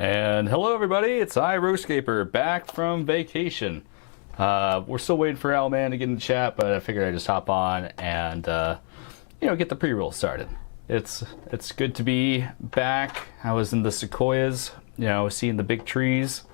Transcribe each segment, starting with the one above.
And hello everybody, it's Heroscaper back from vacation. We're still waiting for Owlman to get in the chat, but I figured I'd just hop on and get the pre-roll started. It's good to be back. I was in the sequoias, seeing the big trees.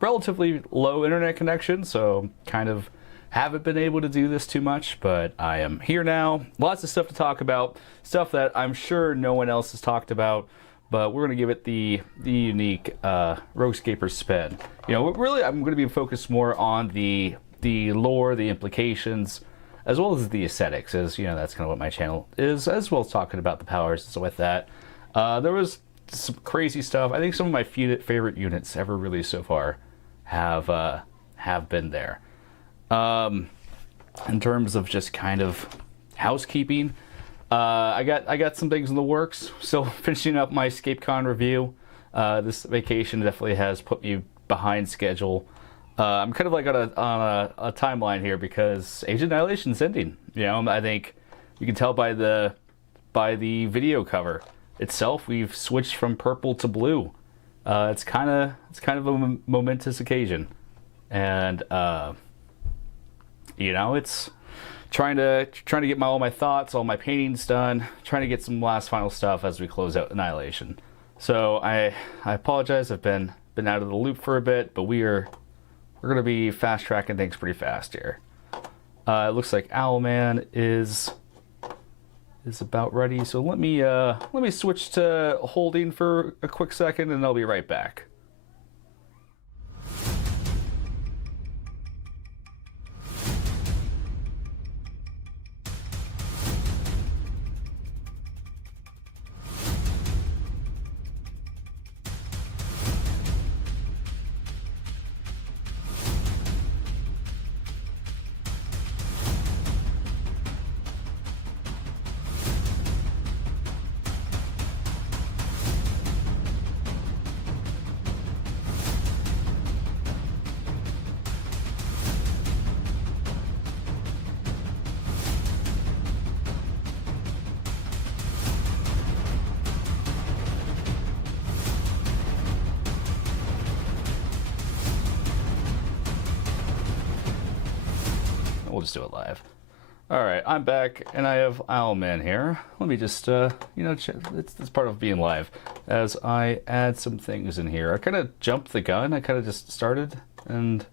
Relatively low internet connection, so kind of haven't been able to do this too much, but I am here now. Lots of stuff to talk about, stuff that I'm sure no one else has talked about. But we're going to give it the unique Heroscaper spin. Really, I'm going to be focused more on the lore, the implications, as well as the aesthetics, as that's kind of what my channel is, as well as talking about the powers. So with that, there was some crazy stuff. I think some of my favorite units ever released so far have been there. In terms of just kind of housekeeping. I got some things in the works. Still finishing up my Heroscape Con review. This vacation definitely has put me behind schedule. I'm kind of like on a timeline here because Age of Annihilation's ending. I think you can tell by the video cover itself. We've switched from purple to blue. It's kind of a momentous occasion, and it's trying to get all my thoughts, all my paintings done, trying to get some last final stuff as we close out Annihilation. So I apologize, I've been out of the loop for a bit, but we're gonna be fast tracking things pretty fast here. It looks like Owlman is about ready. So let me switch to holding for a quick second, and I'll be right back. We'll just do it live. All right, I'm back, and I have Owlman here. Let me just, it's part of being live. As I add some things in here, I kind of jumped the gun. I kind of just started, and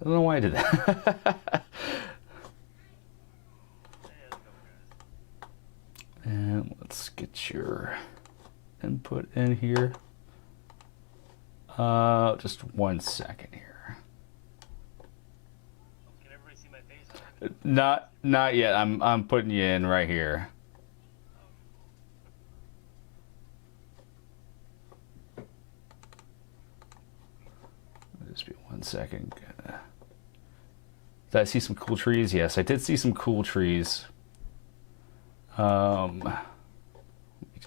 I don't know why I did that. And let's get your input in here. Just 1 second here. Not yet. I'm putting you in right here. Just be 1 second. Did I see some cool trees? Yes, I did see some cool trees. Let me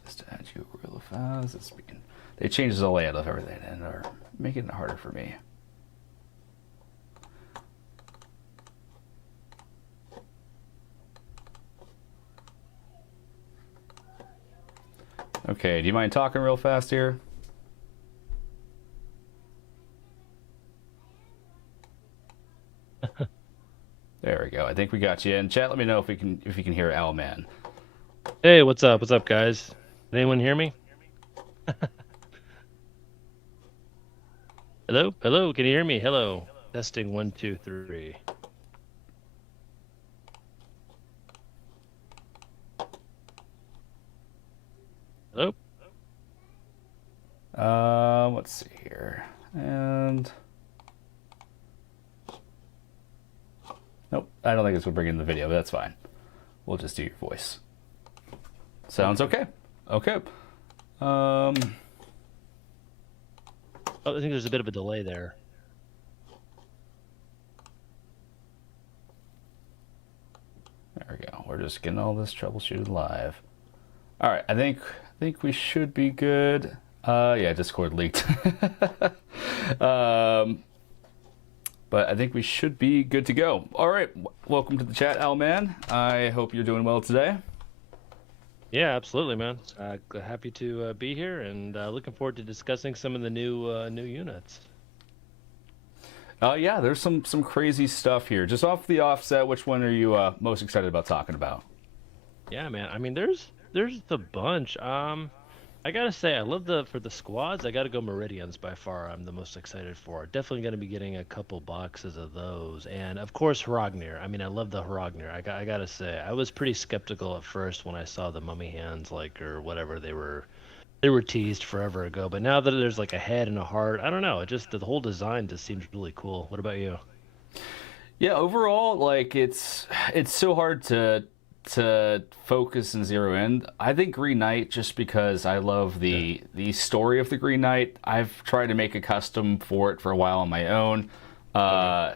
just add you real fast. They changed the layout of everything and are making it harder for me. Okay, do you mind talking real fast here? There we go. I think we got you in. Chat, let me know if you can hear Owlman. Hey, what's up? What's up, guys? Can anyone hear me? Hello? Hello? Can you hear me? Hello. Testing 1, 2, 3. Hello? Let's see here. And nope, I don't think it's gonna bring in the video, but that's fine. We'll just do your voice. Sounds okay. Okay. Oh, I think there's a bit of a delay there. There we go. We're just getting all this troubleshooted live. All right, I think we should be good. Yeah, Discord leaked. But I think we should be good to go. All right, welcome to the chat, Owlman. I hope you're doing well today. Yeah, absolutely, man. Happy to be here and looking forward to discussing some of the new units. Yeah, there's some crazy stuff here. Just off the offset, which one are you most excited about talking about? Yeah, man. I mean, there's the bunch. I gotta say, I love the for the squads. I gotta go Meridians by far. I'm the most excited for. Definitely gonna be getting a couple boxes of those, and of course Hrognir. I mean, I love the Hrognir. I gotta say, I was pretty skeptical at first when I saw the mummy hands, like or whatever they were teased forever ago. But now that there's like a head and a heart, I don't know. It just the whole design just seems really cool. What about you? Yeah, overall, like it's so hard to focus and zero in. I think Green Knight just because I love Yeah. the story of the Green Knight. I've tried to make a custom for it for a while on my own. Okay.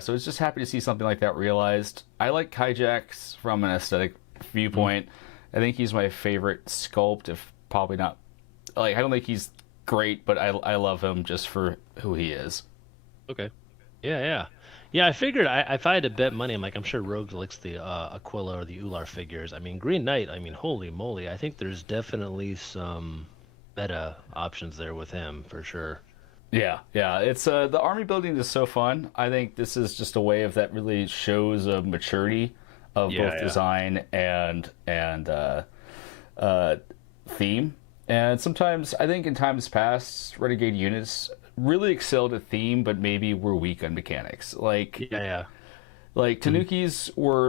So it's just happy to see something like that realized. I like Kaijax from an aesthetic Mhm. viewpoint. I think he's my favorite sculpt, if probably not. Like I don't think he's great, but I love him just for who he is. Okay. Yeah, yeah. Yeah, I figured if I had to bet money, I'm sure Rogue likes the Aquila or the Ular figures. I mean, Green Knight, I mean, holy moly. I think there's definitely some meta options there with him for sure. Yeah, yeah. It's the army building is so fun. I think this is just a way of that really shows a maturity of Yeah, both yeah. design and uh, theme. And sometimes I think in times past, renegade units really excelled at theme, but maybe were weak on mechanics. Yeah, yeah. Like Hmm. Tanukis were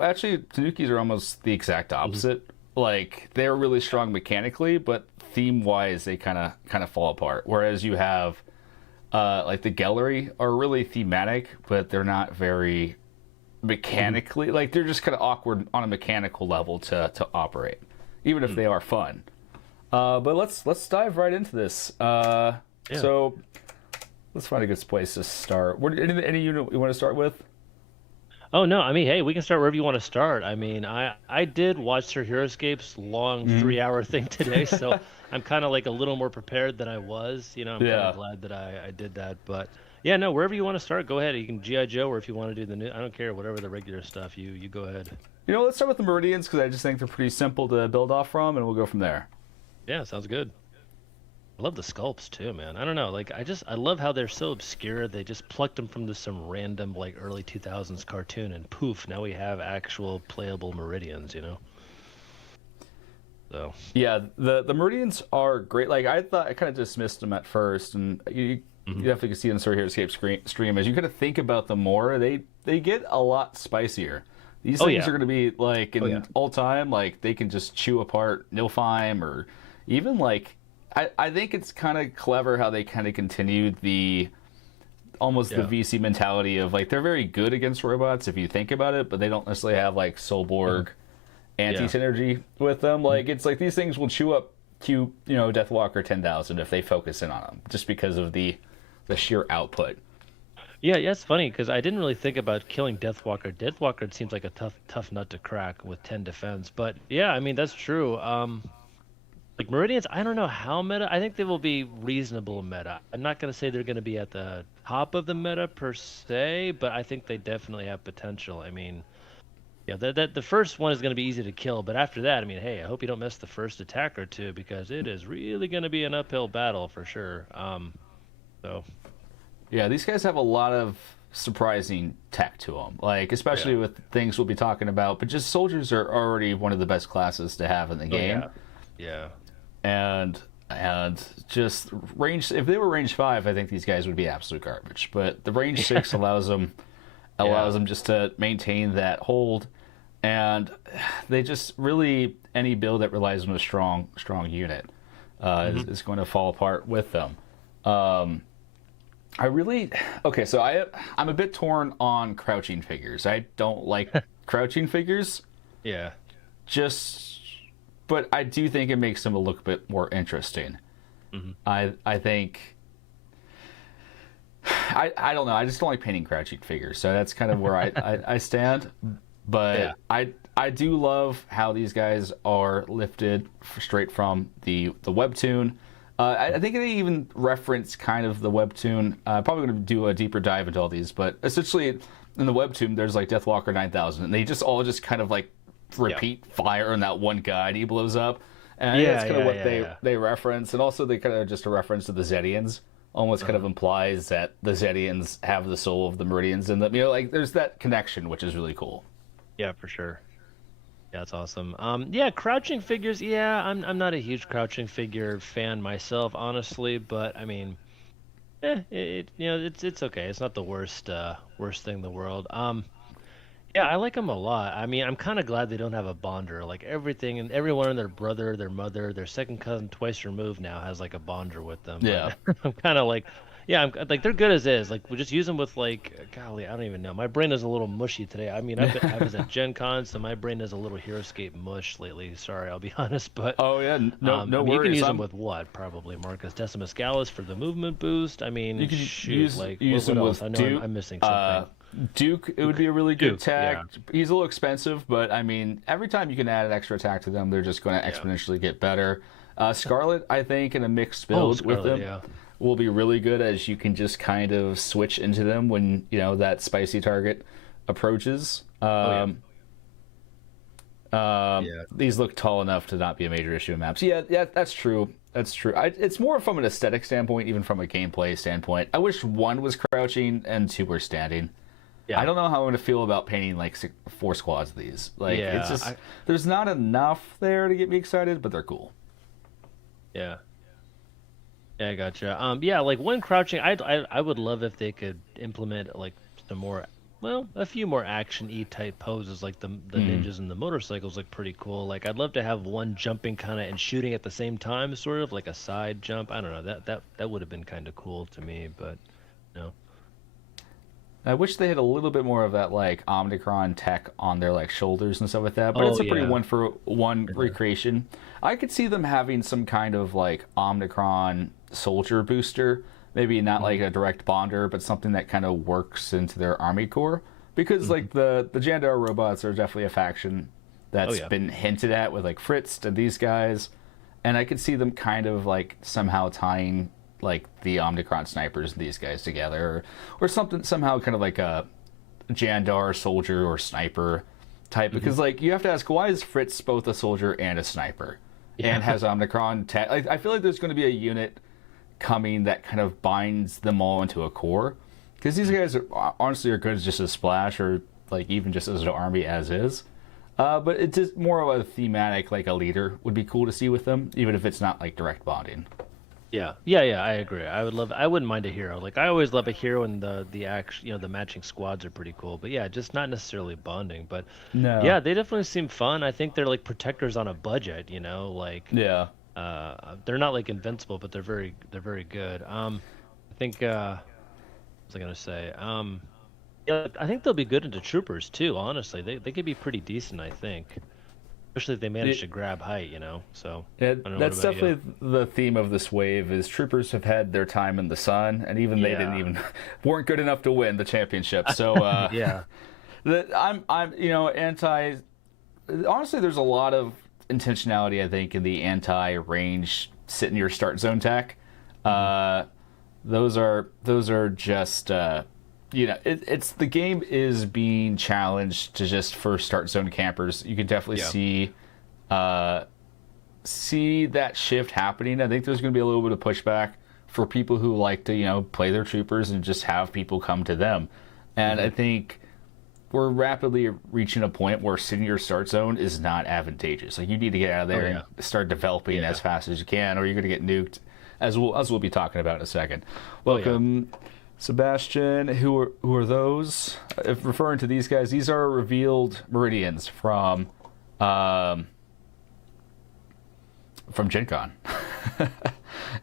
Actually, Tanukis are almost the exact Hmm. opposite. Like they're really strong mechanically, but theme wise, they kind of fall apart. Whereas you have like the Gallery are really thematic, but they're not very Hmm. mechanically like they're just kind of awkward on a mechanical level to operate, even if Hmm. they are fun. But let's dive right into this. Yeah. So let's find a good place to start. Any unit you want to start with? Oh no, I mean, hey, we can start wherever you want to start. I mean, I did watch Sir Heroscape's long Mm-hmm. 3 hour thing today, so I'm kind of like a little more prepared than I was. I'm kind of Yeah. glad that I did that. But yeah, no, wherever you want to start, go ahead. You can GI Joe, or if you want to do the new, I don't care, whatever the regular stuff. You go ahead. Let's start with the Meridians because I just think they're pretty simple to build off from, and we'll go from there. Yeah, sounds good. I love the sculpts too, man. I don't know, like I love how they're so obscure. They just plucked them from some random like early 2000s cartoon, and poof, now we have actual playable Meridians. So. Yeah, the Meridians are great. Like I thought, I kind of dismissed them at first, and you Mhm. definitely can see in the Sir Escape stream as you kind of think about them more. They get a lot spicier. These Oh things yeah. are going to be like Oh yeah. in all time, like they can just chew apart Nilfheim or even like I think it's kind of clever how they kind of continued the almost the Yeah. VC mentality of like they're very good against robots if you think about it, but they don't necessarily have like Mhm. Soulborg anti Yeah. synergy with them. Mhm. Like it's like these things will chew up Deathwalker 10,000 if they focus in on them, just because of the sheer output. Yeah, yeah, it's funny because I didn't really think about killing Deathwalker. Deathwalker seems like a tough nut to crack with 10 defense. But yeah, I mean that's true. Like Meridians, I don't know how meta. I think they will be reasonable meta. I'm not gonna say they're gonna be at the top of the meta per se, but I think they definitely have potential. I mean, yeah, the first one is gonna be easy to kill, but after that, I mean, hey, I hope you don't miss the first attack or two because it is really gonna be an uphill battle for sure. So Yeah, these guys have a lot of surprising tech to them, like yeah. especially with things we'll be talking about. But just soldiers are already one of the best classes to have in the Oh game, yeah. Yeah. and just range. If they were range 5, I think these guys would be absolute garbage. But the range 6 Yeah. allows them just to maintain that hold, and they just really any build that relies on a strong unit Hmm. is going to fall apart with them. Um, I really okay. So I'm a bit torn on crouching figures. I don't like crouching figures. Yeah. Just, but I do think it makes them a look a bit more interesting. Hmm. I think I don't know. I just don't like painting crouching figures, so that's kind of where I stand. Yeah. But I do love how these guys are lifted straight from the webtoon. I think they even reference kind of the webtoon. Probably going to do a deeper dive into all these, but essentially in the webtoon there's like Deathwalker 9000, and they just all just kind of like repeat fire on that one guy and he blows up. And Yeah, that's kind of yeah, what yeah. they reference, and also they kind of just a reference to the Zedians. Almost kind of implies that the Zedians have the soul of the Meridians in them. You know, like there's that connection, which is really cool. Yeah, for sure. Yeah, that's awesome. Yeah, crouching figures. Yeah, I'm not a huge crouching figure fan myself, honestly, but I mean, it's okay. It's not the worst thing in the world. Yeah, I like them a lot. I mean, I'm kind of glad they don't have a bonder. Like everything and everyone and their brother, their mother, their second cousin twice removed now has like a bonder with them. Yeah. But I'm kind of like, yeah, I'm like they're good as is. Like we just use them with like, golly, I don't even know. My brain is a little mushy today. I mean, I was at Gen Con, so my brain is a little Heroscape mush lately. Sorry, I'll be honest, but Oh yeah, no, no I mean, you can worries. use them with what? Probably Marcus Decimus Gallus for the movement boost. I mean, You can shoot, use like use what them else? with I know Duke. I'm missing something. Duke, it would be a really good Duke, tag. yeah. He's a little expensive, but I mean, every time you can add an extra attack to them, they're just going to exponentially get better. Scarlet, I think, in a mixed build with Scarlet, them, yeah. will be really good as you can just kind of switch into them when that spicy target approaches. These look tall enough to not be a major issue in maps. Yeah, that's true. That's true. It's more from an aesthetic standpoint, even from a gameplay standpoint. I wish one was crouching and two were standing. Yeah. I don't know how I'm going to feel about painting like 4 squads of these. Like, Yeah, it's just there's not enough there to get me excited, but they're cool. Yeah. Yeah, I gotcha. Yeah, like when crouching, I would love if they could implement like some more, well, a few more action-y type poses, like the ninjas and the motorcycles look pretty cool. Like I'd love to have one jumping kind of and shooting at the same time, sort of like a side jump. I don't know. That would have been kind of cool to me, but no. I wish they had a little bit more of that like Omnicron tech on their like shoulders and stuff like that. But it's a pretty yeah. 1-for-1 recreation. I could see them having some kind of like Omnicron soldier booster. Maybe not like a direct bonder, but something that kind of works into their army core. Because like the Jandar robots are definitely a faction that's been hinted at with like Fritz and these guys. And I could see them kind of like somehow tying like the Omnicron snipers and these guys together, or something, somehow kind of like a Jandar soldier or sniper type, because like you have to ask, why is Fritz both a soldier and a sniper and has Omnicron tech? Like, I feel like there's going to be a unit coming that kind of binds them all into a core, because these guys honestly are good as just a splash, or like even just as an army as is. But it's just more of a thematic, like a leader would be cool to see with them, even if it's not like direct bonding. Yeah, I agree. I wouldn't mind a hero. Like I always love a hero, and the action, the matching squads are pretty cool. But yeah, just not necessarily bonding. But No. yeah, they definitely seem fun. I think they're like protectors on a budget. Like Yeah. they're not like invincible, but they're very good. I think what was I gonna say? Yeah, I think they'll be good into troopers too. Honestly, they could be pretty decent. I think. Especially if they manage to grab height, So Yeah, I don't know, that's what about you? definitely the theme of this wave. Is troopers have had their time in the sun, and even they didn't even weren't good enough to win the championship. So Yeah. I'm anti. Honestly, there's a lot of intentionality, I think, in the anti-range sit in your start zone tech. Those are just it's the game is being challenged to just for start zone campers. You can definitely see that shift happening. I think there's going to be a little bit of pushback for people who like to play their troopers and just have people come to them. And I think we're rapidly reaching a point where sitting your start zone is not advantageous. Like you need to get out of there and start developing as fast as you can, or you're going to get nuked, as we'll be talking about in a second. Welcome. Sebastian, who are those? If referring to these guys, these are revealed Meridians from Gen Con.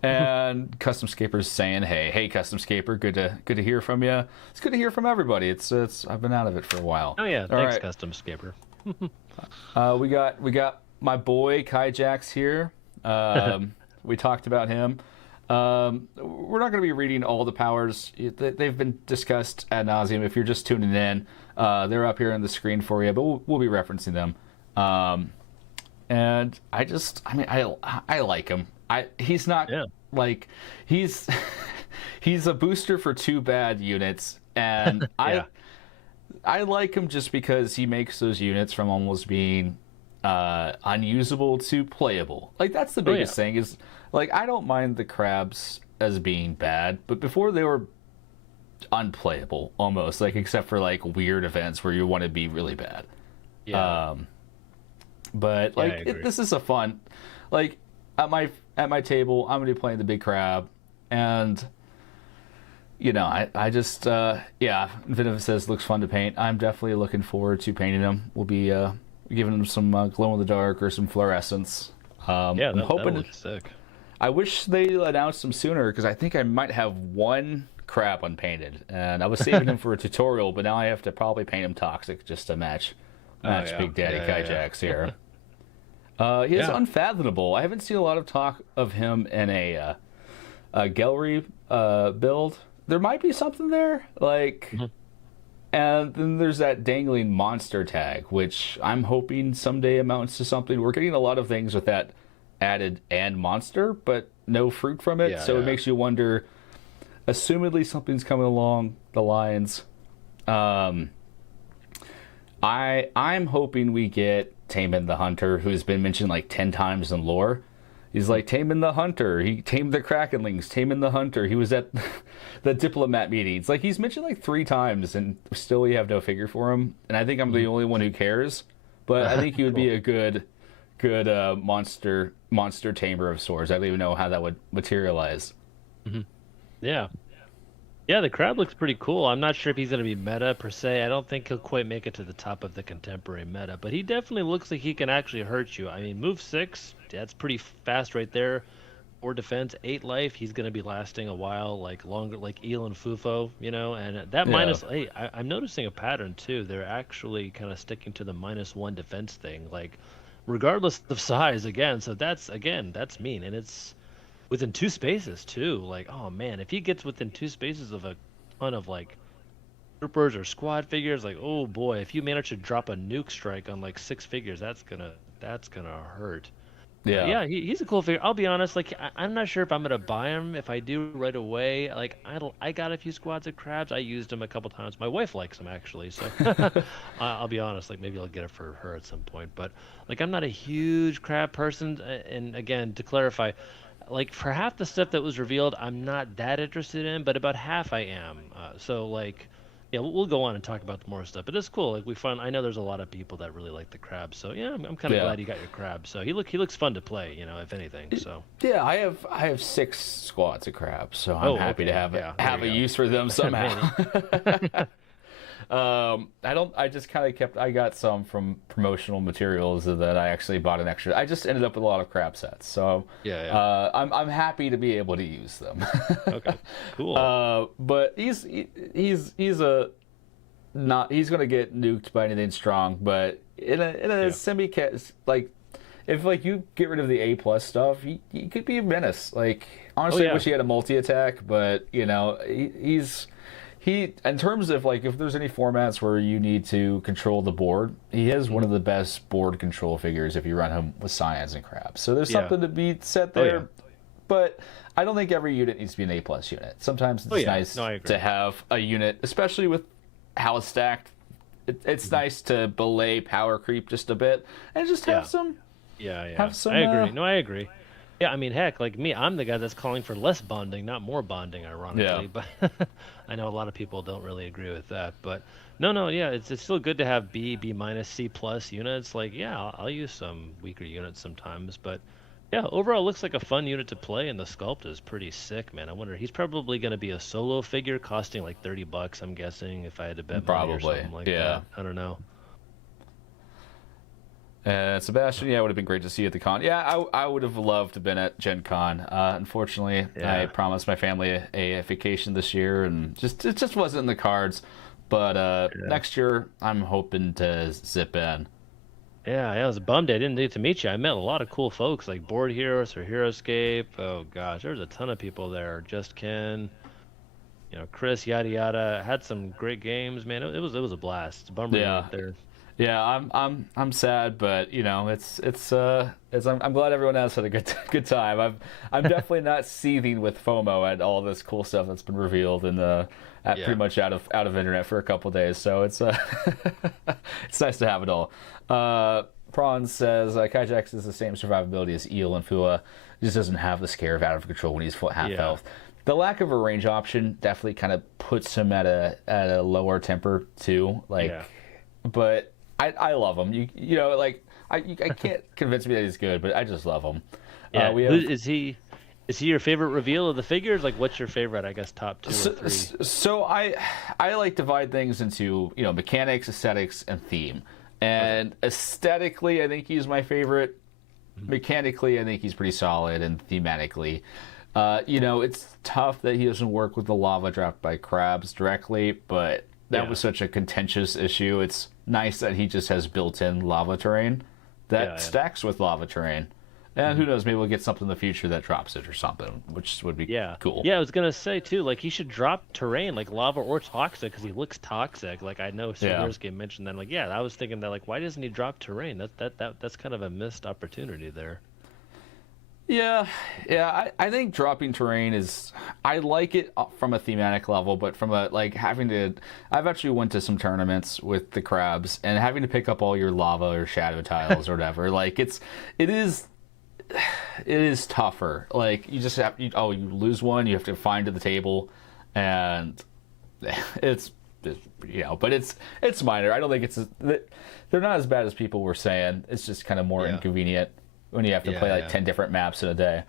And Custom Scaper's saying, hey Custom Scaper, good to hear from you. It's good to hear from everybody. It's I've been out of it for a while. Oh yeah, All thanks, right. Custom Scaper. We got my boy Kai Jax here. We talked about him. We're not going to be reading all the powers. They've been discussed ad nauseum. If you're just tuning in, they're up here on the screen for you, but we'll be referencing them. And I like him. He's not like he's a booster for 2 bad units, and I like him just because he makes those units from almost being unusable to playable. Like that's the biggest thing is like I don't mind the crabs as being bad, but before they were unplayable almost, like except for like weird events where you want to be really bad. Yeah. But like this is a fun, like at my table I'm gonna be playing the big crab, and you know I just yeah, Vinov says looks fun to paint. I'm definitely looking forward to painting him. We'll be giving him some glow in the dark or some fluorescence. Yeah, I'm hoping that looks sick. I wish they announced him sooner because I think I might have one crab unpainted, and I was saving him for a tutorial, but now I have to probably paint him toxic just to match Big Daddy Kaijax here. He is unfathomable. I haven't seen a lot of talk of him in a gallery build. There might be something there, like, and then there's that dangling monster tag, which I'm hoping someday amounts to something. We're getting a lot of things with that added and monster, but no fruit from it, so it makes you wonder. Assumedly, something's coming along the lines. I'm hoping we get Taman the Hunter, who's been mentioned like 10 times in lore. He's like Taman the Hunter. He tamed the Krakenlings. Taman the Hunter. He was at the diplomat meeting. It's like he's mentioned like 3 times, and still we have no figure for him. And I think I'm the only one who cares. But I think he would be a good monster tamer of sorts. I don't even know how that would materialize. Yeah. Yeah, the crab looks pretty cool. I'm not sure if he's going to be meta per se. I don't think he'll quite make it to the top of the contemporary meta, but he definitely looks like he can actually hurt you. I mean, move 6, that's pretty fast right there. 4 defense, 8 life. He's going to be lasting a while, like longer, like Eel and Fufo, you know. And that minus 8, I'm noticing a pattern too. They're actually kind of sticking to the -1 defense thing, like regardless of size again. So that's mean, and it's within 2 spaces too. Like, oh man, if he gets within 2 spaces of a ton of like troopers or squad figures, like, oh boy, if you manage to drop a nuke strike on like 6 figures, that's gonna hurt. Yeah, he's a cool figure. I'll be honest, like I'm not sure if I'm gonna buy him. If I do right away, like I got a few squads of crabs. I used him a couple times. My wife likes him actually, so I'll be honest. Like maybe I'll get it for her at some point. But like I'm not a huge crab person. And again, to clarify, like for half the stuff that was revealed, I'm not that interested in, but about half I am. So like, yeah, we'll go on and talk about the more stuff. But it's cool. Like I know there's a lot of people that really like the crab. So yeah, I'm kind of glad you got your crab. So he looks fun to play, you know, if anything. So yeah, I have 6 squads of crabs, so I'm happy to have a use for them somehow. I got some from promotional materials that I actually bought an extra. I just ended up with a lot of crab sets, so I'm happy to be able to use them. Okay, cool. But he's gonna get nuked by anything strong, but in a semi like if like you get rid of the A+ stuff, he could be a menace. Like honestly, I wish he had a multi attack, but you know he in terms of like if there's any formats where you need to control the board, he is one of the best board control figures if you run him with Scions and Crabs. So there's something to be said there. But I don't think every unit needs to be an A+ unit. Sometimes it's nice to have a unit, especially with how it's stacked. It's nice to belay power creep just a bit and just have some. Have some. I agree. I agree. Yeah, I mean, heck, like me, I'm the guy that's calling for less bonding, not more bonding, ironically. But I know a lot of people don't really agree with that. But no, yeah, it's still good to have B-, C+ units. Like, yeah, I'll use some weaker units sometimes. But yeah, overall, it looks like a fun unit to play, and the sculpt is pretty sick, man. I wonder, he's probably going to be a solo figure costing like $30, I'm guessing, if I had to bet money or something like that. I don't know. Sebastian, it would have been great to see you at the con. Yeah, I would have loved to have been at Gen Con. Unfortunately, I promised my family a vacation this year, and it just wasn't in the cards. But next year, I'm hoping to zip in. Yeah, I was bummed I didn't get to meet you. I met a lot of cool folks like Board Heroes or Heroscape. Oh gosh, there was a ton of people there. Just Ken, you know, Chris, yada yada. Had some great games, man. It was a blast. It's a bummer you weren't there. Yeah, I'm sad, but you know, I'm glad everyone else had a good time. I'm definitely not seething with FOMO at all this cool stuff that's been revealed and pretty much out of internet for a couple days. So it's it's nice to have it all. Prawn says Kaijax is the same survivability as Eel and Fua. Just doesn't have the scare of out of control when he's full half health. The lack of a range option definitely kind of puts him at a lower temper too. But I love him. You know, like I can't convince me that he's good, but I just love him. Yeah. Is he your favorite reveal of the figures? Like, what's your favorite? I guess top 2 or 3. So I like divide things into, you know, mechanics, aesthetics, and theme. And aesthetically, I think he's my favorite. Mechanically, I think he's pretty solid, and thematically, you know, it's tough that he doesn't work with the lava dropped by crabs directly, but that was such a contentious issue. It's nice that he just has built-in lava terrain that stacks with lava terrain. And who knows, maybe we'll get something in the future that drops it or something, which would be cool. Yeah, I was going to say, too, like, he should drop terrain, like lava or toxic, because he looks toxic. Like, I know Heroscape mentioned that. Like, I was thinking that, like, why doesn't he drop terrain? That's kind of a missed opportunity there. Yeah, I think dropping terrain is, I like it from a thematic level, but from a, like, I've actually went to some tournaments with the crabs, and having to pick up all your lava or shadow tiles or whatever, like, it is tougher. Like, you just have, you lose one, you have to find to the table, and it's you know, but it's minor. I don't think they're not as bad as people were saying. It's just kind of more inconvenient when you have to play like 10 different maps in a day.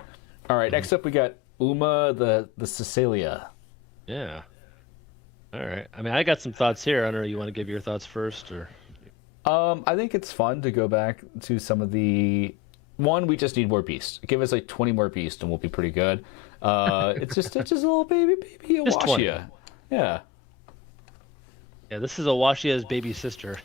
All right, next up we got Uma the Cecilia. Yeah. All right. I mean, I got some thoughts here. I don't know, you want to give your thoughts first, or? I think it's fun to go back to some of the. One, we just need more beasts. Give us like 20 more beasts and we'll be pretty good. It's just a little baby Awashia. Yeah. Yeah, this is Awashia's baby sister.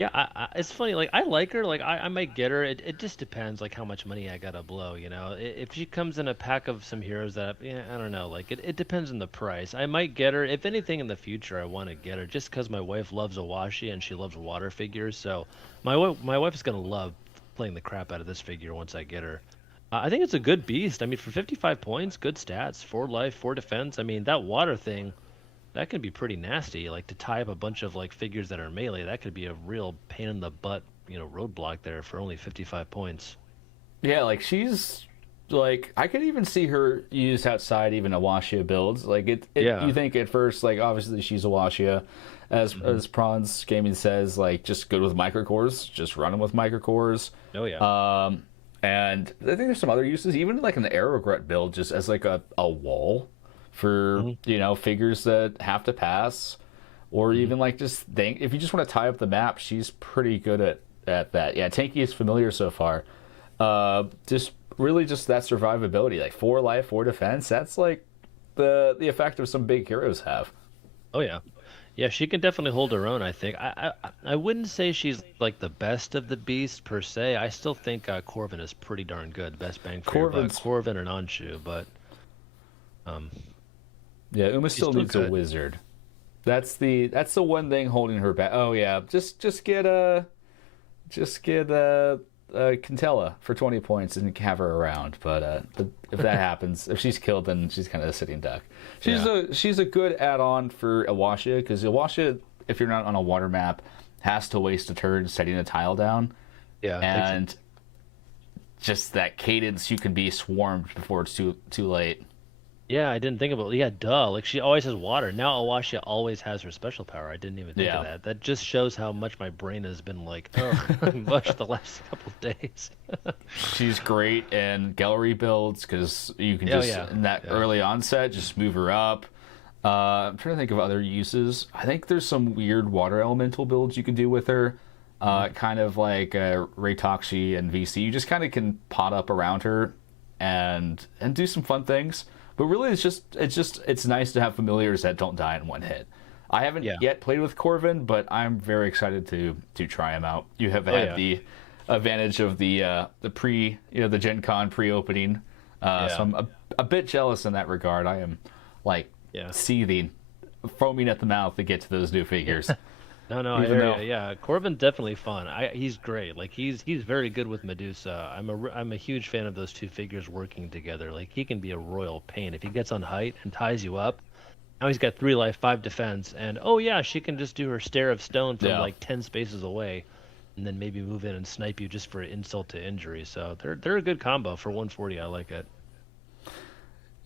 It's funny. Like, I like her. Like, I might get her. It just depends, like, how much money I gotta blow. You know, if she comes in a pack of some heroes that, I don't know. Like, it depends on the price. I might get her. If anything, in the future, I want to get her just because my wife loves Awashi and she loves water figures. So my wife's gonna love playing the crap out of this figure once I get her. I think it's a good beast. I mean, for 55 points, good stats, 4 life, 4 defense. I mean, that water thing, that could be pretty nasty. Like, to tie up a bunch of like figures that are melee, that could be a real pain in the butt, roadblock there for only 55 points. Yeah, like, she's like, I could even see her used outside even Awashia builds. Like, you think at first, like, obviously she's Awashia, as Prawns Gaming says, like, just good with microcores, just run them with microcores. Oh yeah. And I think there's some other uses, even like an Arrowglut build, just as like a wall for figures that have to pass, or even like just if you just want to tie up the map, she's pretty good at that. Yeah, Tanky is familiar so far. Just really just that survivability, like 4 life, 4 defense. That's like the effect of some big heroes have. Oh yeah, she can definitely hold her own. I think I wouldn't say she's like the best of the beasts per se. I still think Corvin is pretty darn good, best bang for your buck. Corvin and Anshu, but yeah, Uma still needs a wizard. That's the one thing holding her back. Oh yeah, just get Quintella for 20 points and have her around. But if that happens, if she's killed, then she's kind of a sitting duck. She's a good add-on for Awashia, because Awashia, if you're not on a water map, has to waste a turn setting a tile down. Yeah, and just that cadence, you can be swarmed before it's too late. Yeah, I didn't think about it. Yeah, duh. Like, she always has water. Now Awashia always has her special power. I didn't even think of that. That just shows how much my brain has been, like, much the last couple of days. She's great in gallery builds, because you can in that early onset, just move her up. I'm trying to think of other uses. I think there's some weird water elemental builds you can do with her. Kind of like Raytoxi and VC. You just kind of can pot up around her and do some fun things. But really, it's nice to have familiars that don't die in one hit. I haven't yet played with Corvin, but I'm very excited to try him out. You have had the advantage of the the Gen Con pre-opening, so I'm a bit jealous in that regard. I am like seething, foaming at the mouth to get to those new figures. No, I hear you. Yeah, Corbin's definitely fun. He's great. Like, he's very good with Medusa. I'm a huge fan of those two figures working together. Like, he can be a royal pain if he gets on height and ties you up. Now he's got 3 life, 5 defense, and oh yeah, she can just do her stare of stone from Yeah. like 10 spaces away, and then maybe move in and snipe you just for insult to injury. So they're a good combo for 140. I like it.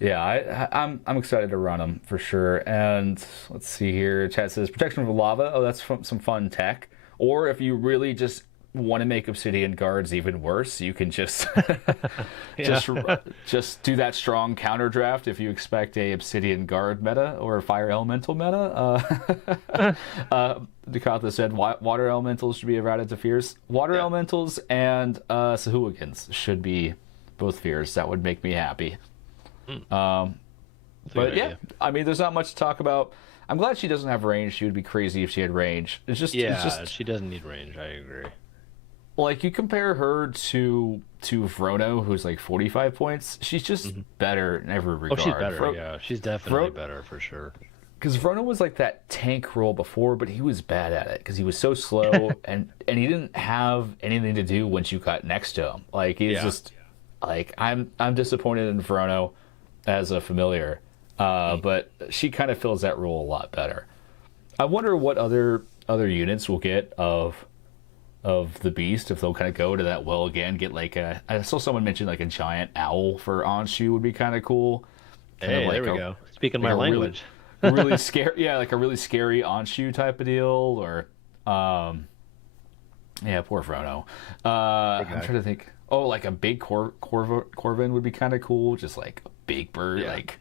Yeah, I'm excited to run them for sure. And let's see here. Chat says protection from lava. Oh, that's some fun tech. Or if you really just want to make obsidian guards even worse, you can just Yeah. just do that strong counter draft if you expect a obsidian guard meta or a fire elemental meta. Dakota said water elementals should be routed to fears. Water elementals and Sahuagins should be both fears. That would make me happy. But yeah, I mean, there's not much to talk about. I'm glad she doesn't have range. She would be crazy if she had range. It's just she doesn't need range. I agree. like you compare her to Vrono, who's like 45 points. She's just better in every regard. Oh, she's better. Yeah, she's definitely better for sure. Because Vrono was like that tank role before, but he was bad at it because he was so slow and he didn't have anything to do once you got next to him. Like he's just like I'm disappointed in Vrono as a familiar, but she kind of fills that role a lot better. I wonder what other units will get of the beast, if they'll kind of go to that well again, get like I saw someone mention like a giant owl for Anshu would be kind of cool. Hey, like there we go. Speaking my language. Really scary, yeah, like a really scary Anshu type of deal, or yeah, poor Frodo. I'm trying to think. Oh, like a big Corvin would be kind of cool, just like a big bird. Yeah. Like,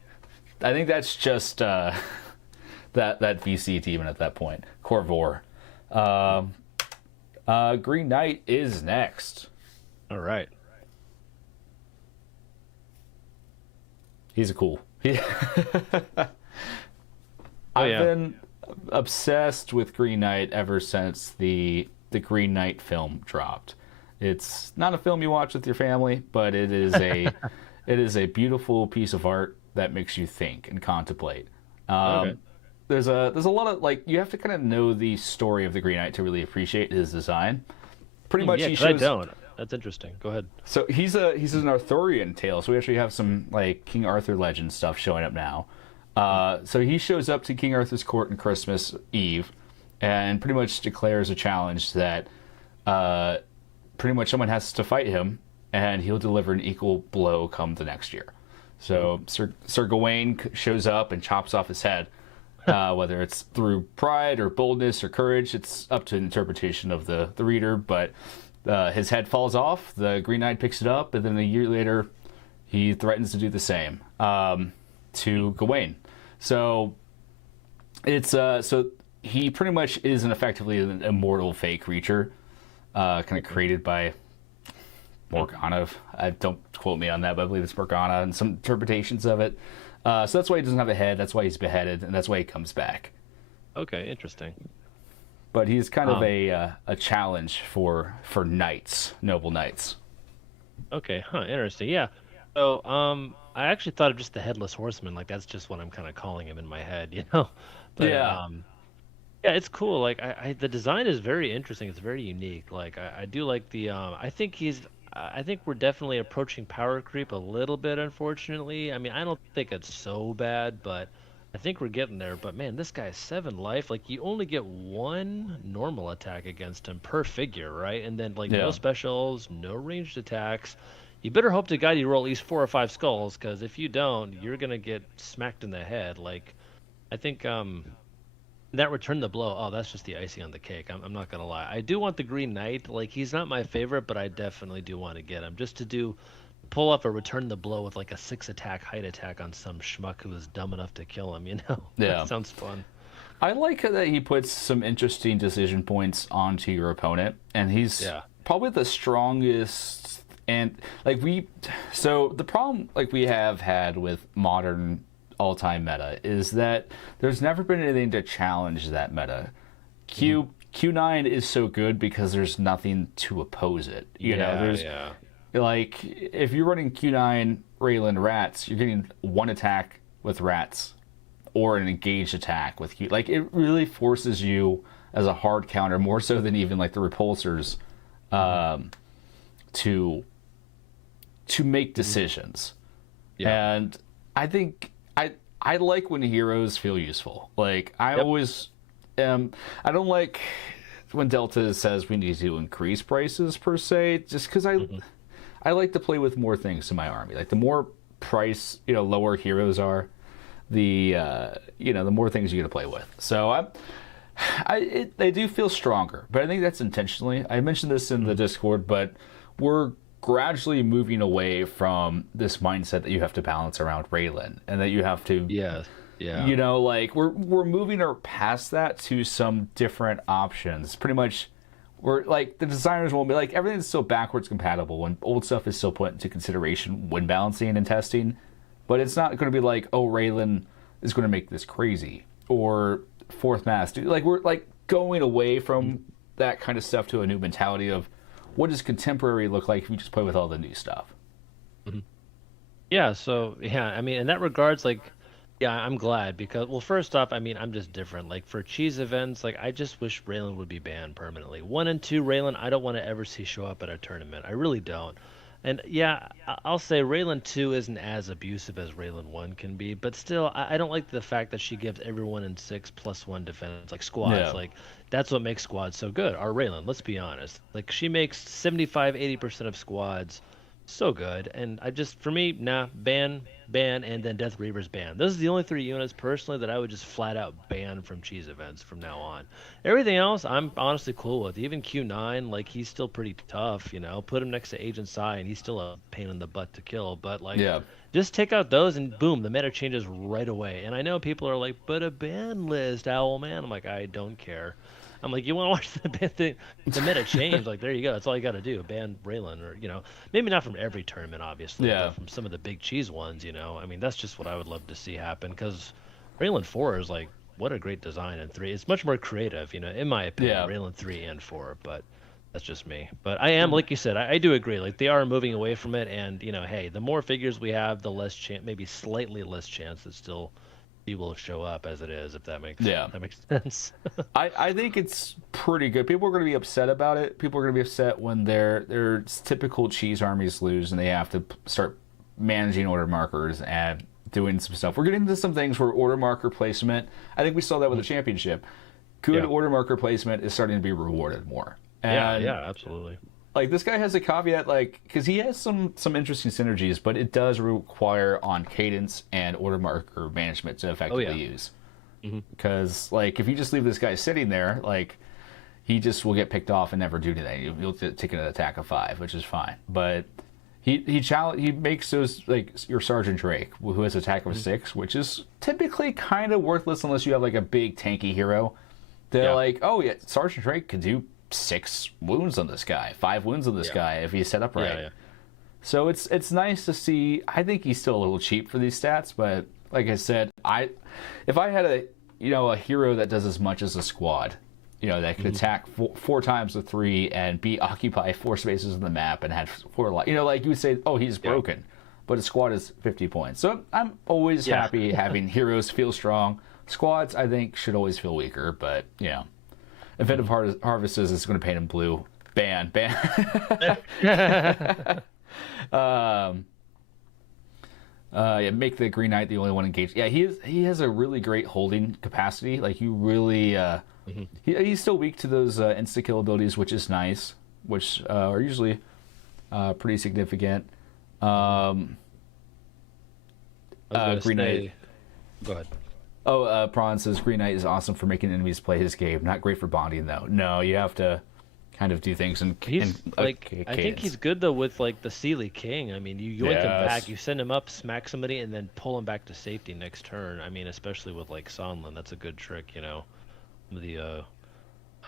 I think that's just that VC demon at that point, Corvor. Green Knight is next. All right. He's a cool. Oh, I've been obsessed with Green Knight ever since the Green Knight film dropped. It's not a film you watch with your family, but it is a it is a beautiful piece of art that makes you think and contemplate. Okay. There's a lot of like you have to kind of know the story of the Green Knight to really appreciate his design. Pretty much, Yeah, he 'cause I shows. don't. That's interesting. Go ahead. So he's an Arthurian tale. So we actually have some like King Arthur legend stuff showing up now. So he shows up to King Arthur's court on Christmas Eve, and pretty much declares a challenge that pretty much someone has to fight him, and he'll deliver an equal blow come the next year. So Sir Gawain shows up and chops off his head. Whether it's through pride or boldness or courage, it's up to interpretation of the reader. But his head falls off. The Green Knight picks it up, and then a year later, he threatens to do the same to Gawain. So it's so he pretty much is effectively an immortal fake creature, kind of created by Morgana. I don't quote me on that, but I believe it's Morgana and some interpretations of it. So that's why he doesn't have a head. That's why he's beheaded, and that's why he comes back. Okay, interesting. But he's kind of a challenge for knights, noble knights. Okay, interesting. Yeah. So, I actually thought of just the headless horseman. Like that's just what I'm kind of calling him in my head, you know. But, Yeah. yeah, it's cool. Like the design is very interesting. It's very unique. Like I do like the. I think we're definitely approaching power creep a little bit, unfortunately. I mean, I don't think it's so bad, but I think we're getting there. But man, this guy's 7 life. Like you only get 1 normal attack against him per figure, right? And then like no specials, no ranged attacks. You better hope to God you roll at least 4 or 5 skulls, because if you don't, you're gonna get smacked in the head. Like I think that return the blow, oh, that's just the icing on the cake. I'm not gonna lie. I do want the Green Knight. Like he's not my favorite, but I definitely do want to get him just to pull up a return the blow with like a 6 attack height attack on some schmuck who is dumb enough to kill him. You know? Yeah, that sounds fun. I like that he puts some interesting decision points onto your opponent, and he's probably the strongest. And like so the problem like we have had with modern all-time meta is that there's never been anything to challenge that meta. Q9 is so good because there's nothing to oppose it. You know, there's like if you're running Q9 Rayland Rats, you're getting 1 attack with Rats or an engaged attack with Q. Like it really forces you as a hard counter more so than even like the repulsors to make decisions. And I think I like when heroes feel useful. Like I Yep. always I don't like when Delta says we need to increase prices per se, just because Hmm. I like to play with more things in my army. Like the more price, lower heroes are, the the more things you get to play with. So they do feel stronger, but I think that's intentionally. I mentioned this in the Discord, but we're gradually moving away from this mindset that you have to balance around Raylan and that you have to, Yes. Yeah. like we're moving past that to some different options. Pretty much, we're like the designers won't be like everything's so backwards compatible when old stuff is still put into consideration when balancing and testing, but it's not going to be like, oh, Raylan is going to make this crazy or fourth mass. Like we're like going away from that kind of stuff to a new mentality of what does contemporary look like if we just play with all the new stuff. Yeah, so yeah, I mean, in that regards, like, yeah, I'm glad because, well, first off, I mean, I'm just different. Like for cheese events, like I just wish Raylan would be banned permanently. One and two, Raylan, I don't want to ever see show up at a tournament. I really don't. And yeah, I'll say Raylan 2 isn't as abusive as Raylan 1 can be, but still, I don't like the fact that she gives everyone in 6 +1 defense, like squads. Yeah. Like, that's what makes squads so good. Our Raylan, let's be honest. Like, she makes 75, 80% of squads so good. And I just, for me, nah, ban, and then Death Reaver's ban. Those are the only 3 units personally that I would just flat out ban from cheese events from now on. Everything else, I'm honestly cool with. Even Q9, like he's still pretty tough, you know. Put him next to Agent Psy, and he's still a pain in the butt to kill. But like, Yeah. just take out those, and boom, the meta changes right away. And I know people are like, but a ban list, Owl Man. I'm like, I don't care. I'm like, you want to watch the meta change? Like, there you go. That's all you got to do. Ban Raylan, or maybe not from every tournament, obviously, Yeah. but from some of the big cheese ones. I mean, that's just what I would love to see happen because Raylan 4 is like, what a great design in 3. It's much more creative, in my opinion, Yeah. Raylan 3 and 4, but that's just me. But I am, like you said, I do agree. Like, they are moving away from it, and, hey, the more figures we have, the less chance, maybe slightly less chance that still he will show up as it is, if that makes Yeah. that makes sense. I think it's pretty good. People are going to be upset about it. People are going to be upset when their typical cheese armies lose and they have to start managing order markers and doing some stuff. We're getting into some things where order marker placement. I think we saw that with the championship. Good Yeah. order marker placement is starting to be rewarded more. Yeah, And yeah, absolutely. like this guy has a caveat, like because he has some interesting synergies, but it does require on cadence and order marker management to effectively use. Because like if you just leave this guy sitting there, like he just will get picked off and never do anything. You'll take an attack of 5, which is fine. But he makes those like your Sergeant Drake, who has attack of 6, which is typically kind of worthless unless you have like a big tanky hero. They're Yeah. like, oh yeah, Sergeant Drake could do 6 wounds on this guy, 5 wounds on this guy if he's set up right. Yeah. So it's nice to see. I think he's still a little cheap for these stats, but like I said, if I had a hero that does as much as a squad, that could attack 4 times with 3 and occupy 4 spaces in the map and had 4 life, like you would say, oh, he's broken, but his squad is 50 points. So I'm always happy having heroes feel strong. Squads, I think, should always feel weaker, but Inventive Harvest is going to paint him blue. Ban. Make the Green Knight the only one engaged. Yeah, he has a really great holding capacity. Like you really, he's still weak to those insta kill abilities, which is nice, which are usually pretty significant. I was gonna Green Knight. Go ahead. Oh, Prawn says Green Knight is awesome for making enemies play his game. Not great for bonding though. No, you have to kind of do things He's like, I think cadence. he's good though with like the Sealy King. I mean, you yoink him Yes. back, you send him up, smack somebody, and then pull him back to safety next turn. I mean, especially with like Sonlin, that's a good trick. The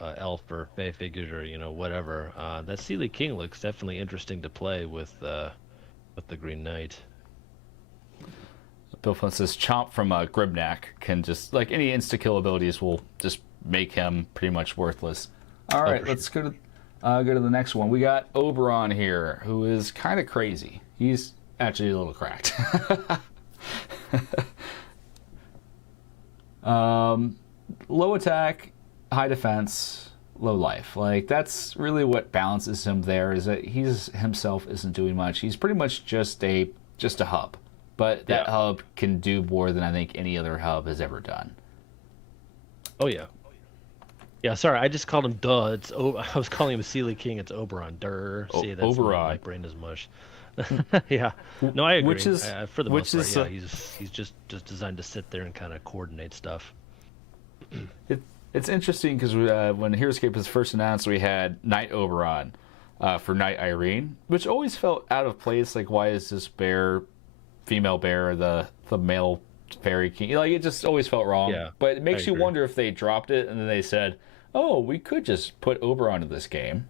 elf or Fey figures or whatever. That Sealy King looks definitely interesting to play with the Green Knight. Bill Flynn says Chomp from Grimnack can just like any insta kill abilities will just make him pretty much worthless. All right, for let's go to the next one. We got Oberon here, who is kind of crazy. He's actually a little cracked. Low attack, high defense, low life. Like that's really what balances him there. Is that he's himself isn't doing much. He's pretty much just a hub. but that Yeah. hub can do more than I think any other hub has ever done. Oh yeah. Yeah, sorry, I just called him Duh. I was calling him Sealy King. It's Oberon. Durr. See, that's my Oberon, brain is mush. Yeah. No, I which agree. is For the most which part, is yeah, he's just designed to sit there and kind of coordinate stuff. it, it's interesting because when Heroscape was first announced, we had Knight Oberon for Knight Irene, which always felt out of place. Like, why is this female bear, the male fairy king? Like, it just always felt wrong. Yeah, But it I makes you agree. wonder if they dropped it and then they said, "Oh, we could just put Oberon in this game."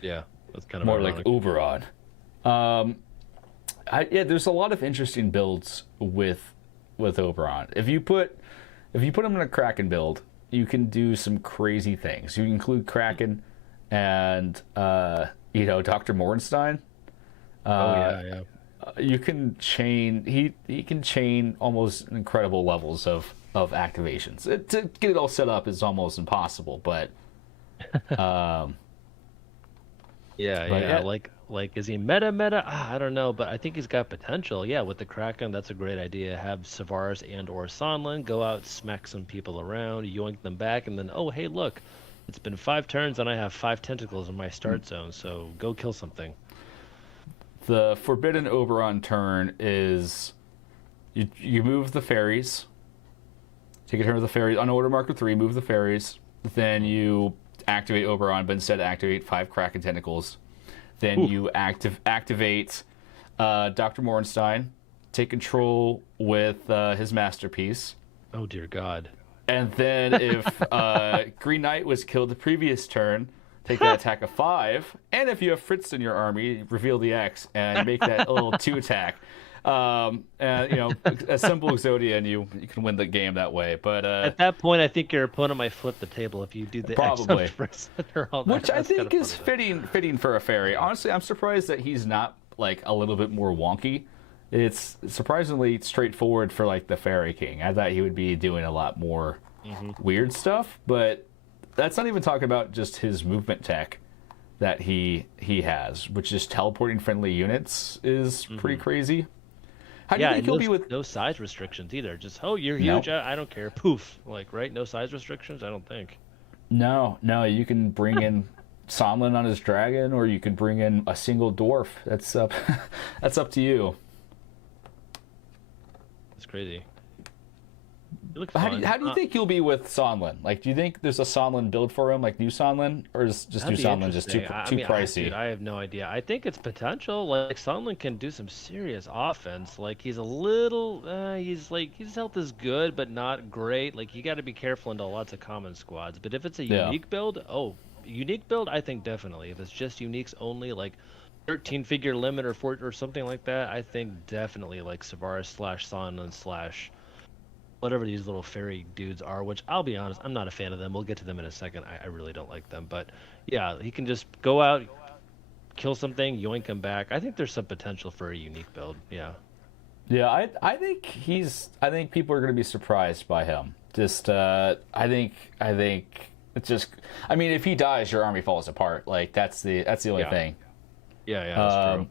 Yeah, that's kind of More ironic. like Oberon. Yeah, there's a lot of interesting builds with Oberon. If you put him in a Kraken build, you can do some crazy things. You can include Kraken and Dr. Mornstein. Oh yeah, yeah. You can chain he can chain almost incredible levels of activations. To get it all set up is almost impossible, but Yeah, But yeah. yeah. Like is he meta? I don't know, but I think he's got potential. Yeah, with the Kraken, that's a great idea. Have Savaris and or Sonlin go out, smack some people around, yoink them back, and then, oh hey, look, it's been 5 turns and I have 5 tentacles in my start zone, so go kill something. the Forbidden Oberon turn is you move the fairies, take a turn with the fairies on order marker 3, move the fairies, then you activate Oberon, but instead activate 5 Kraken tentacles. Then Oof. you activate Dr. Mornstein, take control with his masterpiece. Oh dear God. And then if Green Knight was killed the previous turn, take that attack of 5. And if you have Fritz in your army, reveal the X and make that a little 2 attack. And assemble Exodia, and you can win the game that way. But At that point, I think your opponent might flip the table if you do the Probably. X first or all that. which I That's think kinda is funny, fitting for a fairy. Honestly, I'm surprised that he's not like a little bit more wonky. It's surprisingly straightforward for like the Fairy King. I thought he would be doing a lot more weird stuff, but that's not even talking about just his movement tech that he has, which is teleporting friendly units is pretty crazy. How do you Yeah, think and he'll no, be with? no size restrictions either. Just, oh, you're Nope. huge. I don't care. Poof. Like, right? No size restrictions? I don't think. No. You can bring in Sonlin on his dragon, or you can bring in a single dwarf. That's up. That's up to you. It's crazy. It looks How fun. do you think he'll be with Sonlin? Like, do you think there's a Sonlin build for him, like new Sonlin, or is just That'd new be Sonlin just too interesting. I too mean, pricey? dude, I have no idea. I think it's potential. Like, Sunland can do some serious offense. Like, he's a little, his health is good, but not great. Like, you got to be careful into lots of common squads. But if it's a Yeah. unique build, I think definitely. If it's just uniques only, like 13-figure limit or something like that, I think definitely like Savaris / Sunland / whatever these little fairy dudes are, which I'll be honest, I'm not a fan of them. We'll get to them in a second. I really don't like them. But yeah, he can just go out, kill something, yoink him back. I think there's some potential for a unique build. Yeah. Yeah, I think people are going to be surprised by him. Just I think it's just. I mean, if he dies, your army falls apart. Like that's the only Yeah. thing. Yeah, that's true.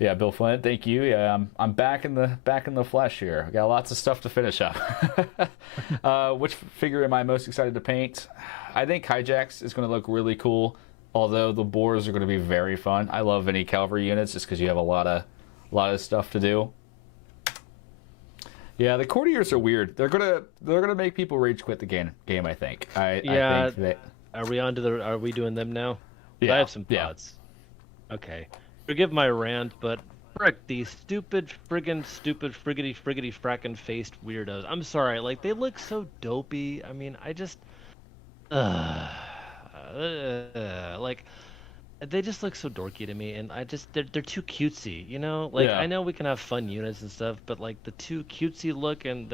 Yeah, Bill Flint, thank you. Yeah, I'm back in the flesh here. I got lots of stuff to finish up. Which figure am I most excited to paint? I think Hijax is going to look really cool. Although the boars are going to be very fun. I love any cavalry units just because you have a lot of stuff to do. Yeah, the courtiers are weird. They're gonna make people rage quit the game. I think. I think that. Are we doing them now? 'Cause Yeah, I have some yeah. thoughts. Okay. Forgive my rant, but frick, these stupid friggity frackin' faced weirdos. I'm sorry, like they look so dopey. I mean, I just like they just look so dorky to me, and they're too cutesy, you know? Like Yeah. I know we can have fun units and stuff, but like the too cutesy look, and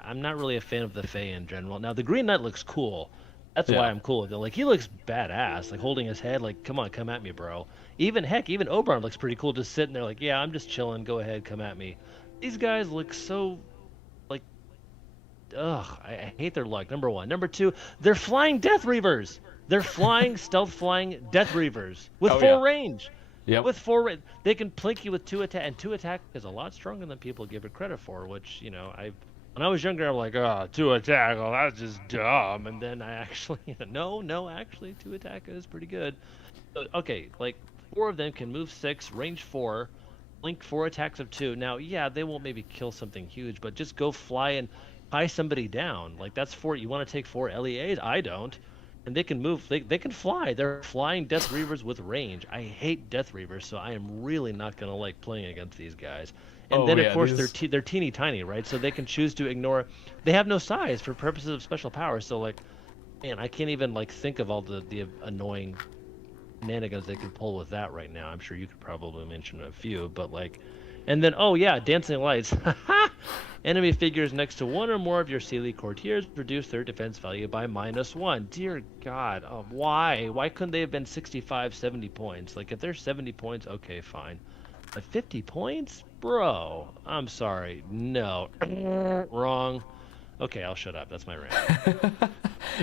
I'm not really a fan of the Fae in general. Now the Green Knight looks cool. That's Yeah. why I'm cool with it. Like he looks badass, like holding his head, like come on, come at me, bro. Even Oberon looks pretty cool, just sitting there, like yeah, I'm just chilling. Go ahead, come at me. These guys look so like, ugh, I hate their luck. Number one, number two, they're flying Death Reavers. They're flying stealth flying Death Reavers with Oh, full yeah. range. Yep. With 4, they can plink you with 2 attack, and 2 attack is a lot stronger than people give it credit for. Which when I was younger, I'm like, oh, 2 attack, oh, that's just dumb. And then I actually, no, actually, 2 attack is pretty good. So, okay, like 4 of them can move 6, range 4, blink 4 attacks of 2. Now, yeah, they won't maybe kill something huge, but just go fly and tie somebody down. Like that's 4. You want to take 4 LEAs? I don't. And they can move. They can fly. They're flying Death Reavers with range. I hate Death Reavers, so I am really not gonna like playing against these guys. And then of course they're teeny tiny, right? So they can choose to ignore. They have no size for purposes of special powers. So like, man, I can't even like think of all the annoying shenanigans they can pull with that right now. I'm sure you could probably mention a few, but like, and then oh yeah, dancing lights. Enemy figures next to one or more of your Sealy courtiers reduce their defense value by -1. Dear God, why? Why couldn't they have been 65, 70 points? Like if they're 70 points, okay, fine. But 50 points, bro? I'm sorry, no, wrong. Okay, I'll shut up. That's my rant.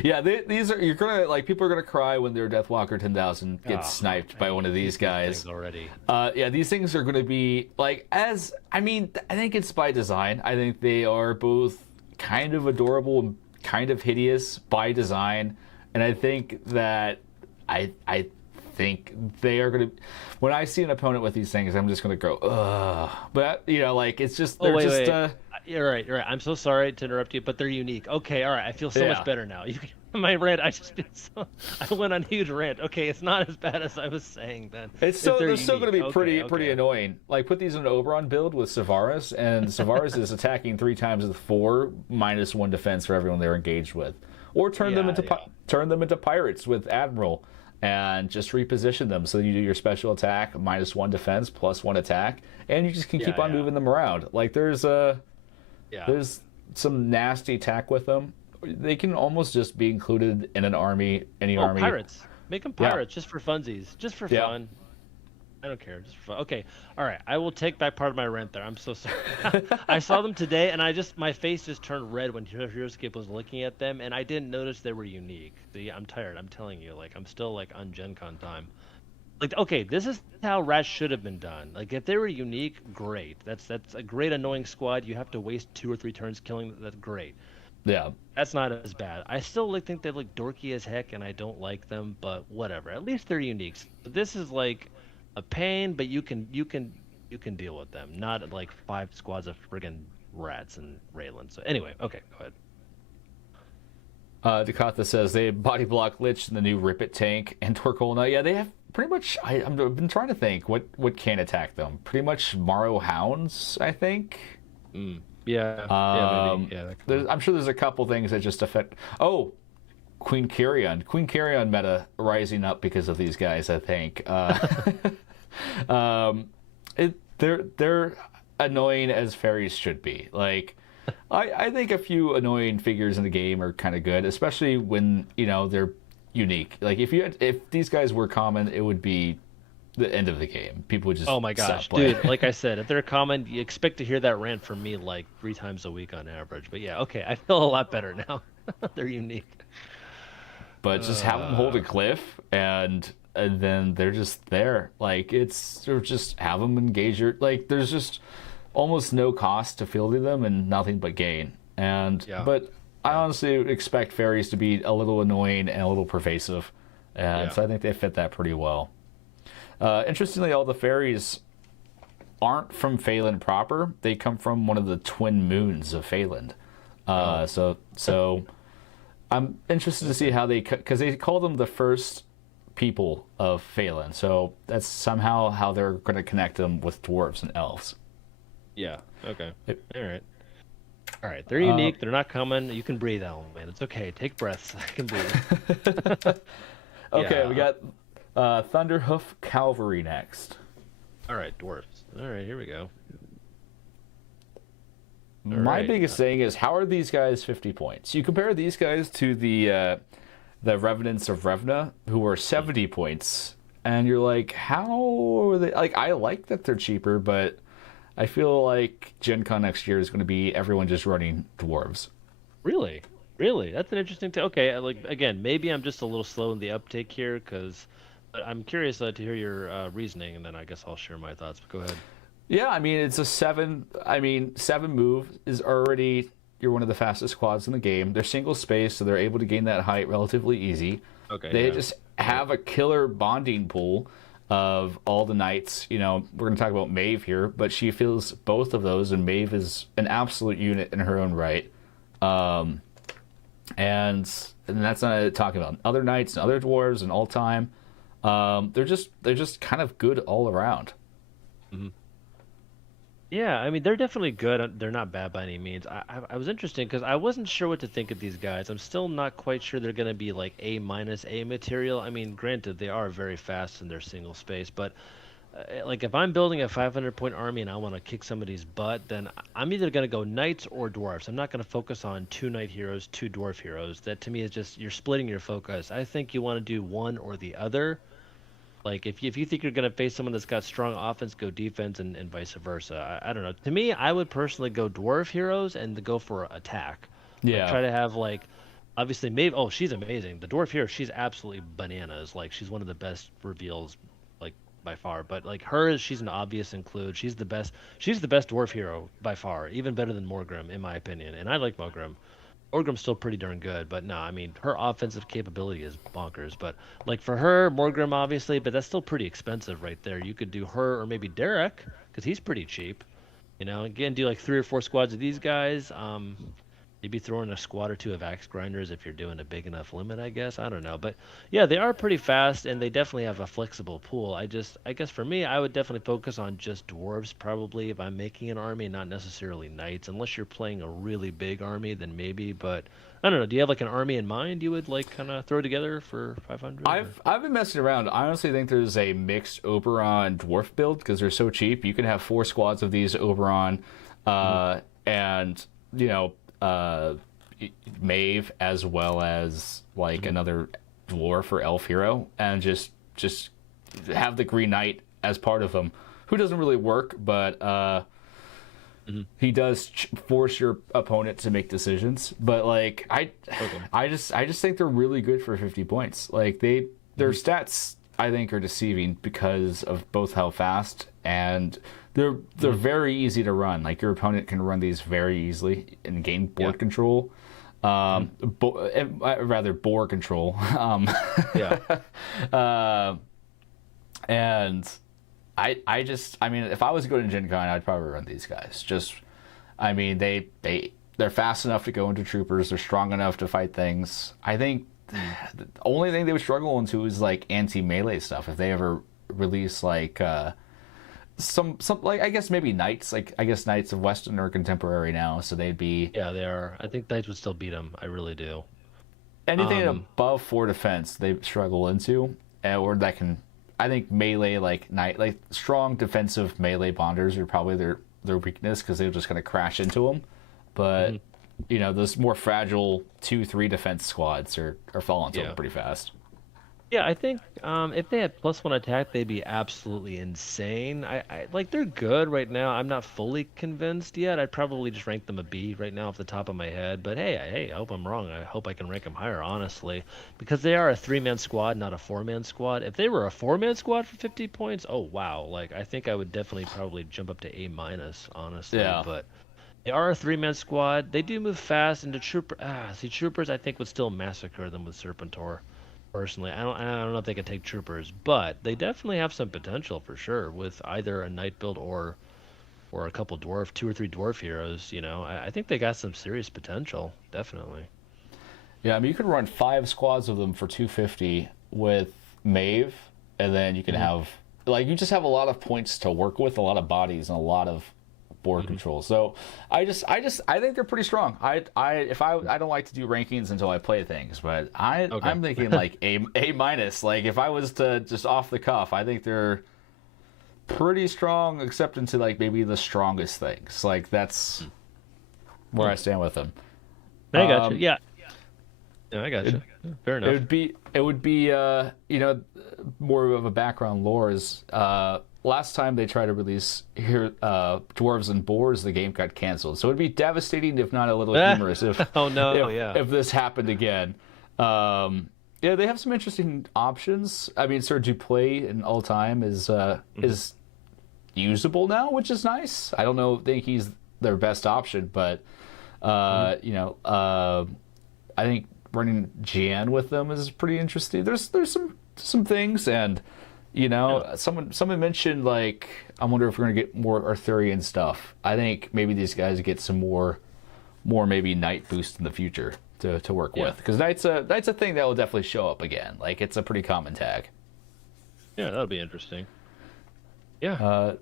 Yeah, these are people are gonna cry when their Deathwalker 10,000 gets sniped by one of these guys already. Yeah, these things are gonna be like I think it's by design. I think they are both kind of adorable and kind of hideous by design, and I think that I think they are gonna. When I see an opponent with these things, I'm just gonna go ugh. But it's just they're You're right. I'm so sorry to interrupt you, but they're unique. Okay, all right. I feel so much better now. My rant, I went on a huge rant. Okay, it's not as bad as I was saying then. They're still going to be pretty annoying. Like put these in an Oberon build with Savaris, and Savaris is attacking 3 times with 4 -1 defense for everyone they're engaged with, or turn them into pirates with Admiral. And just reposition them so you do your special attack -1 defense +1 attack, and you just can keep on moving them around. Like there's some nasty attack with them. They can almost just be included in an army, any army. Pirates. Make them pirates just for funsies, just for fun. I don't care, just for fun. Okay, all right. I will take back part of my rant there. I'm so sorry. I saw them today, and my face just turned red when Heroscape was looking at them, and I didn't notice they were unique. See, I'm tired. I'm telling you, like I'm still like on Gen Con time. Like, okay, this is how Rats should have been done. Like, if they were unique, great. That's a great annoying squad. You have to waste 2 or 3 turns killing them. That's great. Yeah. That's not as bad. I still think they look dorky as heck, and I don't like them. But whatever. At least they're unique. But this is like a pain, but you can deal with them. Not like 5 squads of friggin' Rats and Raylan. So anyway, okay, go ahead. Dakota says they body block Lich in the new Rip It tank and Torkolna. Yeah, they have pretty much. I've been trying to think what can attack them. Pretty much Morrow Hounds, I think. Yeah. Maybe. Yeah. I'm sure there's a couple things that just affect. Oh, Queen Carrion meta rising up because of these guys. I think. They're annoying as fairies should be. Like. I think a few annoying figures in the game are kind of good, especially when they're unique. Like if these guys were common, it would be the end of the game. People would just oh my gosh, dude! Like I said, if they're common, you expect to hear that rant from me like 3 times a week on average. But yeah, okay, I feel a lot better now. They're unique. But just have them hold a cliff, and then they're just there. Like just have them engage your there's just almost no cost to fielding them and nothing but gain. But I honestly expect fairies to be a little annoying and a little pervasive, and so I think they fit that pretty well. Interestingly, all the fairies aren't from Phelan proper. They come from one of the twin moons of Phelan. So I'm interested to see how because they call them the first people of Phelan. So that's somehow how they're going to connect them with dwarves and elves. Yeah. Okay. All right. They're unique. They're not common. You can breathe, Alan. Man, it's okay. Take breaths. I can breathe. Okay. We got Thunderhoof Cavalry next. All right, dwarves. All right, here we go. My biggest thing is, how are these guys 50 points? You compare these guys to the Revenants of Revna, who are 70 points, and you're like, how are they? Like, I like that they're cheaper, but I feel like Gen Con next year is going to be everyone just running dwarves. Really? That's an interesting. Okay, like again, maybe I'm just a little slow in the uptake here because But I'm curious to hear your reasoning, and then I guess I'll share my thoughts. But go ahead. Yeah, I mean it's a seven. I mean 7 move is already you're one of the fastest squads in the game. They're single space, so they're able to gain that height relatively easy. Okay. They Yeah. just have a killer bonding pool of all the knights. You know, we're going to talk about Maeve here, but she fills both of those, and Maeve is an absolute unit in her own right. Um, and that's not talking about other knights and other dwarves and all time. They're just kind of good all around. Mhm. Yeah, I mean they're definitely good. They're not bad by any means. I was interested because I wasn't sure what to think of these guys. I'm still not quite sure they're gonna be like A minus A material. I mean, granted they are very fast in their single space, but like if I'm building a 500 point army and I want to kick somebody's butt, then I'm either gonna go knights or dwarfs. I'm not gonna focus on two knight heroes, two dwarf heroes. That to me is just you're splitting your focus. I think you want to do one or the other. Like if you think you're gonna face someone that's got strong offense, go defense, and vice versa. I don't know. To me, I would personally go dwarf heroes and go for attack. Like Yeah, try to have like, obviously maybe she's amazing. The dwarf hero, she's absolutely bananas. Like she's one of the best reveals, like by far. But like her, she's an obvious include. She's the best. She's the best dwarf hero by far, even better than Morgrim in my opinion. And I like Morgrim. Morgrim's still pretty darn good, but no, I mean her offensive capability is bonkers. But like for her, Morgrim obviously, but that's still pretty expensive right there. You could do her or maybe Derek because he's pretty cheap. You know, again, do like 3 or 4 squads of these guys. Maybe throw in a squad or two of axe grinders if you're doing a big enough limit, I guess. I don't know, but yeah, they are pretty fast and they definitely have a flexible pool. I guess for me, I would definitely focus on just dwarves probably if I'm making an army, not necessarily knights, unless you're playing a really big army, then maybe. But I don't know. Do you have like an army in mind you would like kind of throw together for 500? Or? I've been messing around. I honestly think there's a mixed Oberon dwarf build because they're so cheap. You can have 4 squads of these Oberon, and you know, Maeve as well as like another dwarf or elf hero, and just have the Green Knight as part of them, who doesn't really work, but he does force your opponent to make decisions. But like I just think they're really good for 50 points. Like their stats I think are deceiving because of both how fast and they're very easy to run. Like your opponent can run these very easily and gain board control. Rather board control. Yeah. And I mean, if I was going to Gen Con, I'd probably run these guys. Just, I mean, they're fast enough to go into troopers. They're strong enough to fight things. I think the only thing they would struggle into is like anti-melee stuff. If they ever release like some like I guess maybe knights. Like I guess knights of Western are contemporary now, so they'd be Yeah, they are. I think knights would still beat them. I really do. anything Um, above 4 defense. They struggle into, or that can. I think melee like strong defensive melee bonders are probably their weakness because they're just going to crash into them. But you know those more fragile 2-3 defense squads are falling to them pretty fast. Yeah, I think if they had +1 attack, they'd be absolutely insane. I like they're good right now. I'm not fully convinced yet. I'd probably just rank them a B right now off the top of my head. But hey, I hope I'm wrong. I hope I can rank them higher, honestly, because they are a 3-man squad, not a 4-man squad. If they were a 4-man squad for 50 points, oh wow! Like I think I would definitely probably jump up to A minus, honestly. Yeah. But they are a 3-man squad. They do move fast, and the troopers I think would still massacre them with Serpentor. Personally, I don't know if they could take troopers, but they definitely have some potential for sure with either a knight build or a couple 2 or 3 dwarf heroes. You know, I think they got some serious potential, definitely. Yeah, I mean you could run 5 squads of them for 250 with Maeve, and then you can have like you just have a lot of points to work with, a lot of bodies, and a lot of board control. So I think they're pretty strong. I don't like to do rankings until I play things, but I'm thinking like A minus. Like if I was to just off the cuff, I think they're pretty strong, except into like maybe the strongest things. Like that's where I stand with them. I got you. Yeah. Yeah, I got you. Fair enough. It would be you know, more of a background lore is last time they tried to release here Dwarves and Boars, the game got canceled. So it'd be devastating if not a little humorous if Oh no, if this happened again. Yeah, they have some interesting options. I mean, Sir Duplay in all time is usable now, which is nice. I don't know, think he's their best option, but you know, I think running Jan with them is pretty interesting. There's some things, and you know, someone mentioned like I wonder if we're gonna get more Arthurian stuff. I think maybe these guys get some more maybe Knight boost in the future to work with, because Knight's a thing that will definitely show up again. Like it's a pretty common tag. Yeah, that'll be interesting. Yeah.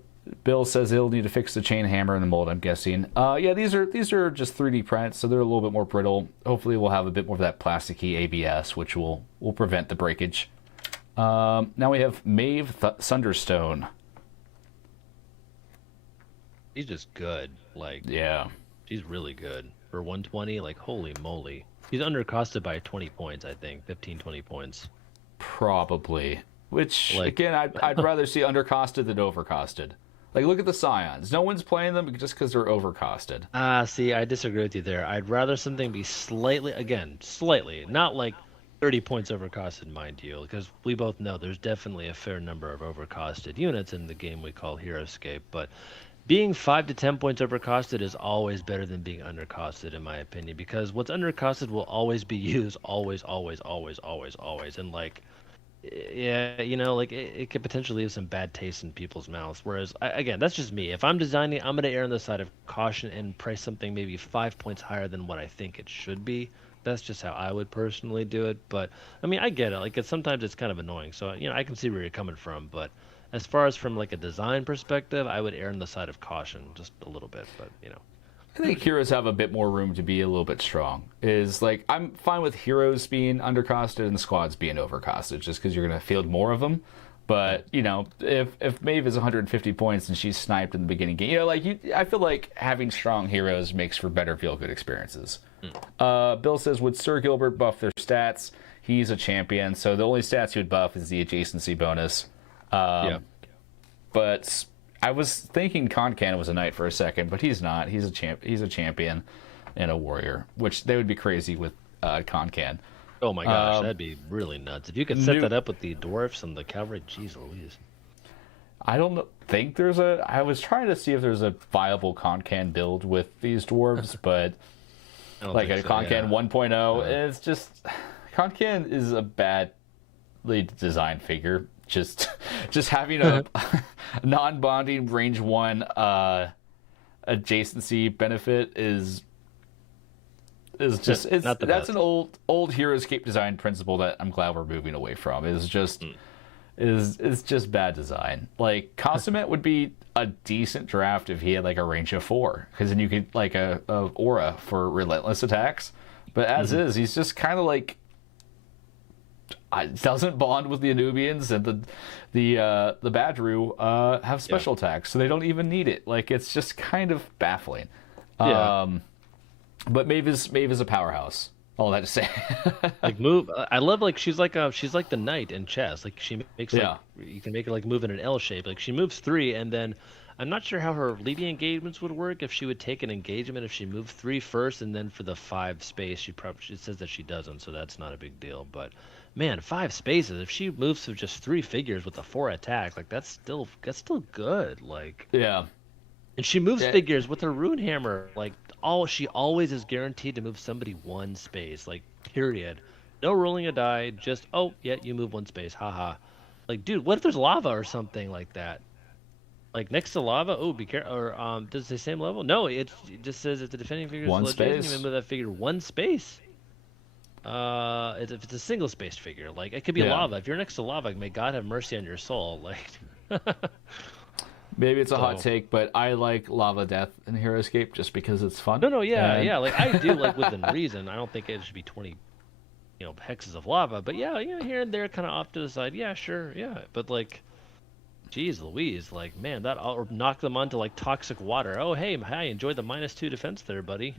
Bill says he'll need to fix the chain hammer in the mold, I'm guessing. Yeah, these are just 3D prints, so they're a little bit more brittle. Hopefully we'll have a bit more of that plasticky ABS, which will prevent the breakage. Now we have Maeve Thunderstone. She's just good. Like, Yeah. she's really good. For 120, like, holy moly. She's undercosted by 20 points, I think. 15, 20 points. Probably. Which, Like- again, I'd rather see undercosted than overcosted. Like, look at the Scions. No one's playing them just because they're overcosted. See, I disagree with you there. I'd rather something be slightly, not like 30 points overcosted, mind you, because we both know there's definitely a fair number of overcosted units in the game we call Heroscape, but being 5 to 10 points overcosted is always better than being undercosted, in my opinion, because what's undercosted will always be used, always, always, always, always, always, and like, yeah, you know, like it could potentially leave some bad taste in people's mouths. Whereas, again, that's just me. If I'm designing, I'm going to err on the side of caution and price something maybe 5 points higher than what I think it should be. That's just how I would personally do it. But I mean, I get it. Like, sometimes it's kind of annoying. So you know, I can see where you're coming from. But as far as from like a design perspective, I would err on the side of caution just a little bit. But you know. I think heroes have a bit more room to be a little bit strong. Is like I'm fine with heroes being undercosted and squads being overcosted, just because you're gonna field more of them. But you know, if Maeve is 150 points and she's sniped in the beginning game, you know, like I feel like having strong heroes makes for better feel good experiences. Bill says, would Sir Gilbert buff their stats? He's a champion, so the only stats he would buff is the adjacency bonus. Yeah. But I was thinking Concan was a knight for a second, but he's not. He's a champion and a warrior, which they would be crazy with Concan. Oh my gosh, that'd be really nuts. If you could set that up with the dwarfs and the cavalry, jeez Louise. I don't think there's I was trying to see if there's a viable Concan build with these dwarves, but like a Concan 1.0, it's just Concan is a badly designed figure. Just having a non-bonding range 1 adjacency benefit is just not the that's best. an old Heroscape design principle that I'm glad we're moving away from. Is just bad design. Like Consummate would be a decent draft if he had like a range of 4, because then you could like a aura for relentless attacks. But as is, he's just kind of like doesn't bond with the Anubians, and the Badru have special attacks, so they don't even need it. Like it's just kind of baffling. Yeah. But Maeve is a powerhouse. All that to say. Like move, I love like she's like the knight in chess. Like she makes like you can make her like move in an L shape. Like she moves 3, and then I'm not sure how her leading engagements would work. If she would take an engagement if she moved 3 first, and then for the 5 space, it says that she doesn't, so that's not a big deal. But man, 5 spaces. If she moves to just 3 figures with a 4 attack, like that's still good. Like Yeah. and she moves figures with her rune hammer. Like she always is guaranteed to move somebody 1 space. Like period. No rolling a die. Just you move 1 space. Haha. Like dude, what if there's lava or something like that? Like next to lava. Oh, be careful. Or does it say same level? No, it just says if the defending figure is 1 adjacent, space. you move that figure 1 space. If it's a single spaced figure, like it could be lava. If you're next to lava, may God have mercy on your soul. Like. Maybe it's a hot take, but I like Lava Death in Heroscape just because it's fun. No, yeah. Like I do, like within reason. I don't think it should be 20, hexes of lava. But yeah, here and there, kind of off to the side. Yeah, sure, yeah. But like, geez, Louise, like man, that or knock them onto like toxic water. Oh, hey, enjoy the -2 defense there, buddy.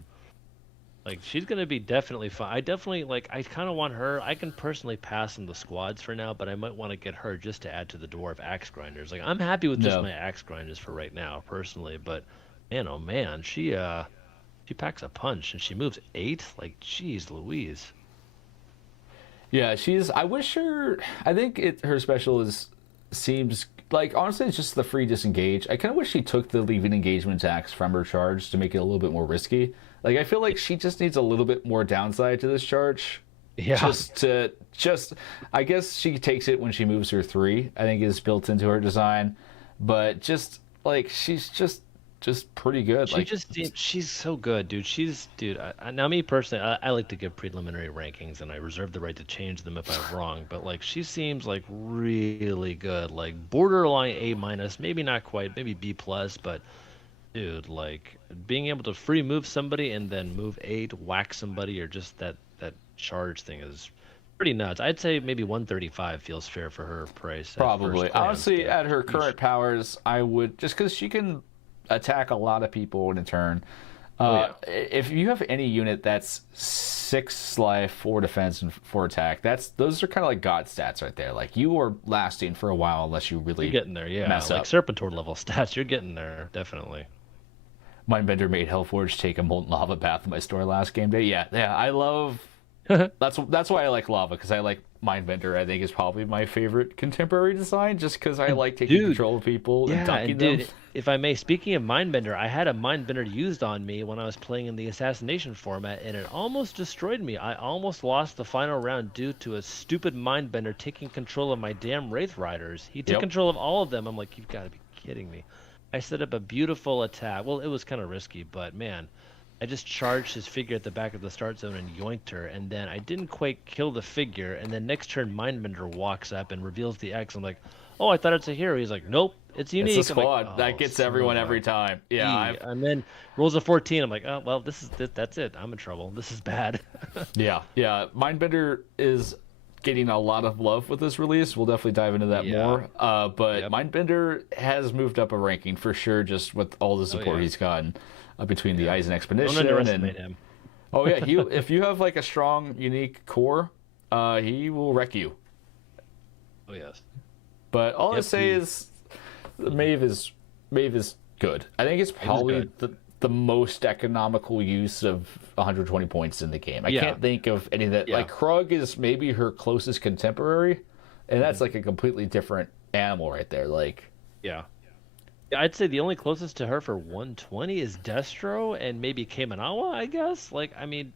Like she's gonna be definitely fun. I kind of want her. I can personally pass on the squads for now, but I might want to get her just to add to the dwarf axe grinders. Like I'm happy with just my axe grinders for right now, personally. But man, oh man, she packs a punch and she moves 8. Like geez, Louise. Yeah, she's. I wish her. I think her special seems like honestly it's just the free disengage. I kind of wish she took the leaving engagement attacks from her charge to make it a little bit more risky. Like I feel like she just needs a little bit more downside to this charge. Yeah. Just I guess she takes it when she moves her 3. I think is built into her design, but just like she's just pretty good. She Like just she's so good, dude. Now me personally, I like to give preliminary rankings, and I reserve the right to change them if I'm wrong. But like, she seems like really good, like borderline A minus, maybe not quite, maybe B plus. But dude, like being able to free move somebody and then move A to whack somebody, or just that charge thing is pretty nuts. I'd say maybe 135 feels fair for her price. At probably. first glance, Honestly, but at her yeesh. current powers, I would just because she can attack a lot of people in a turn. Oh yeah. If you have any unit that's 6 life, 4 defense, and 4 attack, those are kind of like god stats right there. Like you are lasting for a while unless you really You're getting there, yeah. mess Like up. Serpentor level stats, you're getting there, definitely. Mindbender made Hellforge take a molten lava bath in my store last game day. Yeah, I love. That's why I like lava because I like Mindbender. I think is probably my favorite contemporary design, just because I like taking Dude, control of people and Yeah, dunking and them. dude, if I may, speaking of Mindbender, I had a Mindbender used on me when I was playing in the Assassination format, and it almost destroyed me. I almost lost the final round due to a stupid Mindbender taking control of my damn Wraith Riders. He took Yep. control of all of them. I'm like, you've got to be kidding me. I set up a beautiful attack. Well, it was kind of risky, but man, I just charged his figure at the back of the start zone and yoinked her, and then I didn't quite kill the figure, and then next turn Mindbender walks up and reveals the X. I'm like, oh, I thought it's a hero. He's like, nope, it's unique. It's a I'm like, squad "Oh, that gets son everyone of a every time. Yeah, and then rolls a 14. I'm like, oh well, that's it. I'm in trouble. This is bad. yeah. Mindbender is getting a lot of love with this release. We'll definitely dive into that Yeah. more. But Yep. Mindbender has moved up a ranking for sure, just with all the support yeah. he's gotten between the Eisen Don't Expedition underestimate and him. oh yeah, if you have like a strong, unique core, he will wreck you. Oh yes. But all I Yep, say is, Maeve is good. I think it's probably the most economical use of 120 points in the game. I Yeah. can't think of any that Yeah. like Krug is maybe her closest contemporary, and that's like a completely different animal right there. Like Yeah. Yeah, I'd say the only closest to her for 120 is Destro and maybe Kamanawa, I guess. Like, I mean,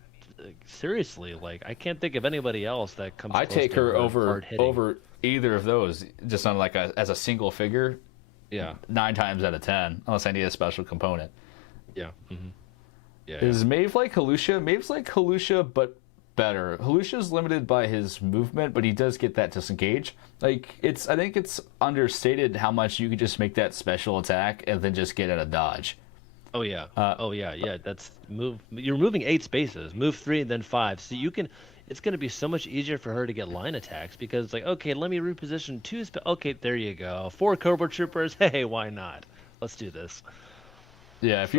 seriously, like I can't think of anybody else that comes. I close take to her over hard-hitting. either of those just on like as a single figure Yeah. 9 times out of 10, unless I need a special component. Yeah. Yeah. Is Maeve like Halusha? Maeve's like Halusha, but better. Halusha's limited by his movement, but he does get that disengage. Like I think it's understated how much you could just make that special attack and then just get at a dodge. Oh yeah. Yeah. That's move. You're moving 8 spaces. Move 3 and then 5. So you can. It's going to be so much easier for her to get line attacks because it's like, okay, let me reposition 2. Okay, there you go. 4 Cobra Troopers. Hey, why not? Let's do this. Yeah, if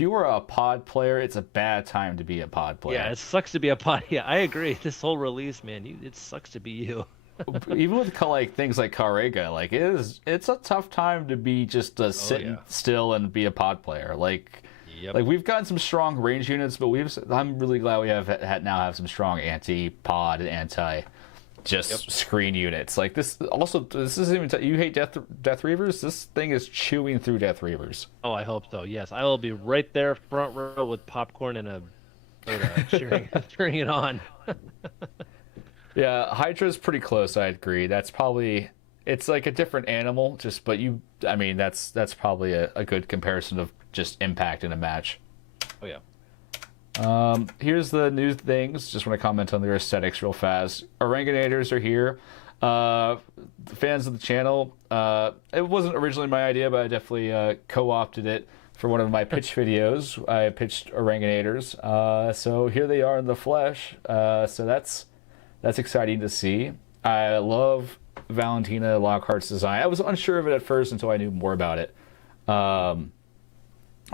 you were a pod player, it's a bad time to be a pod player. Yeah, it sucks to be a pod. Yeah, I agree. This whole release, man, it sucks to be you. Even with like things like Karega, like it's a tough time to be just sitting still and be a pod player. Like Yep. like we've gotten some strong range units, but I'm really glad we now have some strong anti-pod and anti screen units. Like this isn't even you hate Death Reavers. This thing is chewing through Death Reavers. Oh, I hope so. Yes, I will be right there, front row with popcorn and a soda, cheering it on. Yeah, Hydra's pretty close. I agree. That's probably it's like a different animal. I mean that's probably a good comparison of just impact in a match. Oh yeah. Here's the new things. Just want to comment on their aesthetics real fast. Orangutators are here. Fans of the channel. It wasn't originally my idea, but I definitely co-opted it for one of my pitch videos. I pitched Orangutators. So here they are in the flesh. So that's exciting to see. I love Valentina Lockhart's design. I was unsure of it at first until I knew more about it.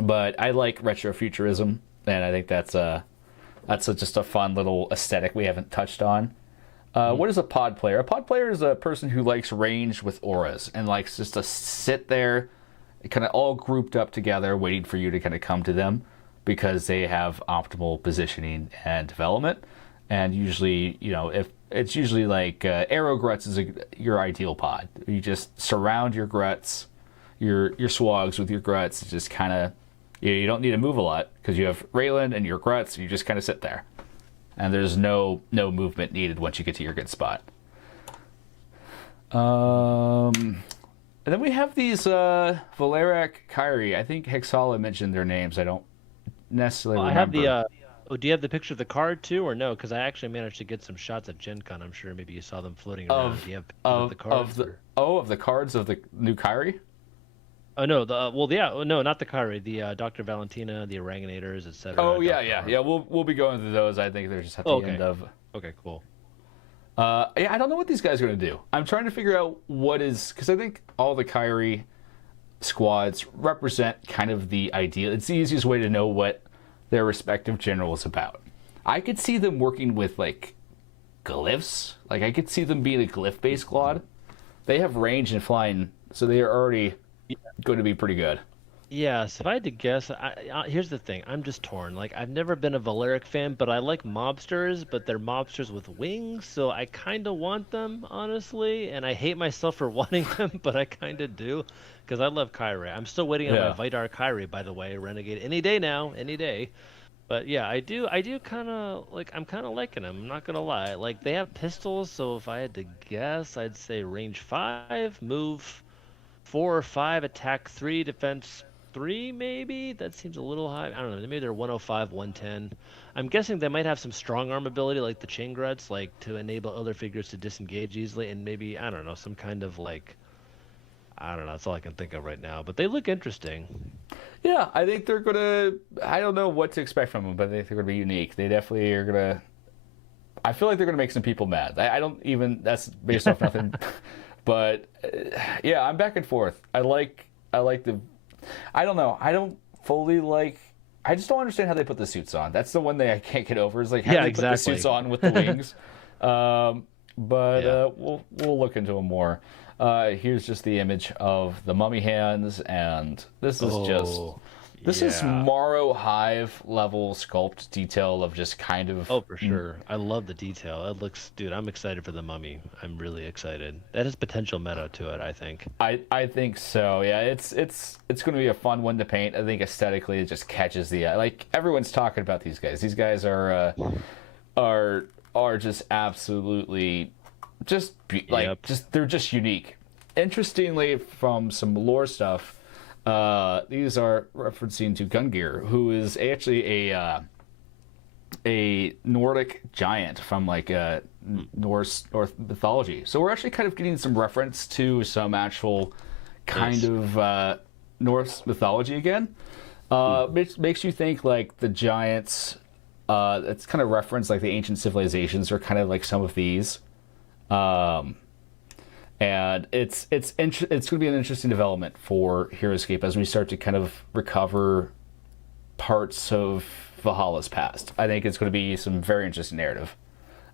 But I like retrofuturism, and I think that's just a fun little aesthetic we haven't touched on. What is a pod player? A pod player is a person who likes range with auras and likes just to sit there, kind of all grouped up together, waiting for you to kind of come to them because they have optimal positioning and development. And usually, if it's usually like Arrow Gruts is your ideal pod. You just surround your Gruts, your Swags with your Gruts. Just kind of, you don't need to move a lot because you have Raylan and your Gruts. You just kind of sit there, and there's no movement needed once you get to your good spot. And then we have these Valerak Kyrie. I think Hexala mentioned their names. I don't necessarily remember. I have the. Do you have the picture of the card too, or no? Because I actually managed to get some shots at Gen Con. I'm sure maybe you saw them floating around. Do you have pictures of the cards? Of the cards of the new Kyrie? Oh no, no, not the Kyrie. The Dr. Valentina, the Oranginators, etc. Oh yeah. We'll be going through those. I think they're just at the end of. Okay, cool. Yeah, I don't know what these guys are going to do. I'm trying to figure out what is, because I think all the Kyrie squads represent kind of the ideal. It's the easiest way to know what their respective general is about. I could see them working with like glyphs. Like I could see them being a glyph-based squad. They have range and flying, so they are already going to be pretty good. Yeah, so if I had to guess, here's the thing. I'm just torn. Like, I've never been a Valeric fan, but I like mobsters, but they're mobsters with wings, so I kind of want them, honestly. And I hate myself for wanting them, but I kind of do, because I love Kyrie. I'm still waiting on my Vidar Kyrie, by the way, Renegade. Any day now, any day. But yeah, I do kind of, like, I'm kind of liking them, I'm not going to lie. Like, they have pistols, so if I had to guess, I'd say range 5, move 4 or 5, attack 3, defense 3, maybe? That seems a little high. I don't know. Maybe they're 105, 110. I'm guessing they might have some strong arm ability like the Chain Gruts, like to enable other figures to disengage easily, and maybe, I don't know, some kind of like, I don't know. That's all I can think of right now. But they look interesting. Yeah, I think they're going to, I don't know what to expect from them, but I think they're going to be unique. They definitely are going to, I feel like they're going to make some people mad. I don't even, that's based off nothing. But yeah, I'm back and forth. I like the, I don't know. I don't fully like. I just don't understand how they put the suits on. That's the one thing I can't get over. Is like how they put the suits on with the wings. We'll look into them more. Here's just the image of the mummy hands, and this is Morrow Hive level sculpt detail of just kind of. Oh, for sure. I love the detail. It looks, dude. I'm excited for the mummy. I'm really excited. That has potential meta to it, I think. I think so. Yeah, it's going to be a fun one to paint. I think aesthetically it just catches the eye. Like everyone's talking about these guys. These guys are just absolutely they're just unique. Interestingly, from some lore stuff. These are referencing to Gungear, who is actually a Nordic giant from like Norse mythology. So we're actually kind of getting some reference to some actual kind of Norse mythology again. Makes you think like the giants. It's kind of referenced like the ancient civilizations are kind of like some of these. And it's going to be an interesting development for Heroscape as we start to kind of recover parts of Valhalla's past. I think it's going to be some very interesting narrative.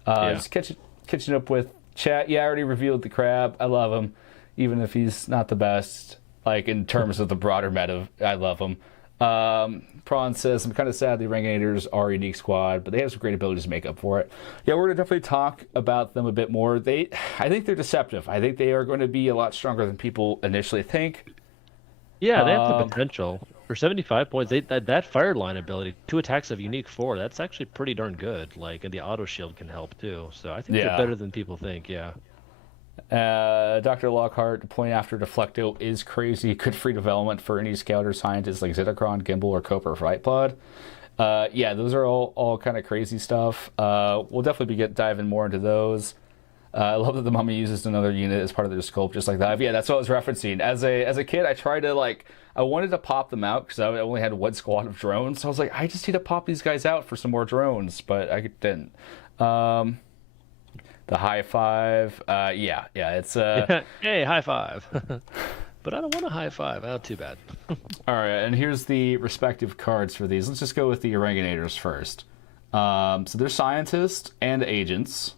Just catching up with chat. Yeah, I already revealed the crab. I love him, even if he's not the best. Like in terms of the broader meta, I love him. Prawn says, I'm kind of sad the Oranginators are a unique squad, but they have some great abilities to make up for it. Yeah, we're going to definitely talk about them a bit more. I think they're deceptive. I think they are going to be a lot stronger than people initially think. Yeah, they have the potential. For 75 points, that fire line ability, 2 attacks of unique 4, that's actually pretty darn good. Like, and the auto shield can help too. So I think they're better than people think, yeah. Dr. Lockhart, deploying after Deflecto is crazy. Good free development for any scout or scientist like Zitacron, Gimbal, or Copper Flight Pod. Yeah, those are all kind of crazy stuff. We'll definitely be diving more into those. I love that the mummy uses another unit as part of their scope, just like that. Yeah, that's what I was referencing. As a kid, I tried to I wanted to pop them out because I only had one squad of drones. So I was like, I just need to pop these guys out for some more drones, but I didn't. The high five, it's hey, high five. But I don't want a high five. Oh, too bad. All right, and here's the respective cards for these. Let's just go with the Oranginators first. So they're scientists and agents.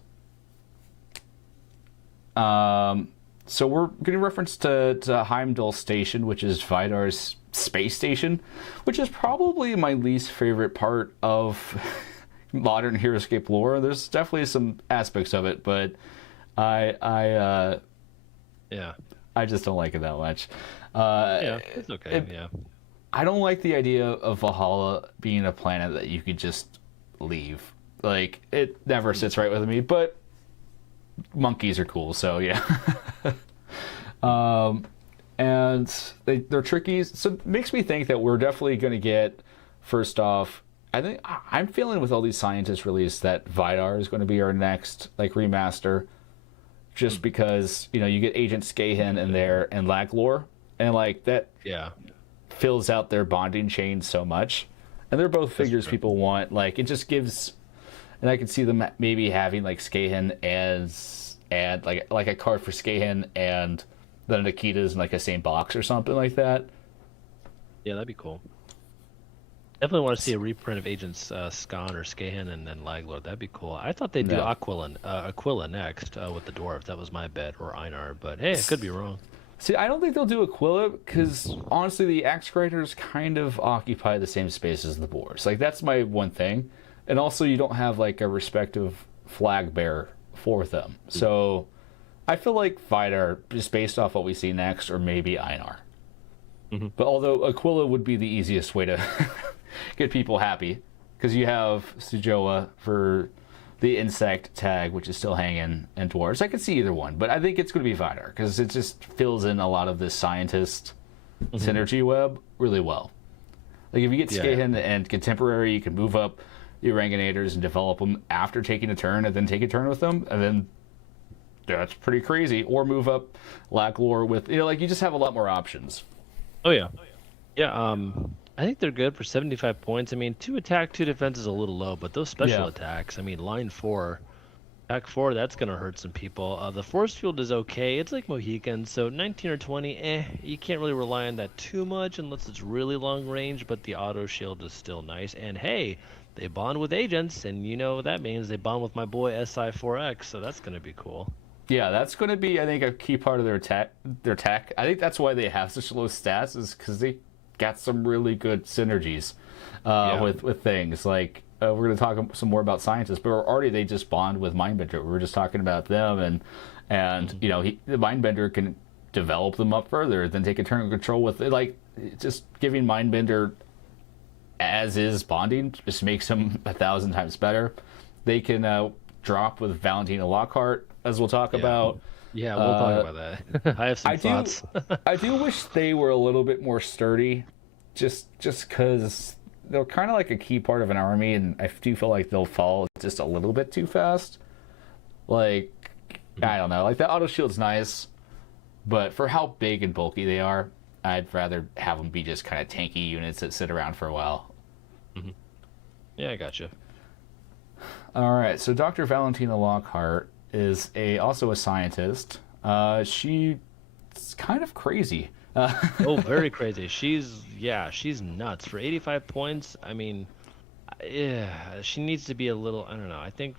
So we're getting reference to Heimdall Station, which is Vidar's space station, which is probably my least favorite part of modern Heroscape lore. There's definitely some aspects of it, but I Yeah. I just don't like it that much. Yeah, it's okay. Yeah. I don't like the idea of Valhalla being a planet that you could just leave. Like, it never sits right with me, but monkeys are cool, so yeah. And they're tricky, so it makes me think that we're definitely going to get, first off, I'm feeling with all these scientists released that Vidar is going to be our next like remaster, just because you get Agent Skahen in there and Laglor, and like that Yeah. fills out their bonding chain so much, and they're both figures people want. Like, it just gives, and I could see them maybe having like Skahen and like a card for Skahen and the Nikitas in like a same box or something like that. Yeah, that'd be cool. Definitely want to see a reprint of Agents Skan or Skahan and then Laglor. That'd be cool. I thought they'd do Yeah. Aquila next with the dwarf. That was my bet, or Einar. But hey, it could be wrong. See, I don't think they'll do Aquila because honestly, the axe writers kind of occupy the same space as the boars. Like, that's my one thing, and also you don't have like a respective flag bearer for them. So I feel like Vidar, just based off what we see next, or maybe Einar. But although Aquila would be the easiest way to get people happy, because you have Sujoa for the insect tag, which is still hanging, and dwarves. I could see either one, but I think it's going to be Vidar because it just fills in a lot of this scientist synergy web really well. Like, if you get Skahen and Contemporary, you can move up your Ranganators and develop them after taking a turn, and then take a turn with them, and then that's pretty crazy. Or move up Laglor with, like, you just have a lot more options. Oh yeah, yeah. I think they're good for 75 points. I mean, 2 attack, 2 defense is a little low, but those special attacks. I mean, line 4, attack 4, that's gonna hurt some people. The force field is okay. It's like Mohican, so 19 or 20. You can't really rely on that too much unless it's really long range. But the auto shield is still nice. And hey, they bond with agents, and you know what that means. They bond with my boy SI4X, so that's gonna be cool. Yeah, that's going to be, I think, a key part of their tech. I think that's why they have such low stats, is because they got some really good synergies with things. Like, we're going to talk some more about scientists, but already they just bond with Mindbender. We were just talking about them, and the Mindbender can develop them up further, then take a turn of control with it. Like, just giving Mindbender as is bonding just makes him 1,000 times better. They can drop with Valentina Lockhart, as we'll talk about. Yeah, we'll talk about that. I have some thoughts. I do wish they were a little bit more sturdy, just because they're kind of like a key part of an army, and I do feel like they'll fall just a little bit too fast. Like, I don't know. Like, the auto shield's nice, but for how big and bulky they are, I'd rather have them be just kind of tanky units that sit around for a while. Yeah, I gotcha. All right, so Dr. Valentina Lockhart is also a scientist. She's kind of crazy. Oh, very crazy. She's nuts. For 85 points, I mean, yeah, she needs to be a little, I don't know. I think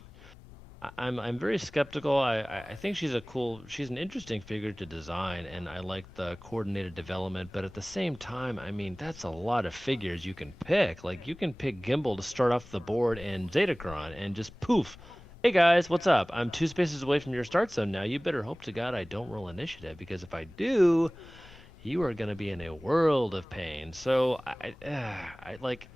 I'm very skeptical. I think she's an interesting figure to design, and I like the coordinated development, but at the same time, I mean, that's a lot of figures you can pick. Like, you can pick Gimbal to start off the board and Zetacron and just poof. Hey guys, what's up? I'm 2 spaces away from your start zone now. You better hope to God I don't roll initiative, because if I do, you are going to be in a world of pain. So I like,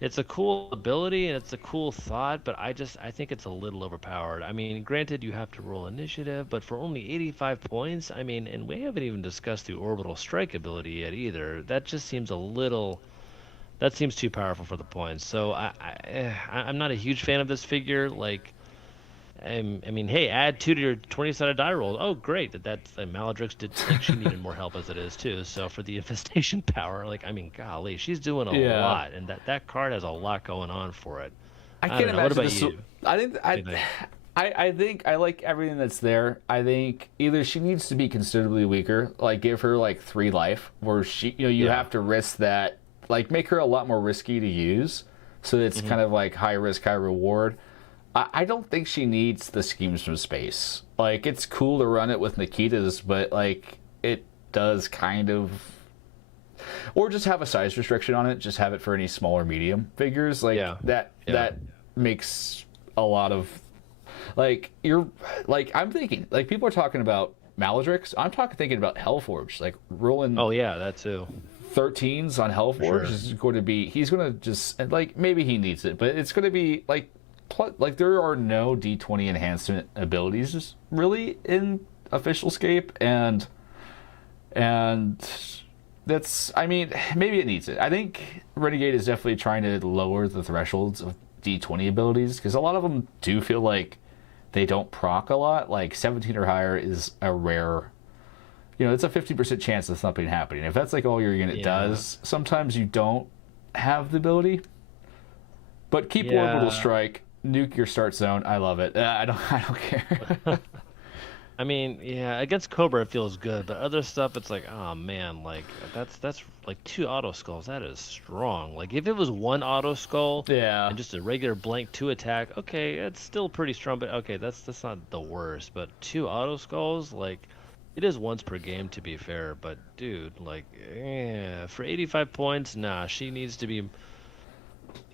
it's a cool ability and it's a cool thought, but I think it's a little overpowered. I mean, granted, you have to roll initiative, but for only 85 points, I mean, and we haven't even discussed the orbital strike ability yet either. That just seems that seems too powerful for the points. So I'm not a huge fan of this figure. Like, I mean, hey, add 2 to your 20-sided die roll. Oh, great. That's Maladrix did think she needed more help as it is too. So for the infestation power, like, I mean, golly, she's doing a lot, and that card has a lot going on for it. I can't imagine. What about you? I think I like everything that's there. I think either she needs to be considerably weaker, like give her like 3 life, where she, you have to risk that, like make her a lot more risky to use, so it's kind of like high risk, high reward. I don't think she needs the schemes from space. Like, it's cool to run it with Nikitas, but like it does kind of, or just have a size restriction on it. Just have it for any small or medium figures. Like that makes a lot of like you're like I'm thinking like people are talking about Maladrix. I'm thinking about Hellforge. Like rolling Oh yeah, that too. 13s on Hellforge Sure. is going to be he's going to just like maybe he needs it, but it's going to be like like there are no D20 enhancement abilities really in official scape and that's I mean maybe it needs it. I think Renegade is definitely trying to lower the thresholds of D20 abilities because a lot of them do feel like they don't proc a lot. Like 17 or higher is a rare, it's a 50% chance of something happening. If that's like all your unit does, sometimes you don't have the ability. But keep Orbital Strike, nuke your start zone. I love it. I don't care. I mean, yeah, against Cobra it feels good, but other stuff it's like, oh man, like that's like 2 auto skulls. That is strong. Like if it was 1 auto skull and just a regular blank 2 attack, okay, it's still pretty strong, but okay, that's not the worst. But 2 auto skulls, like it is once per game to be fair, but dude, like for 85 points, nah, she needs to be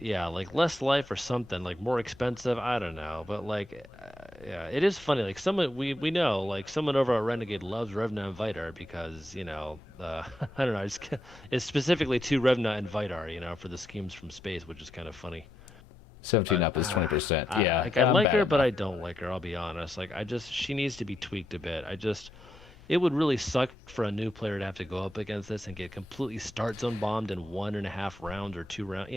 like less life or something, like more expensive. I don't know, but like, yeah, it is funny. Like someone we know, like someone over at Renegade loves Revna and Vidar because I don't know, it's specifically to Revna and Vidar, for the schemes from space, which is kind of funny. 17 up is 20%. Yeah, like I like her, but I don't like her. I'll be honest. Like she needs to be tweaked a bit. It would really suck for a new player to have to go up against this and get completely start zone bombed in 1.5 rounds or 2 rounds.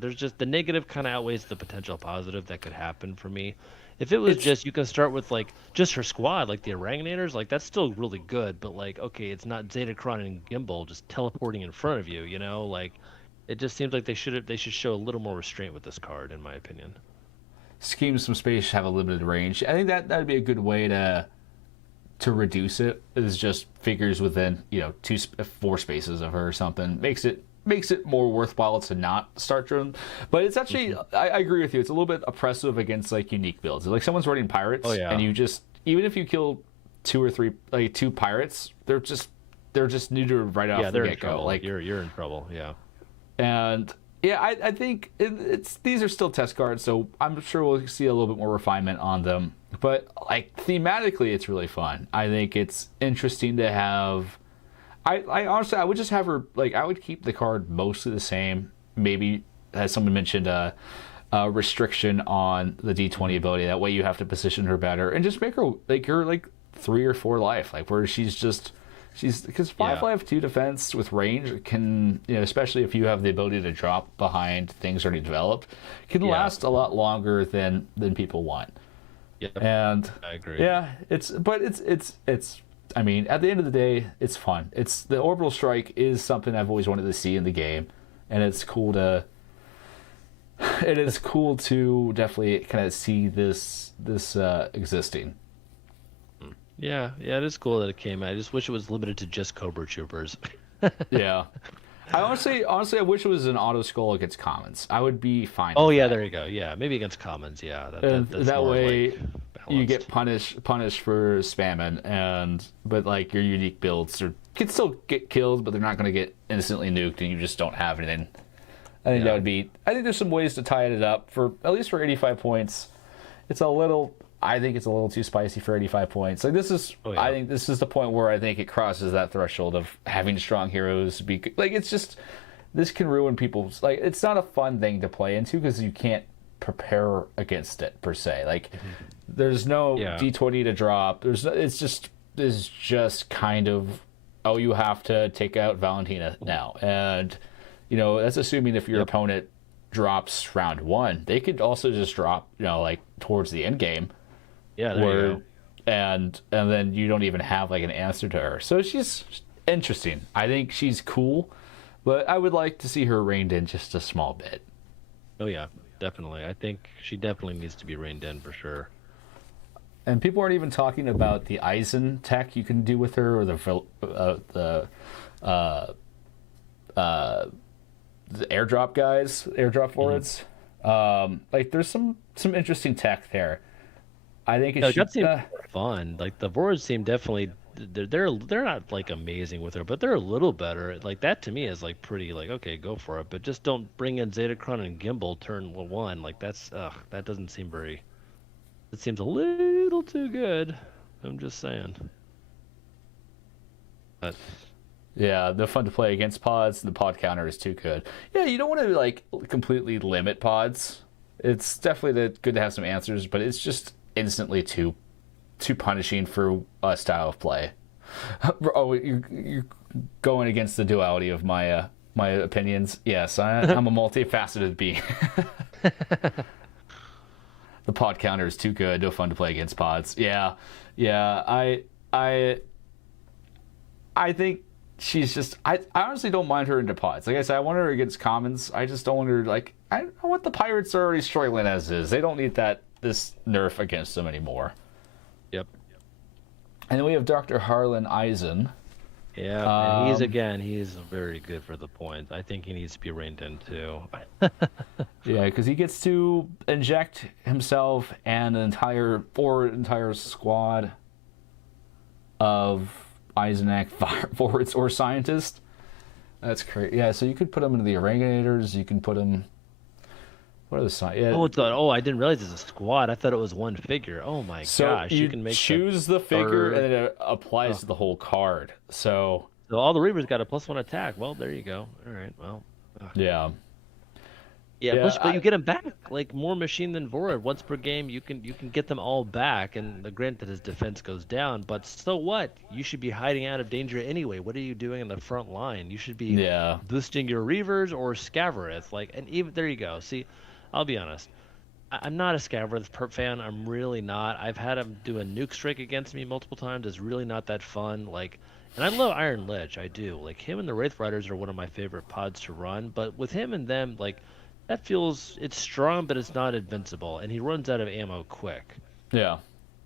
There's just the negative kind of outweighs the potential positive that could happen for me. If it was just you can start with like just her squad, like the Orangutators, like that's still really good. But like, okay, it's not Zetatron and Gimbal just teleporting in front of you. Like it just seems like they should show a little more restraint with this card, in my opinion. Schemes from space have a limited range. I think that'd be a good way to reduce it is just figures within 4 spaces of her or something makes it more worthwhile to not start drone. But it's actually I agree with you, it's a little bit oppressive against like unique builds. Like someone's running pirates and you just even if you kill 2 or 3 like 2 pirates, they're just neutered right off the get-go. Like you're in trouble. And I think these are still test cards, so I'm sure we'll see a little bit more refinement on them. But like thematically, it's really fun. I think it's interesting to have. I honestly, I would just have her like I would keep the card mostly the same. Maybe as someone mentioned, a restriction on the D20 ability. That way, you have to position her better and just make her like 3 or 4 life, like where she's because 5 life 2 defense with range can especially if you have the ability to drop behind things already developed can last a lot longer than people want. And I agree. It's I mean at the end of the day it's fun. It's the orbital strike is something I've always wanted to see in the game, and it's cool to definitely kind of see this existing. Yeah, it is cool that it came out. I just wish it was limited to just Cobra Troopers. Yeah. I honestly, I wish it was an auto skull against commons. I would be fine. Oh yeah, there you go. Yeah, maybe against commons. Yeah, that's that more way like you get punished for spamming, but like your unique builds can still get killed, but they're not going to get instantly nuked, and you just don't have anything. I think that would be. I think there's some ways to tie it up for at least for 85 points. I think it's a little too spicy for 85 points. Like this is, I think this is the point where I think it crosses that threshold of having strong heroes. It's just, this can ruin people's, like, it's not a fun thing to play into because you can't prepare against it per se. Like, there's no D20 to drop. It's just kind of, you have to take out Valentina now. And, that's assuming if your opponent drops round 1, they could also just drop, like towards the end game. Yeah, there you go. And then you don't even have like an answer to her. So she's interesting. I think she's cool, but I would like to see her reined in just a small bit. Oh yeah, definitely. I think she definitely needs to be reined in for sure. And people aren't even talking about the Eisen tech you can do with her, or the airdrop guys, airdrop forwards. Like there's some interesting tech there. I think that seemed fun. Like the boards seem definitely they're not like amazing with her, but they're a little better. Like that to me is like pretty like okay, go for it, but just don't bring in Zetacron and Gimbal turn one. Like that doesn't seem very. It seems a little too good. I'm just saying. But Yeah, they're fun to play against pods. The pod counter is too good. Yeah, you don't want to like completely limit pods. It's definitely good to have some answers, but it's just instantly too punishing for a style of play. Oh, you're going against the duality of my opinions. Yes, I'm a multifaceted being. The pod counter is too good. No fun to play against pods. Yeah, yeah. I think she's just. I honestly don't mind her into pods. Like I said, I want her against commons. I just don't want her like. I want the pirates are already struggling as is. They don't need this nerf against them anymore. yep. And then we have Dr. Harlan Eisen. Yeah, and he's very good for the points. I think he needs to be reined in too. Yeah, because he gets to inject himself and an entire squad of Eisenac forwards or scientists. That's great. Yeah, so you could put them into the Orangutators. You can put them. What are the yeah. I didn't realize it's a squad. I thought it was one figure. Oh my gosh, you can make choose the figure third. and then it applies to the whole card. So all the Reavers got a +1 attack. Well, there you go. All right. Well. yeah. Yeah, but you get them back like more machine than Vorad. Once per game, you can get them all back, and granted his defense goes down, but so what? You should be hiding out of danger anyway. What are you doing in the front line? You should be boosting your Reavers or Scavarith. Like, and even there you go. See, I'll be honest. I'm not a Scavarith fan. I'm really not. I've had him do a nuke strike against me multiple times. It's really not that fun. Like, and I love Iron Lich. I do. Like him and the Wraith Riders are one of my favorite pods to run. But with him and them, like. That it's strong, but it's not invincible, and he runs out of ammo quick. Yeah.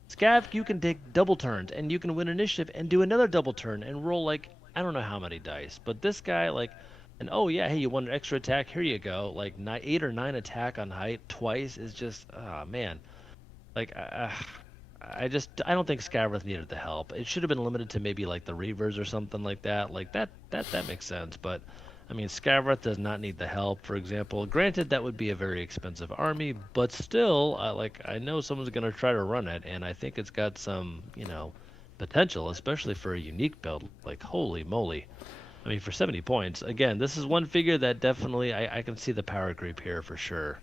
Scav, you can take double turns, and you can win initiative and do another double turn and roll, like, I don't know how many dice. But this guy, like, and oh, yeah, hey, you want an extra attack? Here you go. Like, 8 or 9 attack on height twice is just, oh, man. Like, I don't think Scavarith needed the help. It should have been limited to maybe, like, the Reavers or something like that. Like, that makes sense, but... I mean, Scavarith does not need the help, for example. Granted, that would be a very expensive army, but still, I know someone's going to try to run it, and I think it's got some, potential, especially for a unique build. Like, holy moly. I mean, for 70 points, again, this is one figure that definitely, I can see the power creep here for sure.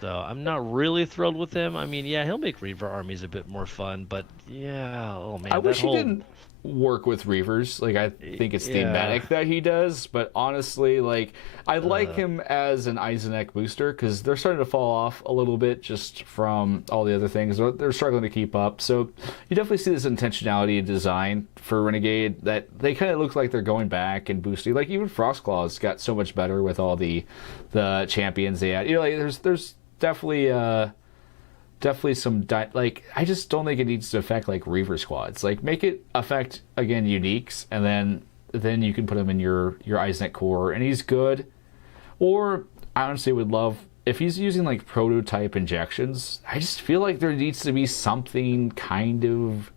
So, I'm not really thrilled with him. I mean, yeah, he'll make Reaver armies a bit more fun, but yeah, oh man. I wish he didn't work with Reavers. Like, I think it's thematic that he does, but honestly, like, I like him as an Eisenac booster because they're starting to fall off a little bit just from all the other things. They're struggling to keep up. So you definitely see this intentionality in design for Renegade that they kind of look like they're going back and boosting. Like, even Frostclaws got so much better with all the champions they had. Like, there's definitely some like, I just don't think it needs to affect like Reaver squads. Like, make it affect again uniques, and then you can put him in your Eisenac core, and he's good. Or I honestly would love if he's using like prototype injections. I just feel like there needs to be something kind of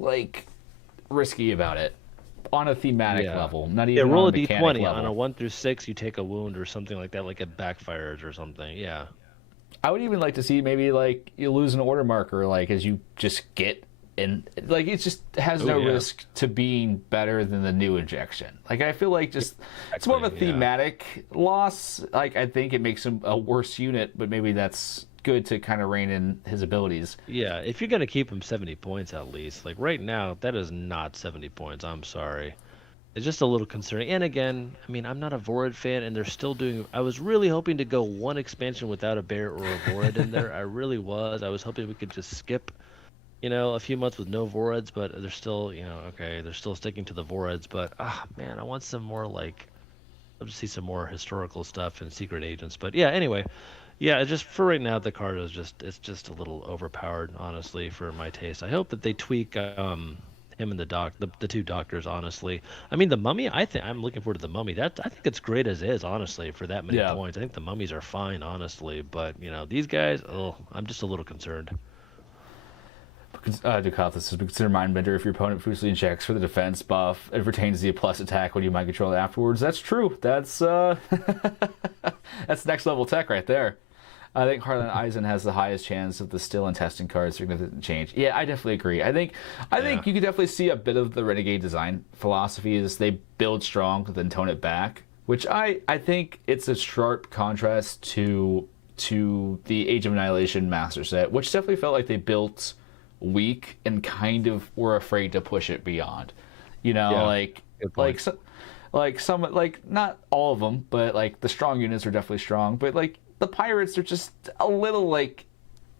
like risky about it. On a thematic level, not even roll on a a d20 level. on a 1 through 6. You take a wound or something like that, like it backfires or something. Yeah, I would even like to see maybe like you lose an order marker, like as you just get in, like it just has no risk to being better than the new injection. Like I feel like just it's more of a thematic loss. Like I think it makes him a worse unit, but maybe that's good to kind of rein in his abilities. Yeah, if you're gonna keep him 70 points at least, like right now, that is not 70 points. I'm sorry, it's just a little concerning. And again, I mean, I'm not a Vorad fan, and they're still doing. I was really hoping to go one expansion without a bear or a Vorad in there. I really was. I was hoping we could just skip, a few months with no Vorads, but they're still, they're still sticking to the Vorads. But man, I want some more like, I'll just see some more historical stuff and secret agents. But yeah, anyway. Yeah, just for right now, the card is it's just a little overpowered, honestly, for my taste. I hope that they tweak him and the two doctors, honestly. I mean, the Mummy, I'm looking forward to the Mummy. I think it's great as is, honestly, for that many points. I think the Mummies are fine, honestly, but these guys, I'm just a little concerned. Dukathis says, consider Mindbender if your opponent previously injects for the defense buff. It retains the plus attack when you mind control it afterwards. That's true. That's that's next level tech right there. I think Harlan Eisen has the highest chance of the still and testing cards significant change. Yeah, I definitely agree. I think you can definitely see a bit of the Renegade design philosophy is they build strong, then tone it back, which I think it's a sharp contrast to the Age of Annihilation Master Set, which definitely felt like they built weak and kind of were afraid to push it beyond. You know, some not all of them, but like the strong units are definitely strong, but like the pirates are just a little like,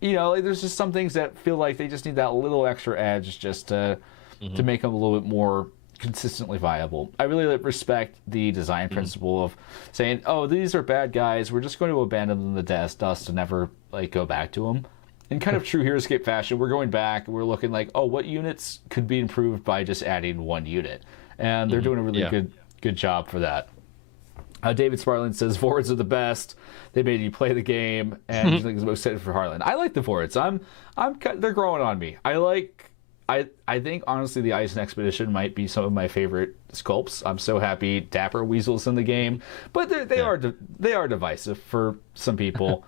you know, like there's just some things that feel like they just need that little extra edge just to make them a little bit more consistently viable. I really respect the design principle of saying, oh, these are bad guys, we're just going to abandon them in the dust and never like go back to them. In kind of true Heroscape fashion, we're going back and we're looking like, oh, what units could be improved by just adding one unit, and they're doing a really good job for that. David Sparling says Vords are the best. They made you play the game, and you think is most excited for Harlan. I like the Vords. They're growing on me. I think honestly the Eisen Expedition might be some of my favorite sculpts. I'm so happy Dapper Weasel's in the game, but they are divisive for some people.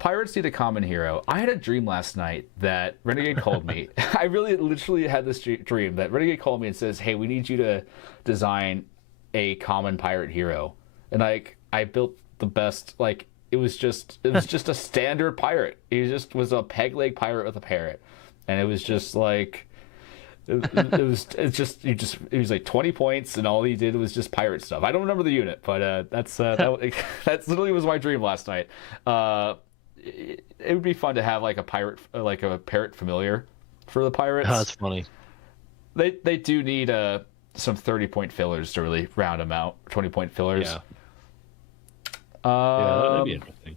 Pirates need a common hero. I had a dream last night that Renegade called me. I really literally had this dream that Renegade called me and says, "Hey, we need you to design a common pirate hero." And like I built the best, like it was just a standard pirate. He just was a peg leg pirate with a parrot, and it was just like it was like 20 points, and all he did was just pirate stuff. I don't remember the unit, but that's literally was my dream last night. It would be fun to have like a parrot familiar for the pirates. Oh, that's funny. They do need some 30-point fillers to really round them out. 20-point fillers. Yeah. That'd be interesting.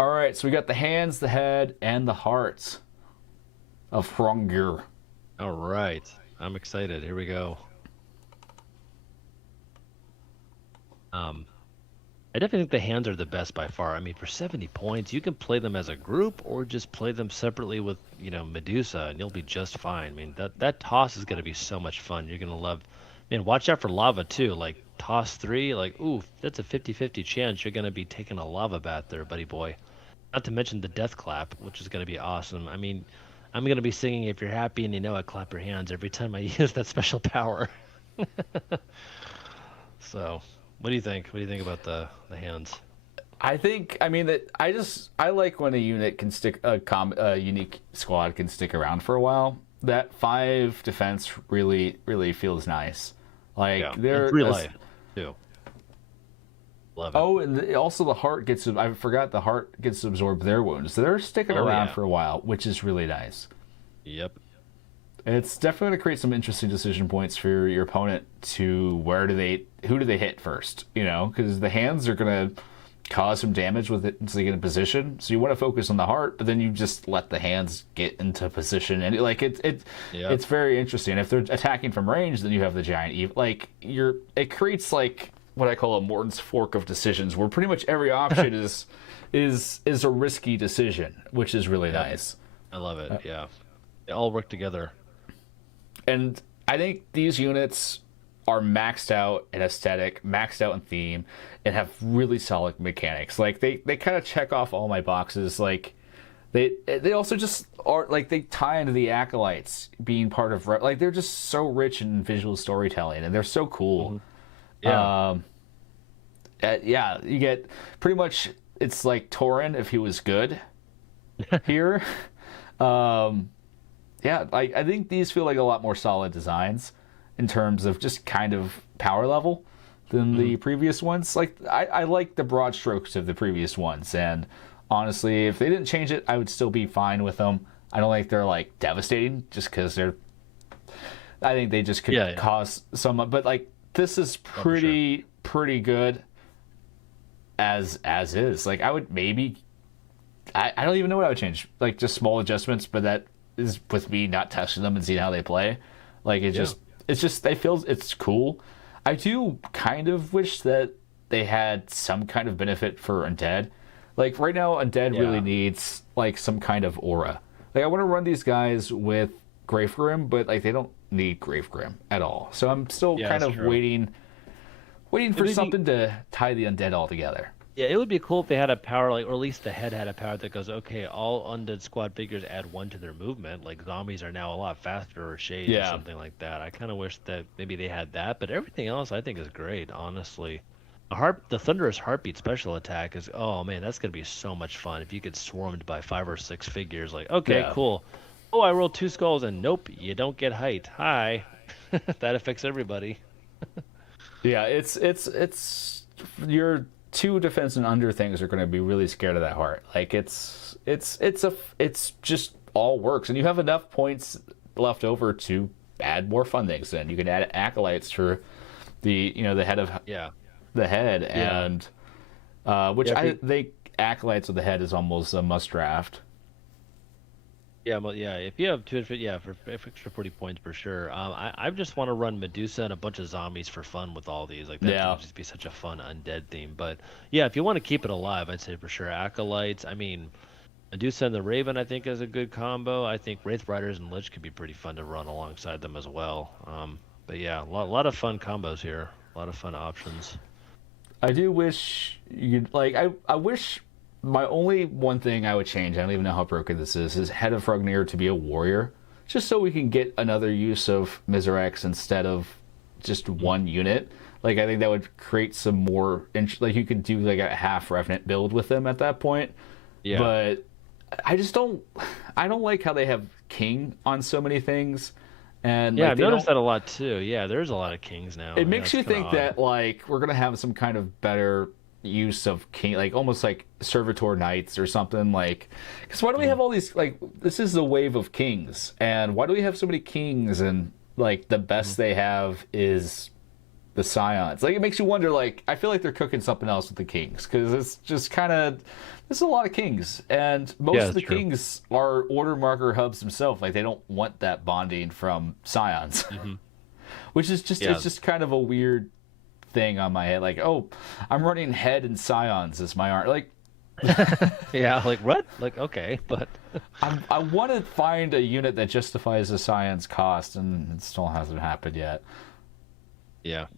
All right, so we got the hands, the head, and the hearts of Hrungnir. All right, I'm excited. Here we go. I definitely think the hands are the best by far. I mean, for 70 points, you can play them as a group or just play them separately with, Medusa, and you'll be just fine. I mean, that toss is going to be so much fun. You're going to love. Man, watch out for lava too. Like toss 3, like ooh, that's a 50-50 chance you're going to be taking a lava bath there, buddy boy. Not to mention the death clap, which is going to be awesome. I mean, I'm going to be singing "If You're Happy and You Know It, Clap Your Hands" every time I use that special power. So, what do you think? What do you think about the hands? I like when a unit can stick, a unique squad can stick around for a while. That 5 defense really, really feels nice. Like they're 3 life too. Love it. Oh, and also the heart gets. I forgot the heart gets to absorb their wounds. So they're sticking around for a while, which is really nice. Yep. It's definitely going to create some interesting decision points for your opponent to who do they hit first, because the hands are going to cause some damage with it until they get in position. So you want to focus on the heart, but then you just let the hands get into position, and it's very interesting. If they're attacking from range, then you have the giant it creates like what I call a Morton's fork of decisions, where pretty much every option is a risky decision, which is really nice. I love it. Yeah, they all work together. And I think these units are maxed out in aesthetic, maxed out in theme, and have really solid mechanics. Like they kind of check off all my boxes. Like they also just are like they tie into the acolytes being part of like they're just so rich in visual storytelling, and they're so cool. Yeah. You get pretty much it's like Torin if he was good here. I think these feel like a lot more solid designs in terms of just kind of power level than the previous ones. Like I like the broad strokes of the previous ones, and honestly, if they didn't change it, I would still be fine with them. I don't think they're like devastating just because I think they just could cause some, but like this is pretty good as is. Like I would maybe I don't even know what I would change. Like just small adjustments, but that is with me not testing them and seeing how they play. Like it's cool. I do kind of wish that they had some kind of benefit for Undead. Like right now, Undead really needs like some kind of aura. Like I want to run these guys with Grave but like they don't need Grave at all. So I'm still kind of waiting for something to tie the undead all together. Yeah, it would be cool if they had a power, like, or at least the head had a power that goes, okay, all undead squad figures add 1 to their movement. Like zombies are now a lot faster, or shades or something like that. I kind of wish that maybe they had that, but everything else I think is great, honestly. The Thunderous Heartbeat special attack is, oh man, that's gonna be so much fun if you get swarmed by 5 or 6 figures. Like, okay, cool. Oh, I rolled 2 skulls, and nope, you don't get height. Hi, that affects everybody. Yeah, it's your 2 defense and under things are going to be really scared of that heart. Like it's just all works, and you have enough points left over to add more fun things. Then you can add acolytes for the the head of the head, and which they acolytes of the head is almost a must draft. Yeah, well, yeah. If you have 2, for extra 40 points for sure. I just want to run Medusa and a bunch of zombies for fun with all these. Like that would just be such a fun undead theme. But yeah, if you want to keep it alive, I'd say for sure acolytes. I mean, Medusa and the Raven, I think, is a good combo. I think Wraith Riders and Lich could be pretty fun to run alongside them as well. But yeah, a lot of fun combos here. A lot of fun options. I do wish you'd like. I wish. My only one thing I would change, I don't even know how broken this is Head of Rugnir to be a warrior. Just so we can get another use of Miserex instead of just one unit. Like, I think that would create some more... Like, you could do, like, a half Revenant build with them at that point. Yeah. But I just don't... I don't like how they have King on so many things. And yeah, I've noticed that a lot, too. Yeah, there's a lot of Kings now. It makes you think that, like, we're going to have some kind of better... use of king, like almost like servitor knights or something, like, because why do we have all these, like, this is the wave of kings, and why do we have so many kings, and like the best they have is the scions? Like, it makes you wonder, like, I feel like they're cooking something else with the kings, because it's just kind of, there's a lot of kings, and most of the kings are order marker hubs themselves. Like, they don't want that bonding from scions. Which is just it's just kind of a weird thing on my head, like, oh, I'm running head and scions as my art, like yeah, like what, like, okay, but I want to find a unit that justifies the scions cost, and it still hasn't happened yet. Let's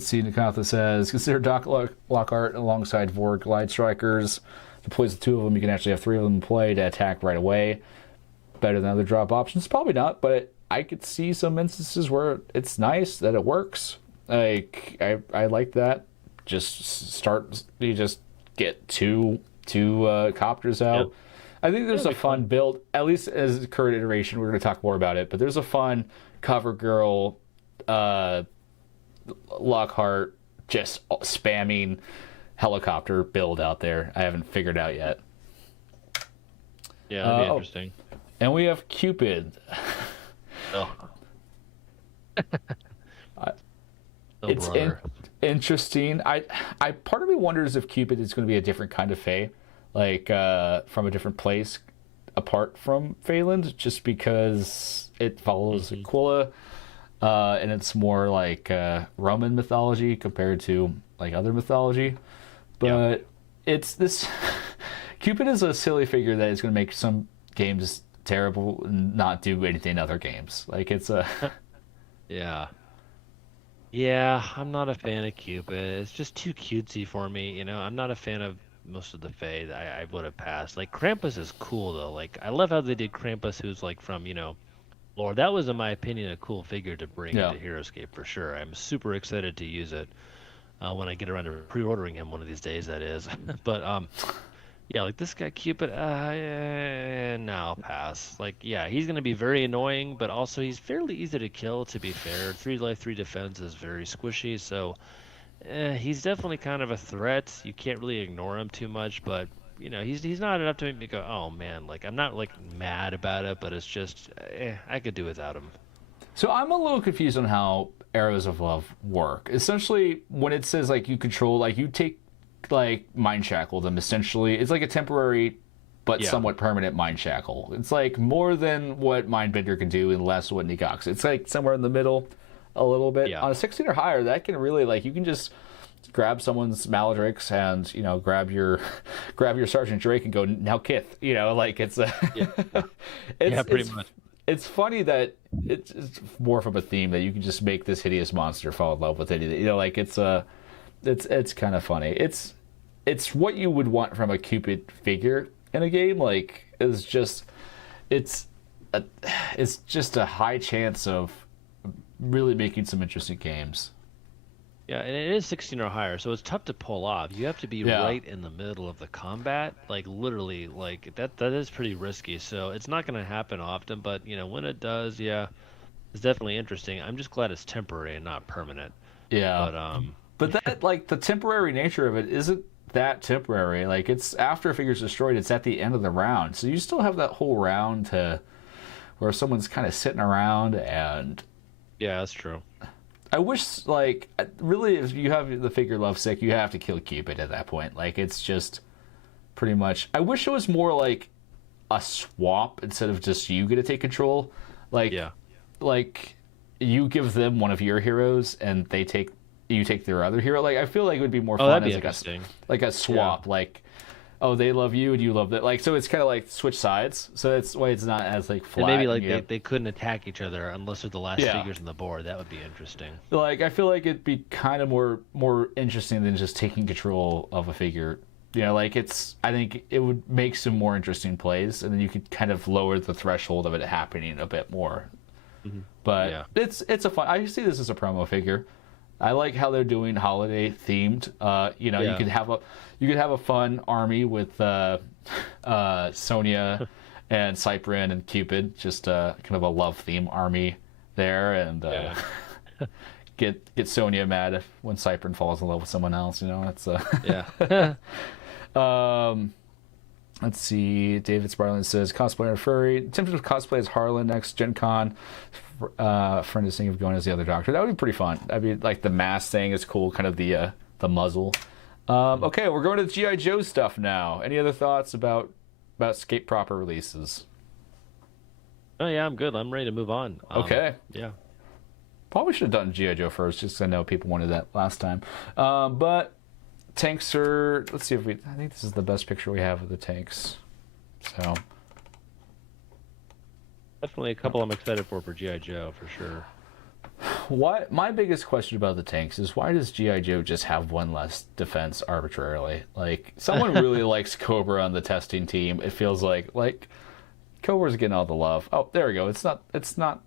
see. Nikatha says, consider Doc Lockhart alongside Vorg Glide Strikers. Deploys the 2 of them, you can actually have 3 of them in play to attack right away. Better than other drop options? Probably not, but I could see some instances where it's nice that it works. Like, I like that. You just get two copters out. Yep. I think there's a fun build, at least as the current iteration. We're going to talk more about it, but there's a fun cover girl, Lockhart, just spamming helicopter build out there. I haven't figured out yet. Yeah, that'd be interesting. And we have Cupid. It's interesting. I part of me wonders if Cupid is going to be a different kind of Fae, like from a different place apart from Phalanx, just because it follows Aquila, and it's more like Roman mythology compared to like other mythology. But it's this Cupid is a silly figure that is going to make some games terrible and not do anything in other games. Like, it's a yeah, I'm not a fan of Cupid. It's just too cutesy for me, I'm not a fan of most of the Fae. I would have passed. Like, Krampus is cool though. Like, I love how they did Krampus, who's like from lore. That was, in my opinion, a cool figure to bring into Heroscape for sure. I'm super excited to use it when I get around to pre-ordering him one of these days, that is. But yeah, like this guy Cupid, no, I'll pass. Like, yeah, he's going to be very annoying, but also he's fairly easy to kill, to be fair. 3 life, 3 defense is very squishy, so he's definitely kind of a threat. You can't really ignore him too much, but, he's not enough to make me go, oh, man. Like, I'm not, like, mad about it, but it's just, I could do without him. So I'm a little confused on how Arrows of Love work. Essentially, when it says, like, you control, like, you take, like, mind shackle them, essentially. It's like a temporary but somewhat permanent mind shackle. It's like more than what Mindbender can do and less what Nigox. It's like somewhere in the middle a little bit. On a 16 or higher, that can really, like, you can just grab someone's Maladrix and grab your grab your Sergeant Drake and go now Kith. Like it's a Yeah, it's pretty much. it's funny that it's more from a theme that you can just make this hideous monster fall in love with it. Like it's kind of funny. It's what you would want from a Cupid figure in a game. Like it's just a high chance of really making some interesting games. Yeah, and it is 16 or higher, so it's tough to pull off. You have to be right in the middle of the combat, like literally, like that is pretty risky. So it's not going to happen often, but when it does, yeah, it's definitely interesting. I'm just glad it's temporary and not permanent. Yeah. But that like the temporary nature of it isn't that temporary. Like it's after a figure's destroyed, it's at the end of the round. So you still have that whole round to where someone's kind of sitting around and yeah, that's true. I wish, like, really, if you have the figure lovesick, you have to kill Cupid at that point. Like, it's just pretty much. I wish it was more like a swap instead of just you get to take control. Like, like you give them one of your heroes and you take their other hero. Like, I feel like it would be more fun as like a swap. Yeah. Like, oh, they love you and you love that. Like, so it's kind of like switch sides. So that's why it's not as like flat. And maybe like they couldn't attack each other unless they're the last figures on the board. That would be interesting. Like, I feel like it'd be kind of more interesting than just taking control of a figure. Like I think it would make some more interesting plays, and then you could kind of lower the threshold of it happening a bit more. Mm-hmm. But it's a fun. I see this as a promo figure. I like how they're doing holiday themed. You could have a fun army with Sonya and Cyprin and Cupid, just kind of a love theme army there, and get Sonya mad when Cyprin falls in love with someone else. It's let's see. David Sparlin says cosplayer furry. Attempted to cosplay as Harlan next Gen Con. Friend is thinking of going as the other Doctor. That would be pretty fun. I mean, like the mask thing is cool. Kind of the muzzle. Okay, we're going to the G.I. Joe stuff now. Any other thoughts about Skate proper releases? Oh yeah, I'm good. I'm ready to move on. Okay. Yeah. Probably should have done G.I. Joe first, just because I know people wanted that last time. But tanks are. Let's see if I think this is the best picture we have of the tanks. So. Definitely a couple I'm excited for G.I. Joe, for sure. My biggest question about the tanks is why does G.I. Joe just have one less defense arbitrarily? Like, someone really likes Cobra on the testing team. It feels like Cobra's getting all the love. Oh, there we go. It's not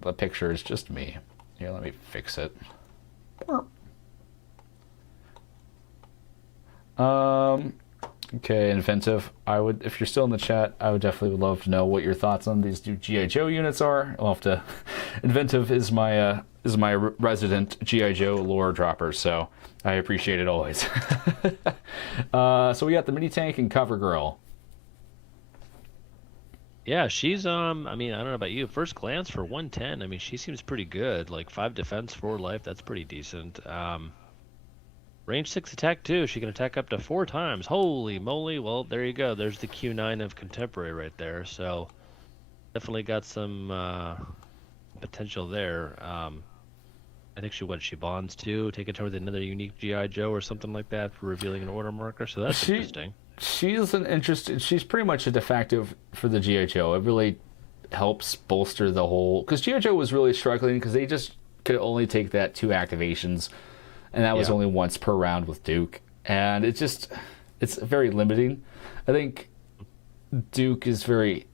the picture, it's just me. Here, let me fix it. Okay, Inventive. If you're still in the chat, I would definitely love to know what your thoughts on these new G.I. Joe units are. I'll have to. Inventive is my resident G.I. Joe lore dropper, so I appreciate it always. So we got the mini tank and Cover Girl. Yeah, she's I mean, I don't know about you. First glance for 110, I mean, she seems pretty good. Like 5 defense, 4 life. That's pretty decent. Range 6 attack too. She can attack up to 4 times. Holy moly. Well, there you go. There's the Q9 of Contemporary right there. So definitely got some potential there. I think she bonds too. Take it to with another unique G.I. Joe or something like that for revealing an order marker. So that's interesting. She's pretty much a de facto for the G.I. Joe. It really helps bolster the whole... Because G.I. Joe was really struggling because they just could only take that 2 activations. And that was only once per round with Duke. And it's very limiting. I think Duke is very...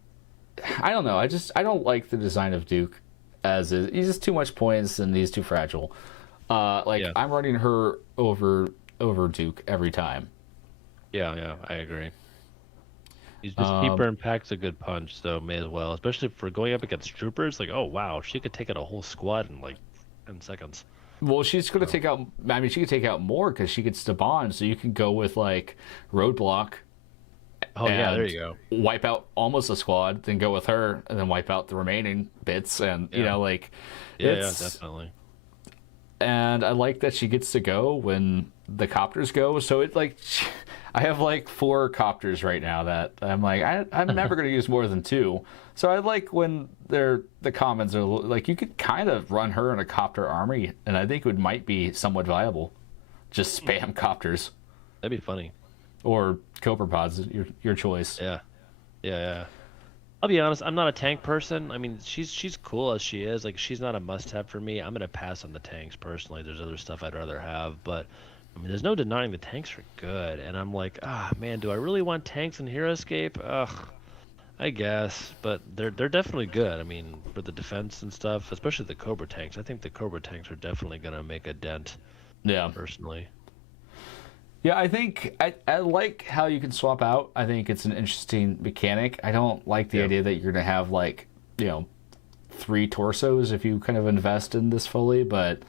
I don't know. I don't like the design of Duke as is. He's just too much points and he's too fragile. I'm running her over Duke every time. Yeah, I agree. He's just keeper and packs a good punch, so may as well. Especially for going up against troopers. Like, oh wow, she could take out a whole squad in like 10 seconds. Well, she's going to take out... I mean, she could take out more because she gets to bond, so you can go with, like, Roadblock. Oh, yeah, there you go. Wipe out almost a squad, then go with her, and then wipe out the remaining bits, and, Yeah, definitely. And I like that she gets to go when the copters go, so it, like... I have, like, 4 copters right now that I'm like, I'm never going to use more than 2. So I like when the commons are like, you could kind of run her in a copter army, and I think it might be somewhat viable. just spam copters That'd be funny. or Cobra pods, your choice. Yeah. Yeah. I'll be honest, I'm not a tank person. I mean, she's cool as she is. Like, she's not a must-have for me. I'm gonna pass on the tanks personally. There's other stuff I'd rather have, but I mean, there's no denying the tanks are good. And I'm like, man, do I really want tanks in Heroscape? Ugh, I guess, but they're definitely good. I mean, for the defense and stuff, especially the Cobra tanks. I think the Cobra tanks are definitely gonna make a dent, Yeah. personally. Yeah, I think I like how you can swap out. I think it's an interesting mechanic. I don't like the idea that you're gonna have like, 3 torsos if you kind of invest in this fully, but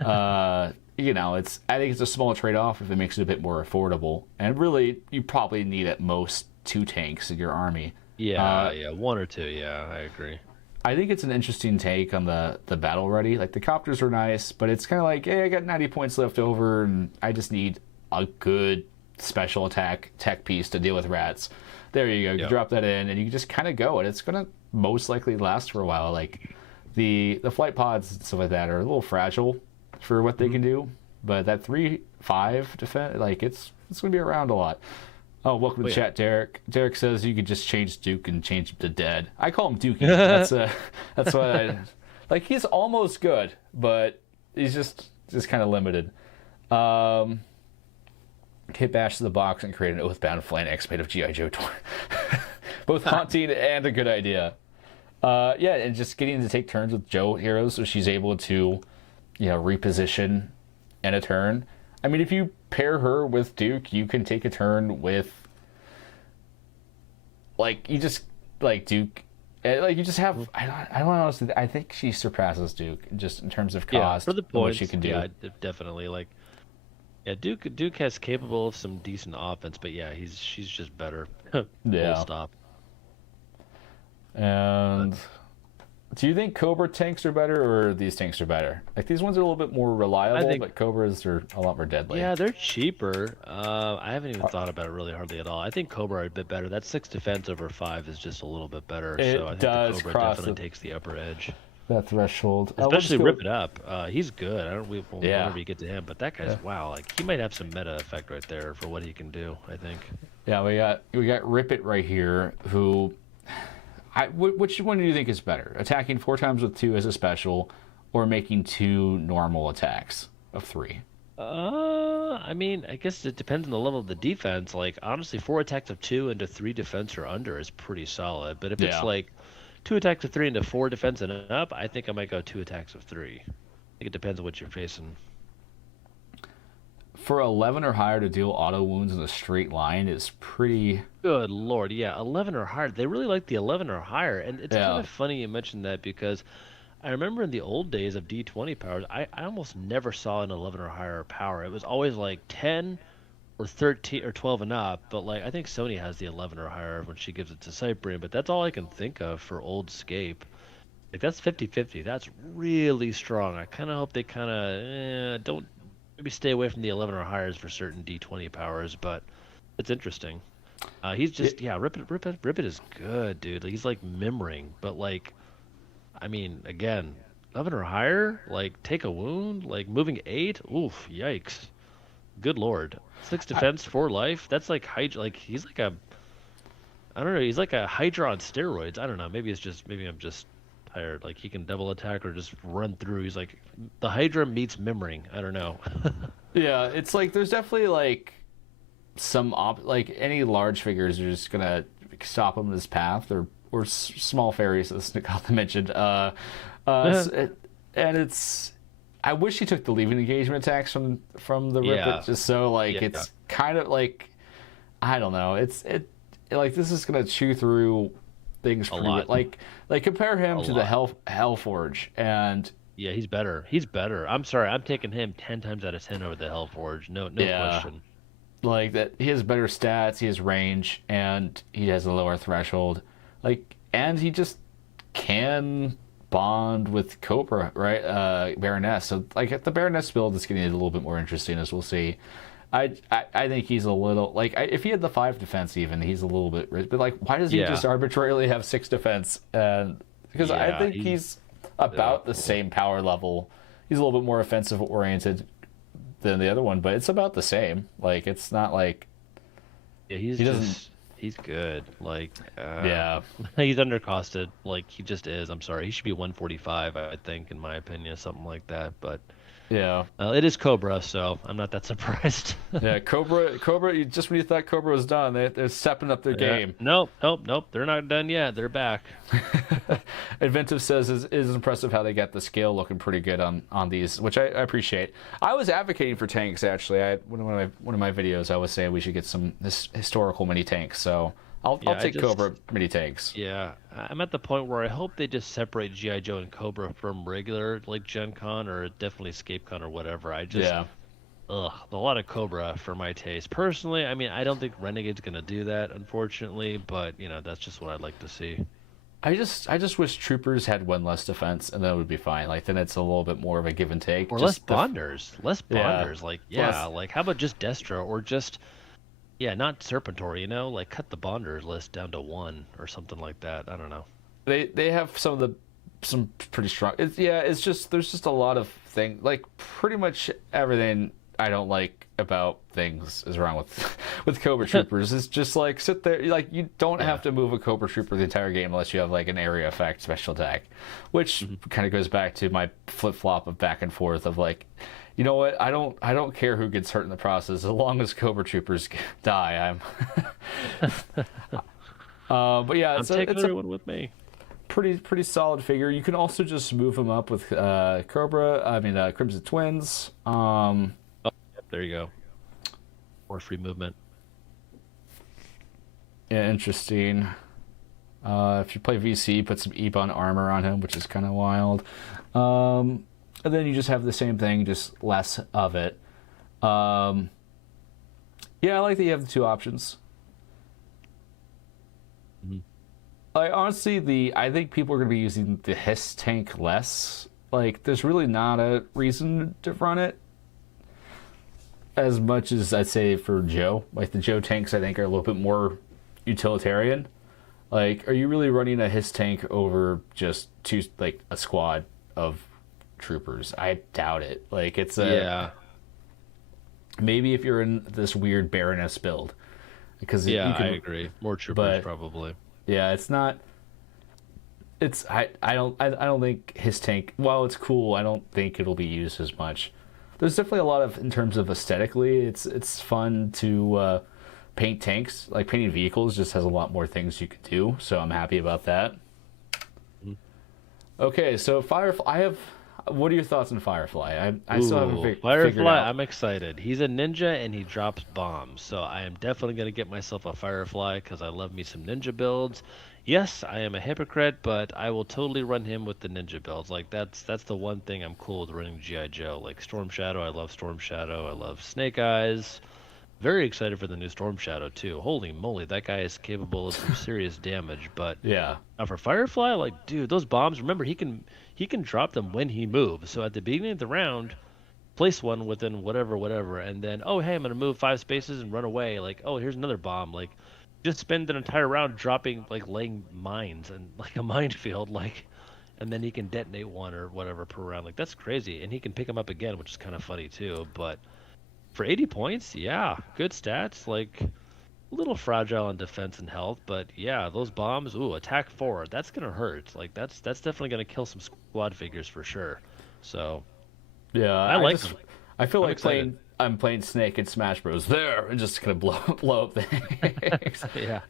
it's I think it's a small trade-off if it makes it a bit more affordable. And really, you probably need at most 2 tanks in your army. Yeah, 1 or 2. Yeah, I agree. I think it's an interesting take on the battle ready. Like the copters are nice, but it's kind of like, hey, I got 90 points left over, and I just need a good special attack tech piece to deal with rats. There you go. You drop that in, and you just kind of go, and it's gonna most likely last for a while. Like the flight pods and stuff like that are a little fragile for what they can do, but that 3-5 defense, like it's gonna be around a lot. Oh, welcome to chat, Derek. Derek says you could just change Duke and change him to dead. I call him Dookie. That's what I like. He's almost good, but he's just kind of limited. Hit bash to the box and create an Oathbound Phalanx made of G.I. Joe toy. Both haunting and a good idea. And just getting to take turns with Joe heroes so she's able to, reposition in a turn. I mean, if you pair her with Duke, you can take a turn with, like, you just, like, Duke. Like, you just have, I don't know, I think she surpasses Duke just in terms of cost. For the points, what she can do. Yeah, definitely. Like, yeah, Duke has capable of some decent offense, but yeah, she's just better. Yeah. Full stop. And do you think Cobra tanks are better, or these tanks are better? Like, these ones are a little bit more reliable, but Cobras are a lot more deadly. Yeah, they're cheaper. I haven't even thought about it really hardly at all. I think Cobra are a bit better. That 6 defense over 5 is just a little bit better. So I think the Cobra definitely takes the upper edge. That threshold. Especially Rip It Up. He's good. Whenever you get to him, but that guy's wow. Like, he might have some meta effect right there for what he can do, I think. Yeah, we got Rip It right here, who which one do you think is better? Attacking 4 times with 2 as a special, or making 2 normal attacks of 3? I mean, I guess it depends on the level of the defense. Like, honestly, 4 attacks of 2 into 3 defense or under is pretty solid. But if it's like 2 attacks of 3 into 4 defense and up, I think I might go 2 attacks of 3. I think it depends on what you're facing. For 11 or higher to deal auto wounds in a straight line is pretty... Good lord, yeah, 11 or higher. They really like the 11 or higher, and it's kind of funny you mentioned that, because I remember in the old days of D20 powers, I almost never saw an 11 or higher power. It was always like 10 or 13 or 12 and up, but like I think Sony has the 11 or higher when she gives it to Cyprian, but that's all I can think of for old Scape. Like, that's 50-50. That's really strong. I kind of hope they kind of don't maybe stay away from the 11 or higher for certain D20 powers, but it's interesting. He's just Rip It is good, dude. He's like mimring, but like, I mean, again, 11 or higher, like take a wound, like moving 8. Oof, yikes. Good lord. 6 defense, 4 life. That's like he's like a, I don't know. He's like a Hydra on steroids. I don't know. Maybe I'm just tired. Like, he can double attack or just run through. He's like the Hydra meets mimring. I don't know. Yeah, it's like there's definitely like some like any large figures are just gonna stop him in his path, or small fairies, as Nicole mentioned. And it's. I wish he took the leaving engagement attacks from the Rip It, just so like it's kind of like, I don't know. It's like this is gonna chew through things pretty good. Like compare him to the Hellforge, and he's better. I'm sorry, I'm taking him 10 times out of 10 over the Hellforge. No question. Like that, he has better stats, he has range, and he has a lower threshold. Like, and he just can bond with Cobra, right? Baroness. So like the Baroness build is getting a little bit more interesting, as we'll see. I think he's a little like, if he had the 5 defense, even he's a little bit rich. But like, why does he just arbitrarily have 6 defense? And because I think he's about the same power level. He's a little bit more offensive oriented. than the other one, but it's about the same. Like it's not like Yeah, he doesn't. he's good. Like, Yeah, he's undercosted. Like he just is. I'm sorry. He should be 145, I think, in my opinion, something like that. But yeah. it is Cobra, so I'm not that surprised. Yeah, Cobra. Just when you thought Cobra was done, they're stepping up their Yeah. game. Nope. They're not done yet. They're back. Inventive says is impressive how they got the scale looking pretty good on these, which I appreciate. I was advocating for tanks actually. One of my videos I was saying we should get some historical mini tanks. So I'll take Cobra mini tanks. Yeah, I'm at the point where I hope they just separate GI Joe and Cobra from regular like Gen Con or definitely Escape Con or whatever. Yeah. A lot of Cobra for my taste. Personally, I mean, I don't think Renegade's gonna do that, unfortunately, but that's just what I'd like to see. I just wish Troopers had one less defense, and that would be fine. Like then it's a little bit more of a give and take. Or just less Bonders. Less Bonders. Yeah. Like, Less. like how about just Destro or just not Serpentor, like cut the Bonders list down to 1 or something like that. I don't know. They have some pretty strong. It's just there's just a lot of things, like pretty much everything I don't like about things is wrong with Cobra Troopers. It's just like sit there, like you don't have to move a Cobra Trooper the entire game unless you have like an area effect special attack, which kind of goes back to my flip flop of back and forth of like, you know what, I don't care who gets hurt in the process as long as Cobra Troopers die. But yeah, I'm taking everyone with me. Pretty solid figure. You can also just move him up with Crimson Twins. There you go. More free movement. Yeah, interesting. If you play VC, put some Ebon armor on him, which is kind of wild. And then you just have the same thing, just less of it. Yeah, I like that you have the 2 options. Like honestly, I think people are going to be using the Hiss tank less. Like, there's really not a reason to run it as much as I'd say for Joe. Like the Joe tanks, I think are a little bit more utilitarian. Like, are you really running a Hiss tank over just a squad of troopers? I doubt it. Like it's maybe if you're in this weird Baroness build, because I agree. More troopers probably. Yeah, it's not. It's I don't think his tank. While it's cool, I don't think it'll be used as much. There's definitely a lot of in terms of aesthetically. It's fun to paint tanks. Like painting vehicles just has a lot more things you can do. So I'm happy about that. Okay, so Firefly. What are your thoughts on Firefly? I still haven't figured Firefly, out. I'm excited. He's a ninja and he drops bombs. So I am definitely going to get myself a Firefly because I love me some ninja builds. Yes, I am a hypocrite, but I will totally run him with the ninja builds. Like that's the one thing I'm cool with running G.I. Joe. Like Storm Shadow, I love Storm Shadow. I love Snake Eyes. Very excited for the new Storm Shadow too. Holy moly, that guy is capable of some serious damage. But Yeah. for Firefly, like dude, those bombs. Remember, he can drop them when he moves. So at the beginning of the round, place one within whatever, and then hey, I'm gonna move 5 spaces and run away. Like here's another bomb. Like just spend an entire round dropping laying mines and like a minefield and then he can detonate one or whatever per round. Like that's crazy, and he can pick them up again, which is kind of funny too. But for 80 points, yeah, good stats. Like a little fragile on defense and health, but yeah, those bombs. Ooh, attack 4. That's gonna hurt. Like that's definitely gonna kill some squad figures for sure. So yeah, I like them. I feel like excited. I'm playing Snake in Smash Bros. There and just gonna blow up things. Yeah.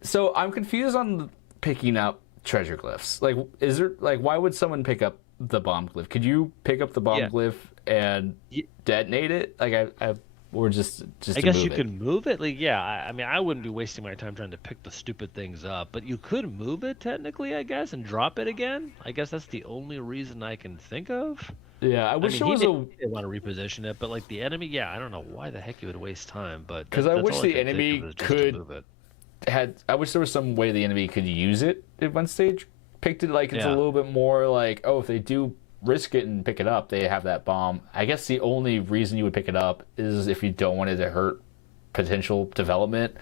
So I'm confused on picking up treasure glyphs. Like, is there why would someone pick up the bomb glyph? Could you pick up the bomb glyph and detonate it? Like or just I guess you could move it. Like, yeah, I mean, I wouldn't be wasting my time trying to pick the stupid things up, but you could move it technically, I guess, and drop it again. I guess that's the only reason I can think of. Yeah, I wish mean, there was he didn't want to reposition it, but like the enemy, yeah, I don't know why the heck you would waste time, but because I wish the enemy could move it. I wish there was some way the enemy could use it at one stage. Picked it it's a little bit more like, if they do risk it and pick it up, they have that bomb. I guess the only reason you would pick it up is if you don't want it to hurt potential development.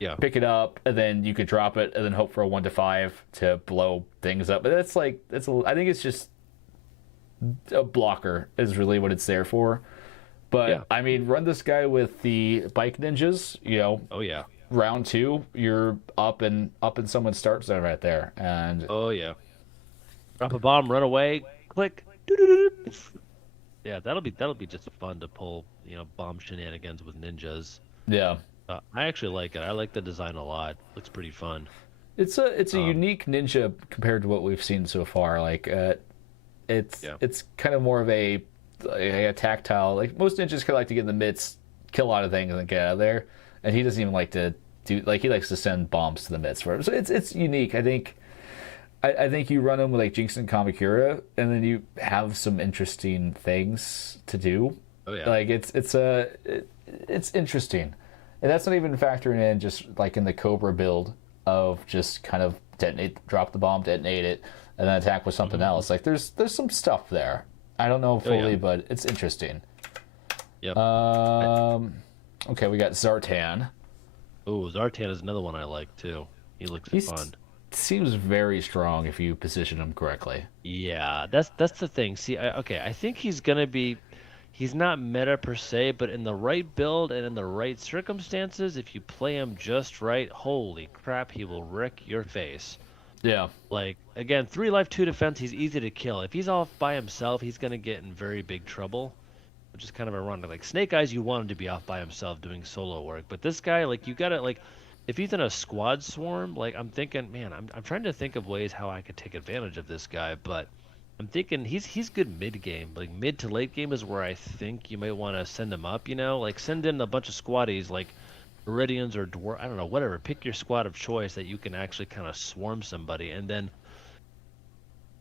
Yeah. Pick it up and then you could drop it and then hope for a 1-5 to blow things up. But I think it's just a blocker is really what it's there for. But Yeah. I mean, run this guy with the bike ninjas. Oh yeah. Round two, you're up in someone's start zone right there, and Oh yeah. Drop a bomb, run away, click. Doo-doo-doo-doo. Yeah, that'll be just fun to pull, bomb shenanigans with ninjas. yeah, I actually like it. I like the design a lot. Looks pretty fun. it's a Um, unique ninja compared to what we've seen so far. Like, it's yeah. it's kind of more of a tactile. Like most ninjas kind of like to get in the midst, kill a lot of things, and then get out of there. And he doesn't even like to do like he likes to send bombs to the midst for him. So it's unique. I think you run him with like Jinx and Kamakura, and then you have some interesting things to do. Oh yeah. Like it's interesting, and that's not even factoring in just like in the Cobra build of just kind of drop the bomb, detonate it, and then attack with something else. Like there's some stuff there. I don't know fully, yeah. but it's interesting. Yep. Okay, we got Zartan. Oh, Zartan is another one I like too. He looks He's fun. seems very strong if you position him correctly. Yeah, that's the thing. See, I think he's gonna be. He's not meta per se, but in the right build and in the right circumstances, if you play him just right, holy crap, he will wreck your face. Yeah. Like, again, 3 life, 2 defense, he's easy to kill. If he's off by himself, he's going to get in very big trouble, which is kind of ironic. Like, Snake Eyes, you want him to be off by himself doing solo work. But this guy, like, you got to, like, if he's in a squad swarm, like, I'm thinking, man, I'm trying to think of ways how I could take advantage of this guy, but I'm thinking he's good mid game. Like, mid to late game is where I think you might want to send him up, Like, send in a bunch of squaddies, like, Meridians or Dwarf, I don't know, whatever. Pick your squad of choice that you can actually kind of swarm somebody, and then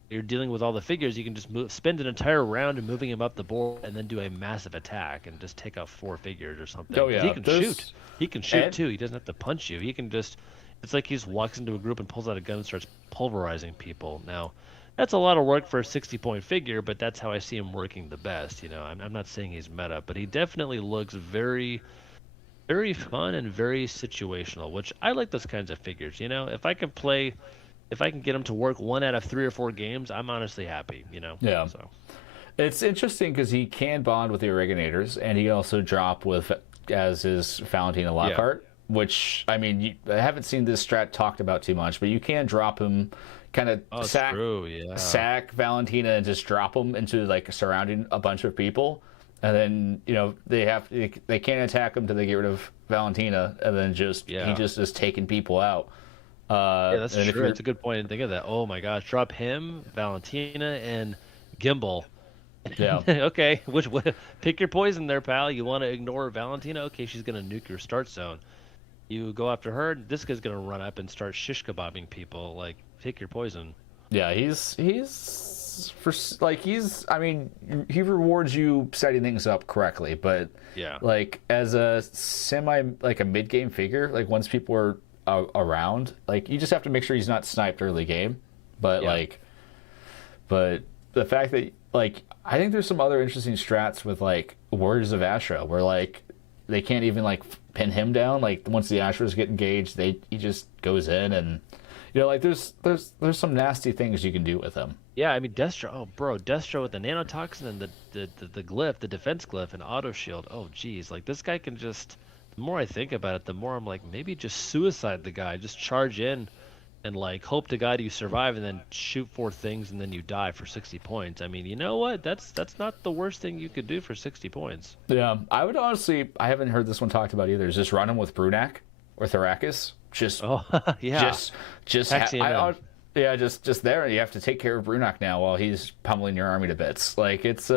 you're dealing with all the figures. You can just spend an entire round and moving him up the board, and then do a massive attack and just take out 4 figures or something. Oh 'Cause yeah. he can shoot. He can shoot and- too. He doesn't have to punch you. He can just. It's like he just walks into a group and pulls out a gun and starts pulverizing people. Now, that's a lot of work for a 60-point figure, but that's how I see him working the best. I'm not saying he's meta, but he definitely looks very very fun and very situational, which I like those kinds of figures. If I can get them to work 1 out of 3 or 4 games, I'm honestly happy. Yeah. So It's interesting because he can bond with the Originators, and he also drop with as his Valentina Lockhart, which I mean I haven't seen this strat talked about too much, but you can drop him, kind of sack Valentina and just drop him into like surrounding a bunch of people. And then they can't attack him till they get rid of Valentina, and then he just is taking people out. Yeah, that's true. It's a good point. I didn't think of that. Oh my gosh, drop him, Valentina, and Gimbal. Yeah. Okay, pick your poison there, pal. You want to ignore Valentina? Okay, she's gonna nuke your start zone. You go after her. This guy's gonna run up and start shish kebabbing people. Like, pick your poison. Yeah, I mean, he rewards you setting things up correctly, but Yeah. like as a like a mid game figure, like once people are around, like you just have to make sure he's not sniped early game. But Yeah. but the fact that like I think there's some other interesting strats with like Warriors of Ashra where like they can't even like pin him down. Like once the Ashras get engaged, he just goes in and like there's some nasty things you can do with him. Yeah, I mean Destro. Oh, bro, Destro with the nanotoxin and the glyph, the defense glyph, and auto shield. Oh, geez, like this guy can just. The more I think about it, the more I'm like, maybe just suicide the guy, just charge in, and like hope to God you survive, and then shoot 4 things, and then you die for 60 points. I mean, you know what? That's not the worst thing you could do for 60 points. Yeah, I would honestly. I haven't heard this one talked about either. Is just run him with Brunak or Thrakus. Just Oh, yeah. just just there. You have to take care of Brunak now while he's pummeling your army to bits. Like it's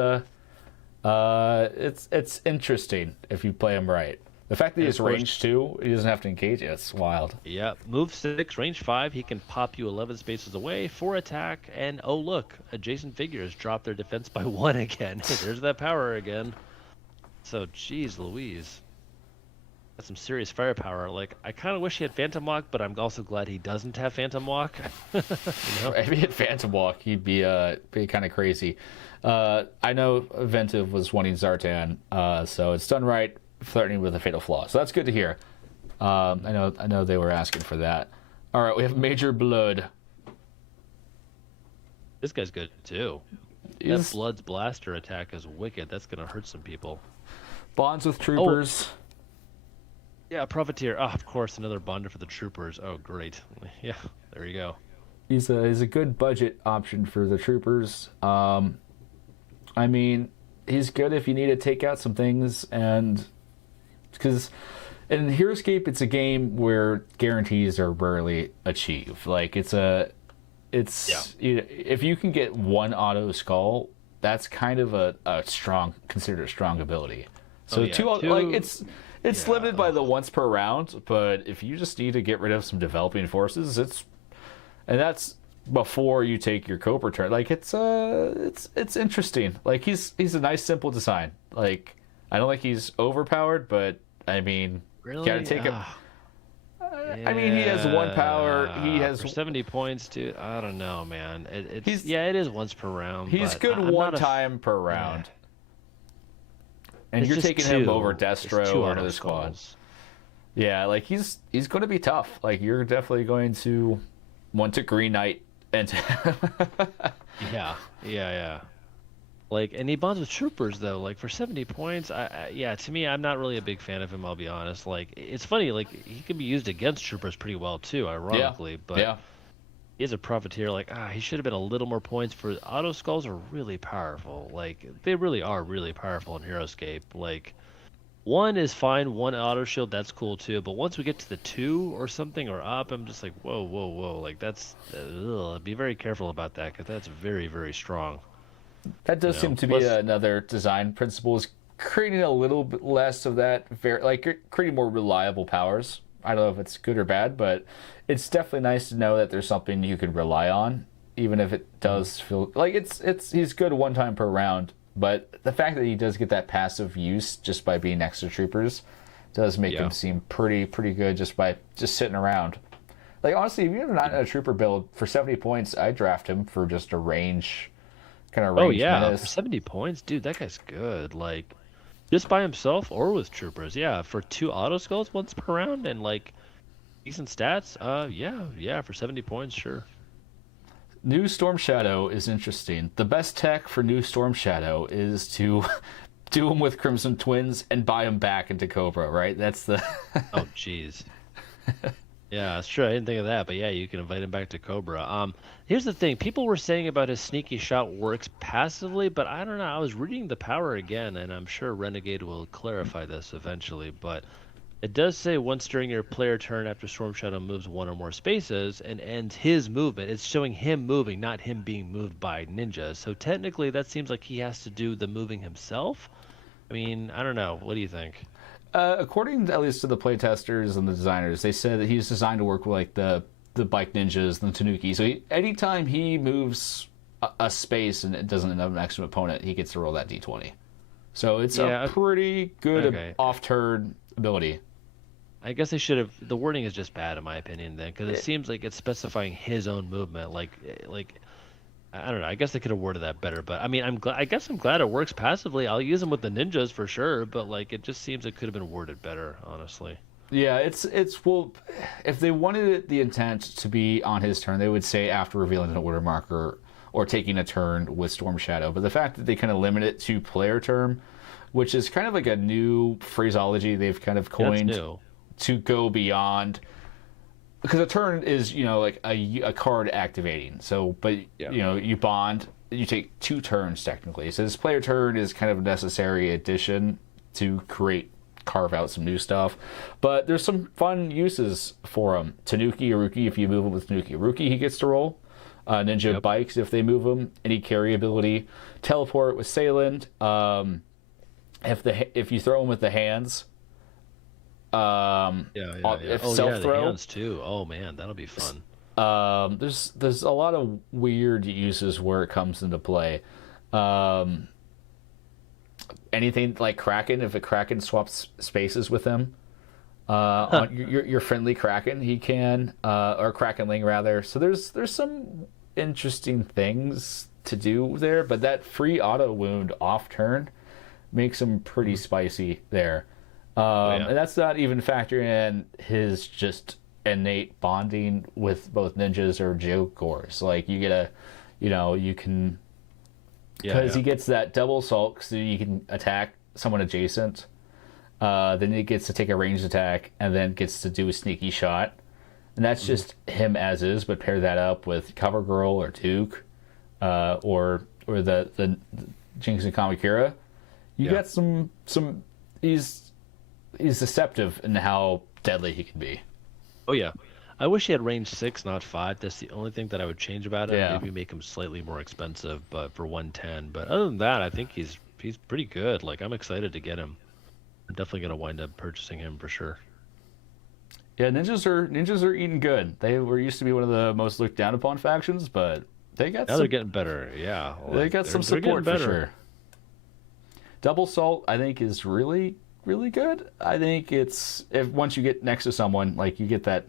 interesting if you play him right. The fact that he's range 2, he doesn't have to engage you. It's wild. Yeah, move 6, range 5. He can pop you 11 spaces away, 4 attack, and oh look, adjacent figures drop their defense by 1 again. There's that power again. So, geez, Louise, that's some serious firepower. Like, I kind of wish he had Phantom Walk, but I'm also glad he doesn't have Phantom Walk. If he had Phantom Walk, he'd be kind of crazy. I know Ventive was wanting Zartan, so it's done right. Flirting with a fatal flaw, so that's good to hear. I know they were asking for that. All right, we have Major Blood. This guy's good too. That Blood's blaster attack is wicked. That's gonna hurt some people. Bonds with troopers. Yeah, Profiteer. Oh, of course, another bonder for the troopers. Oh, great. Yeah, there you go. He's a good budget option for the troopers. I mean, he's good if you need to take out some things, and because in Heroscape, it's a game where guarantees are rarely achieved. Like if you can get one auto skull, that's kind of a considered a strong ability. So like it's limited by the once per round, but if you just need to get rid of some developing forces, and that's before you take your Cobra turn. Like it's interesting. Like he's a nice simple design. Like I don't think he's overpowered, but I mean, really? gotta take him. I mean, he has one power. He has for 70 points, dude. I don't know, man. It is once per round. He's good one time per round. And you're taking him over Destro or another squad. Yeah, like he's going to be tough. Like you're definitely going to want to Green Knight and yeah. Like, and he bonds with troopers though. Like for 70 points, to me, I'm not really a big fan of him. I'll be honest. Like it's funny. Like he can be used against troopers pretty well too, ironically. But he is a Profiteer. Like he should have been a little more points. For auto skulls are really powerful. Like they really are really powerful in Heroscape. Like one is fine, one auto shield, that's cool too. But once we get to the 2 or something or up, I'm just like, whoa. Like that's be very careful about that because that's very, very strong. That does seem to be another design principle, is creating a little bit less of that, creating more reliable powers. I don't know if it's good or bad, but it's definitely nice to know that there's something you can rely on, even if it does feel like he's good one time per round. But the fact that he does get that passive use just by being next to troopers does make him seem pretty good just by sitting around. Like honestly, if you're not in a trooper build for 70 points, I draft him for just a range. For 70 points, dude, that guy's good. Like, just by himself or with troopers, for 2 auto skulls once per round and like decent stats, for 70 points, sure. New Storm Shadow is interesting. The best tech for New Storm Shadow is to do him with Crimson Twins and buy him back into Cobra, right? That's the. Oh, jeez. Yeah, that's true. I didn't think of that, but yeah, you can invite him back to Cobra. Here's the thing: people were saying about his sneaky shot works passively, but I don't know. I was reading the power again, and I'm sure Renegade will clarify this eventually. But it does say once during your player turn after Storm Shadow moves 1 or more spaces and ends his movement, it's showing him moving, not him being moved by ninjas. So technically, that seems like he has to do the moving himself. I mean, I don't know. What do you think? According at least to the playtesters and the designers, they said that he's designed to work with like the bike ninjas, the tanuki. So anytime he moves a space and it doesn't end up next to an opponent, he gets to roll that d20. So it's a pretty good off-turn ability. I guess they should have. The wording is just bad in my opinion then, because it seems like it's specifying his own movement. Like I don't know. I guess they could have worded that better. But I mean, I guess I'm glad it works passively. I'll use them with the ninjas for sure. But like, it just seems it could have been worded better, honestly. Yeah, it's well, if they wanted the intent to be on his turn, they would say after revealing an order marker or taking a turn with Storm Shadow. But the fact that they kind of limit it to player term, which is kind of like a new phraseology they've kind of coined to go beyond. Because a turn is, like a card activating. So, but, you bond, you take 2 turns technically. So this player turn is kind of a necessary addition to carve out some new stuff. But there's some fun uses for him. Tanuki Iruki, if you move him with Tanuki Iruki, he gets to roll. Ninja Bikes, if they move him. Any carry ability. Teleport with Sayland. If you throw him with the hands. If self-throw, the hands too. Oh man, that'll be fun. There's a lot of weird uses where it comes into play. Anything like Kraken, if a Kraken swaps spaces with him, on your friendly Kraken, he can, or Krakenling rather. So there's some interesting things to do there, but that free auto wound off turn makes him pretty spicy there. And that's not even factoring in his just innate bonding with both ninjas or Jokors. Like you get you can, because he gets that double assault, so you can attack someone adjacent. Then he gets to take a ranged attack, and then gets to do a sneaky shot. And that's just him as is, but pair that up with Cover Girl or Duke, or the Jinx and Kamakura. You got some. He's deceptive in how deadly he can be. Oh yeah, I wish he had range 6, not 5. That's the only thing that I would change about it. Yeah. Maybe make him slightly more expensive, but for 110. But other than that, I think he's pretty good. Like, I'm excited to get him. I'm definitely gonna wind up purchasing him for sure. Yeah, ninjas are eating good. They were used to be one of the most looked down upon factions, but they got Now they're getting better. Yeah, they got some they're getting support for better. sure. Double Salt, I think, is really really good. I think it's if once you get next to someone, like you get that,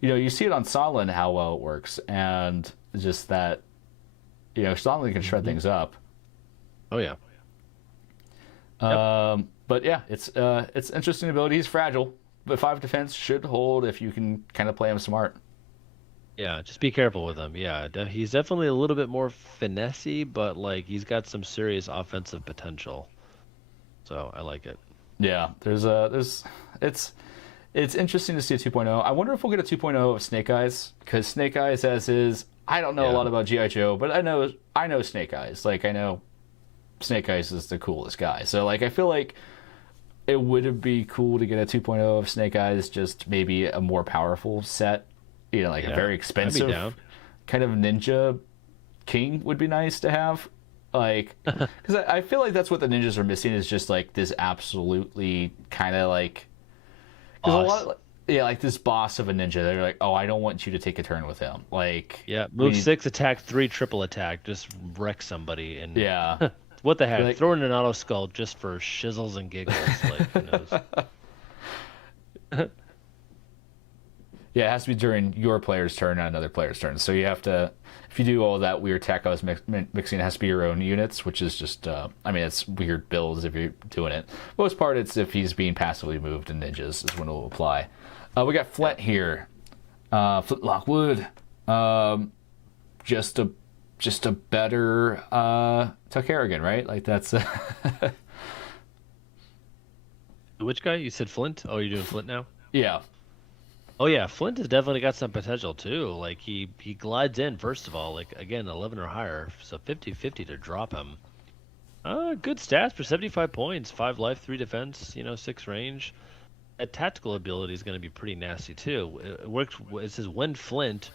you see it on Solin how well it works, and just that, Solin can shred things up. Oh yeah. But yeah, it's interesting ability. He's fragile, but 5 defense should hold if you can kind of play him smart. Yeah, just be careful with him. Yeah, he's definitely a little bit more finessey, but like he's got some serious offensive potential. So I like it. Yeah, it's interesting to see a 2.0. I wonder if we'll get a 2.0 of Snake Eyes, because Snake Eyes as is, I don't know a lot about G.I. Joe, but I know Snake Eyes. Like, I know Snake Eyes is the coolest guy. So like I feel like it would be cool to get a 2.0 of Snake Eyes, just maybe a more powerful set. A very expensive kind of ninja king would be nice to have. Like, because I feel like that's what the ninjas are missing, is just like this absolutely kind of like, because a lot of, like this boss of a ninja. They're like, oh, I don't want you to take a turn with him. Like, move 6, attack 3, triple attack, just wreck somebody, and yeah, what the heck? Like, throw in an auto skull just for shizzles and giggles. Like, who knows? Yeah, it has to be during your player's turn, not another player's turn. So you have to, if you do all that weird tech I was mixing, it has to be your own units, which is just, it's weird builds if you're doing it. Most part, it's if he's being passively moved in ninjas is when it will apply. We got Flint here. Flint Lockwood. Just a better Tuck Harrigan, right? Like, that's... Which guy? You said Flint? Oh, you're doing Flint now? Yeah. Oh yeah, Flint has definitely got some potential too. Like he glides in first of all, like again 11 or higher, so 50-50 to drop him. Good stats for 75 points, 5 life, 3 defense, 6 range. That tactical ability is going to be pretty nasty too. It works. It says when Flint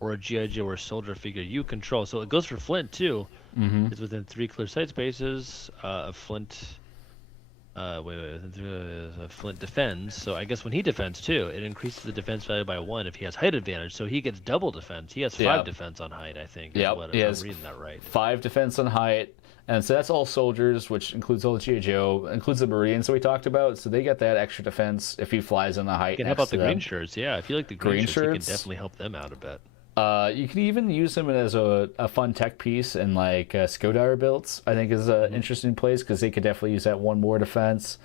or a GI Joe or soldier figure you control, so it goes for Flint too. It's within 3 clear sight spaces. Flint. Flint defends, so I guess when he defends too, it increases the defense value by 1 if he has height advantage, so he gets double defense. He has 5 defense on height, I think. Yeah, he has, I'm reading that right. 5 defense on height, and so that's all soldiers, which includes all the G.I. Joe, includes the Marines that we talked about, so they get that extra defense if he flies on the height. You can help out the green shirts, yeah. If you like the green shirts, you can definitely help them out a bit. You can even use them as a fun tech piece in like Skodire builds. I think is an interesting place, because they could definitely use that 1 more defense.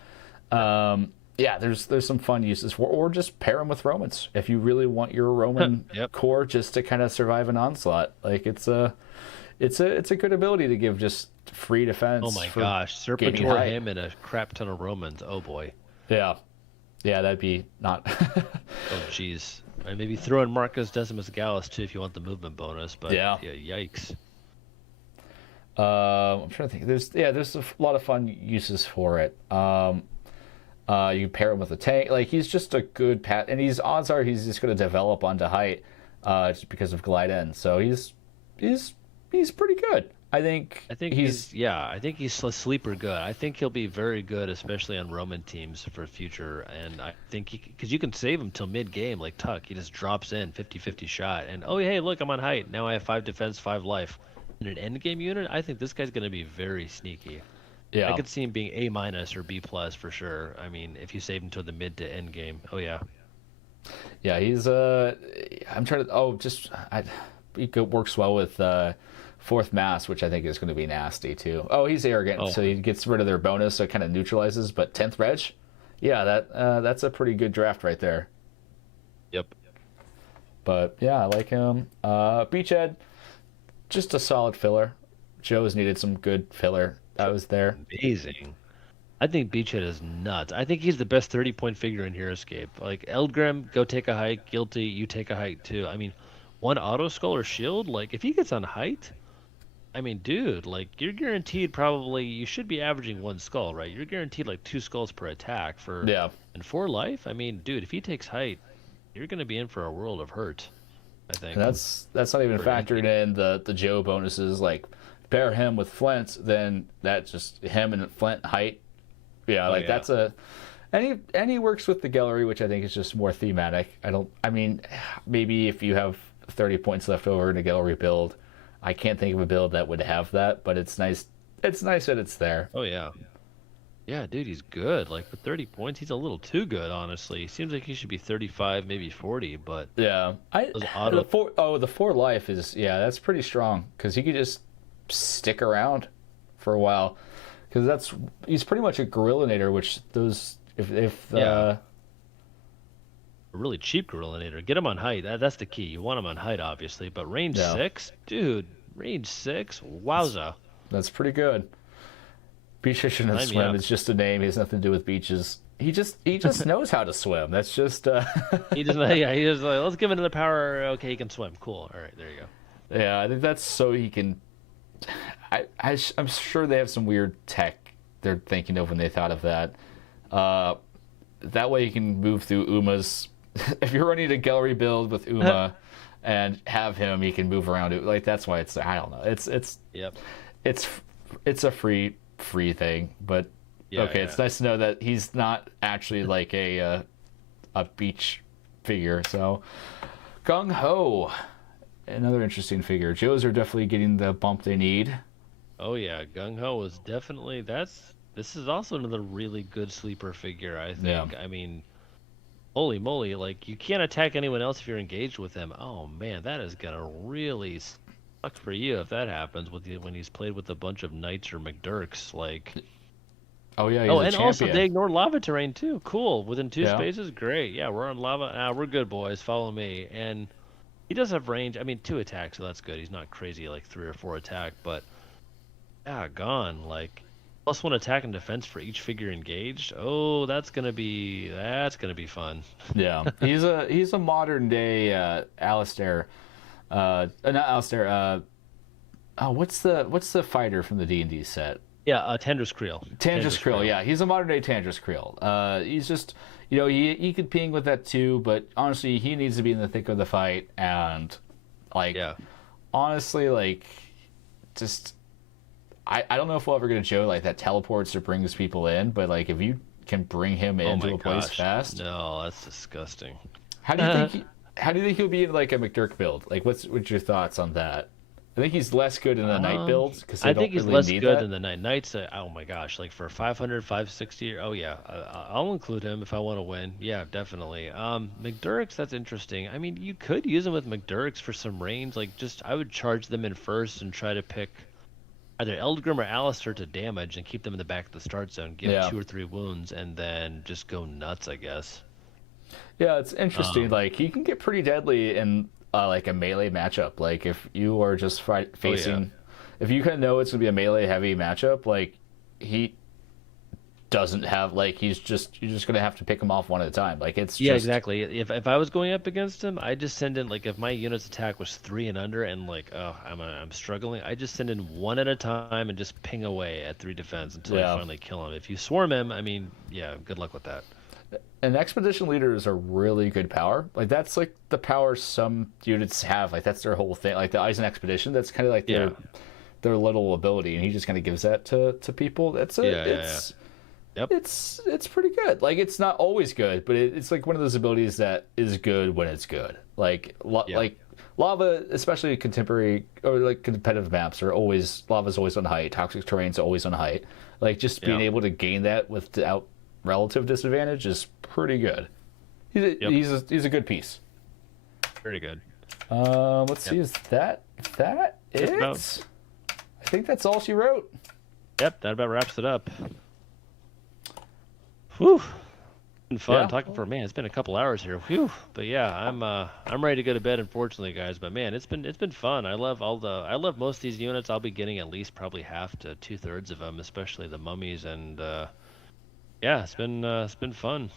There's some fun uses for, or just pair them with Romans if you really want your Roman core just to kind of survive an onslaught. Like it's a good ability to give just free defense. Oh my gosh, Serpentor him and a crap ton of Romans. Oh boy. Yeah, that'd be not. Oh jeez. Maybe throw in Marcus Decimus Gallus too if you want the movement bonus. But yeah yikes. I'm trying to think. There's a lot of fun uses for it. You pair him with a tank. Like, he's just a good pat, and odds are he's just going to develop onto height, just because of glide in. So he's pretty good. I think he's a sleeper good. I think he'll be very good, especially on Roman teams for future. And I think because you can save him till mid game, like Tuck, he just drops in 50-50 shot, and oh hey, look, I'm on height now. I have 5 defense, 5 life. In an end game unit, I think this guy's going to be very sneaky. Yeah, I could see him being A- or B+ for sure. I mean, if you save him to the mid to end game, oh yeah. Yeah, he's I'm trying to. He works well with 4th Mass, which I think is going to be nasty too. Oh, he's arrogant, so he gets rid of their bonus, so it kind of neutralizes. But 10th Reg, yeah, that's a pretty good draft right there. Yep. But yeah, I like him. Beachhead, just a solid filler. Joe's needed some good filler. That was there. Amazing. I think Beachhead is nuts. I think he's the best 30-point figure in Heroscape. Like Eldgrim, go take a hike. Guilty, you take a hike too. I mean, one auto skull or shield, like if he gets on height, I mean, dude, like you're guaranteed probably you should be averaging one skull, right? You're guaranteed like two skulls per attack for Yeah. and for life. I mean, dude, if he takes height, you're gonna be in for a world of hurt, I And think. that's not even For factoring Indy. in the Joe bonuses. Like pair him with Flint, then that just him and Flint height. Yeah, Oh like yeah. that's a and he works with the gallery, which I think is just more thematic. I mean, maybe if you have 30 points left over in a gallery build, I can't think of a build that would have that, but it's nice. It's nice that it's there. Oh yeah. Yeah, dude, he's good. Like for 30 points, he's a little too good, honestly. Seems like he should be 35, maybe 40, but Yeah, I those the auto. four life is yeah, that's pretty strong because he could just stick around for a while because that's he's pretty much a gorillinator, which those if Yeah, a really cheap Gorillinator. Get him on height. That's the key. You want him on height, obviously, but range yeah, six, dude, range six, that's wowza. that's pretty good. Beach fishing and Sign me swim up. is just a name. He has nothing to do with beaches. He just knows how to swim. That's just He just, yeah, he just like, let's give him another power. Okay, he can swim. Cool. All right, there you go. yeah. I think that's so he can. I'm sure they have some weird tech they're thinking of when they thought of that. Uh, that way you can move through Uma's. If you're running a gallery build with Uma and have him, he can move around it. Like that's why it's I don't know. Yep. It's it's a free thing, but Yeah, okay, yeah. it's nice to know that he's not actually like a beach figure. So Gung Ho, another interesting figure. Joes are definitely getting the bump they need. Oh yeah, Gung Ho is definitely this is also another really good sleeper figure, I Yeah, think. I mean, holy moly, like you can't attack anyone else if you're engaged with him. Oh man, that is gonna really suck for you if that happens with you when he's played with a bunch of knights or McDurks. Like, oh yeah, oh, he's a and also champion. they ignore lava terrain too. Cool. Within two Yeah, spaces, great. Yeah, we're on lava. We're good, boys. Follow me. And he does have range. I mean, two attacks, so that's good. He's not crazy like three or four attack, but yeah, gone. Like plus one attack and defense for each figure engaged. Oh, that's gonna be fun. yeah. He's a modern day Alistair. Not Alistair. Oh, what's the fighter from the D&D set? Yeah, Tendra's Creel. Tandris Tendra's Krill, Creel. yeah, he's a modern day Tandris Krill. He's just, he could ping with that too, but honestly, he needs to be in the thick of the fight. And like, Yeah. honestly, like, just I don't know if we'll ever get a Joe like that teleports or brings people in, but like if you can bring him Oh into my a place gosh. fast, No, that's disgusting. how do you think how do you think he'll be in like a McDurk build? Like, what's your thoughts on that? I think he's less good in the night Um, builds because they I don't think he's really less need good than that. the Knights. Oh my gosh, like for 500, 560. Oh yeah, I'll include him if I want to win. Yeah, definitely. McDurks, that's interesting. I mean, you could use him with McDurks for some range. Like, just I would charge them in first and try to pick either Eldgrim or Alistair to damage and keep them in the back of the start zone. Give Yeah. two or three wounds and then just go nuts, I guess. Yeah, it's interesting. Um, Like he can get pretty deadly in like a melee matchup. Like if you are just oh yeah. facing, if you kind of know it's gonna be a melee heavy matchup, like he doesn't have like you're just gonna have to pick him off one at a time. Like it's Yeah, just exactly. If I was going up against him, I just send in like if my unit's attack was three and under and like oh I'm struggling, I just send in one at a time and just ping away at three defense until I yeah. finally kill him. If you swarm him, I mean, yeah, good luck with that. And expedition leader is a really good power. Like that's like the power some units have. Like that's their whole thing. Like the Eisen expedition, that's kind of like Yeah, their little ability, and he just kind of gives that to people. That's a yeah, yeah, yeah. Yep. it's pretty good. Like it's not always good, but it's like one of those abilities that is good when it's good. Like Yeah. like lava, especially contemporary or like competitive maps, are always lava's always on height. Toxic terrain's always on height. Like just being Yeah. able to gain that without relative disadvantage is pretty good. Yep. He's a good piece. Very good. Let's see, Yep. is that Just it? about. I think that's all she wrote. Yep. That about wraps it up. Whew. Been fun Yeah. talking for man. It's been a couple hours here. Whew. But yeah, I'm ready to go to bed. Unfortunately, guys. But man, it's been fun. I love most of these units. I'll be getting at least probably half to two-thirds of them, especially the mummies and yeah, it's been fun.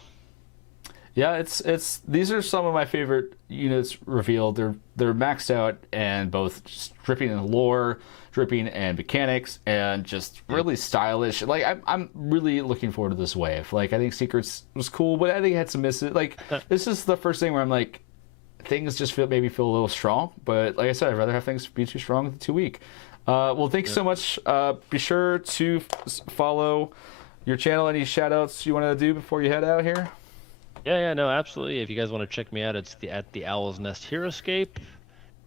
Yeah, it's these are some of my favorite units revealed. They're maxed out and both just dripping in lore, dripping and mechanics, and just really stylish. Like I'm really looking forward to this wave. Like I think Secrets was cool, but I think it had some misses. Like this is the first thing where I'm like, things just maybe feel a little strong. But like I said, I'd rather have things be too strong than too weak. Well, thanks so much. Be sure to follow your channel. Any shout outs you want to do before you head out here? Yeah, no, absolutely. If you guys want to check me out, it's at the Owl's Nest Heroscape,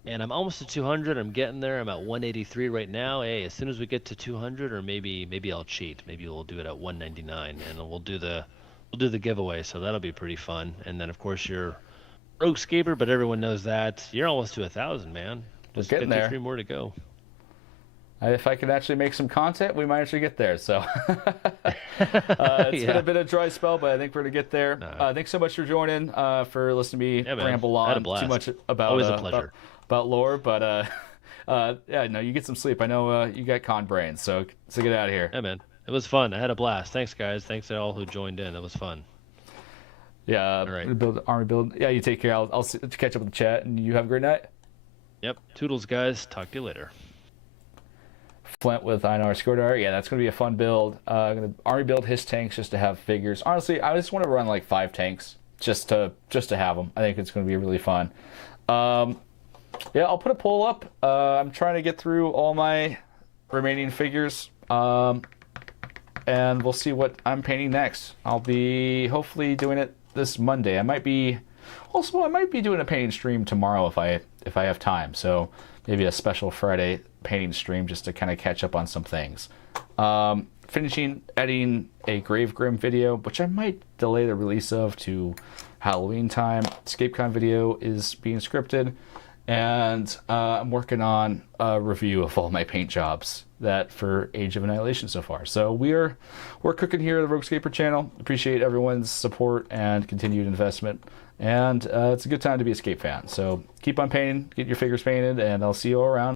and I'm almost at 200. I'm getting there. I'm at 183 right now. Hey, as soon as we get to 200, or maybe I'll cheat. Maybe we'll do it at 199, and we'll do the giveaway. So that'll be pretty fun. And then of course you're Roguescaper, but everyone knows that you're almost to 1,000, man. We're Just getting there. 53 more to go. If I can actually make some content, we might actually get there. So it's been a bit of a dry spell, but I think we're gonna get there. Thanks so much for joining, for listening to me ramble on too much about always a pleasure about lore. But yeah, no, you get some sleep. I know you got con brains, so get out of here. Yeah, man, it was fun. I had a blast. Thanks, guys. Thanks to all who joined in. It was fun. Yeah, all right. Build army build. Yeah, you take care. I'll catch up with the chat, and you have a great night. Yep. Toodles, guys. Talk to you later. Flint with Einar Skordar. Yeah, that's going to be a fun build. I'm going to army build his tanks just to have figures. Honestly, I just want to run like 5 tanks just to have them. I think it's going to be really fun. Yeah, I'll put a poll up. I'm trying to get through all my remaining figures. And we'll see what I'm painting next. I'll be hopefully doing it this Monday. I might be doing a painting stream tomorrow if I have time. So maybe a special Friday painting stream just to kind of catch up on some things. Finishing editing a Grave Grim video, which I might delay the release of to Halloween time. EscapeCon video is being scripted, and I'm working on a review of all my paint jobs that for Age of Annihilation so far. So we're cooking here at the Roguescaper channel. Appreciate everyone's support and continued investment. And it's a good time to be a Escape fan. So keep on painting, get your figures painted, and I'll see you all around.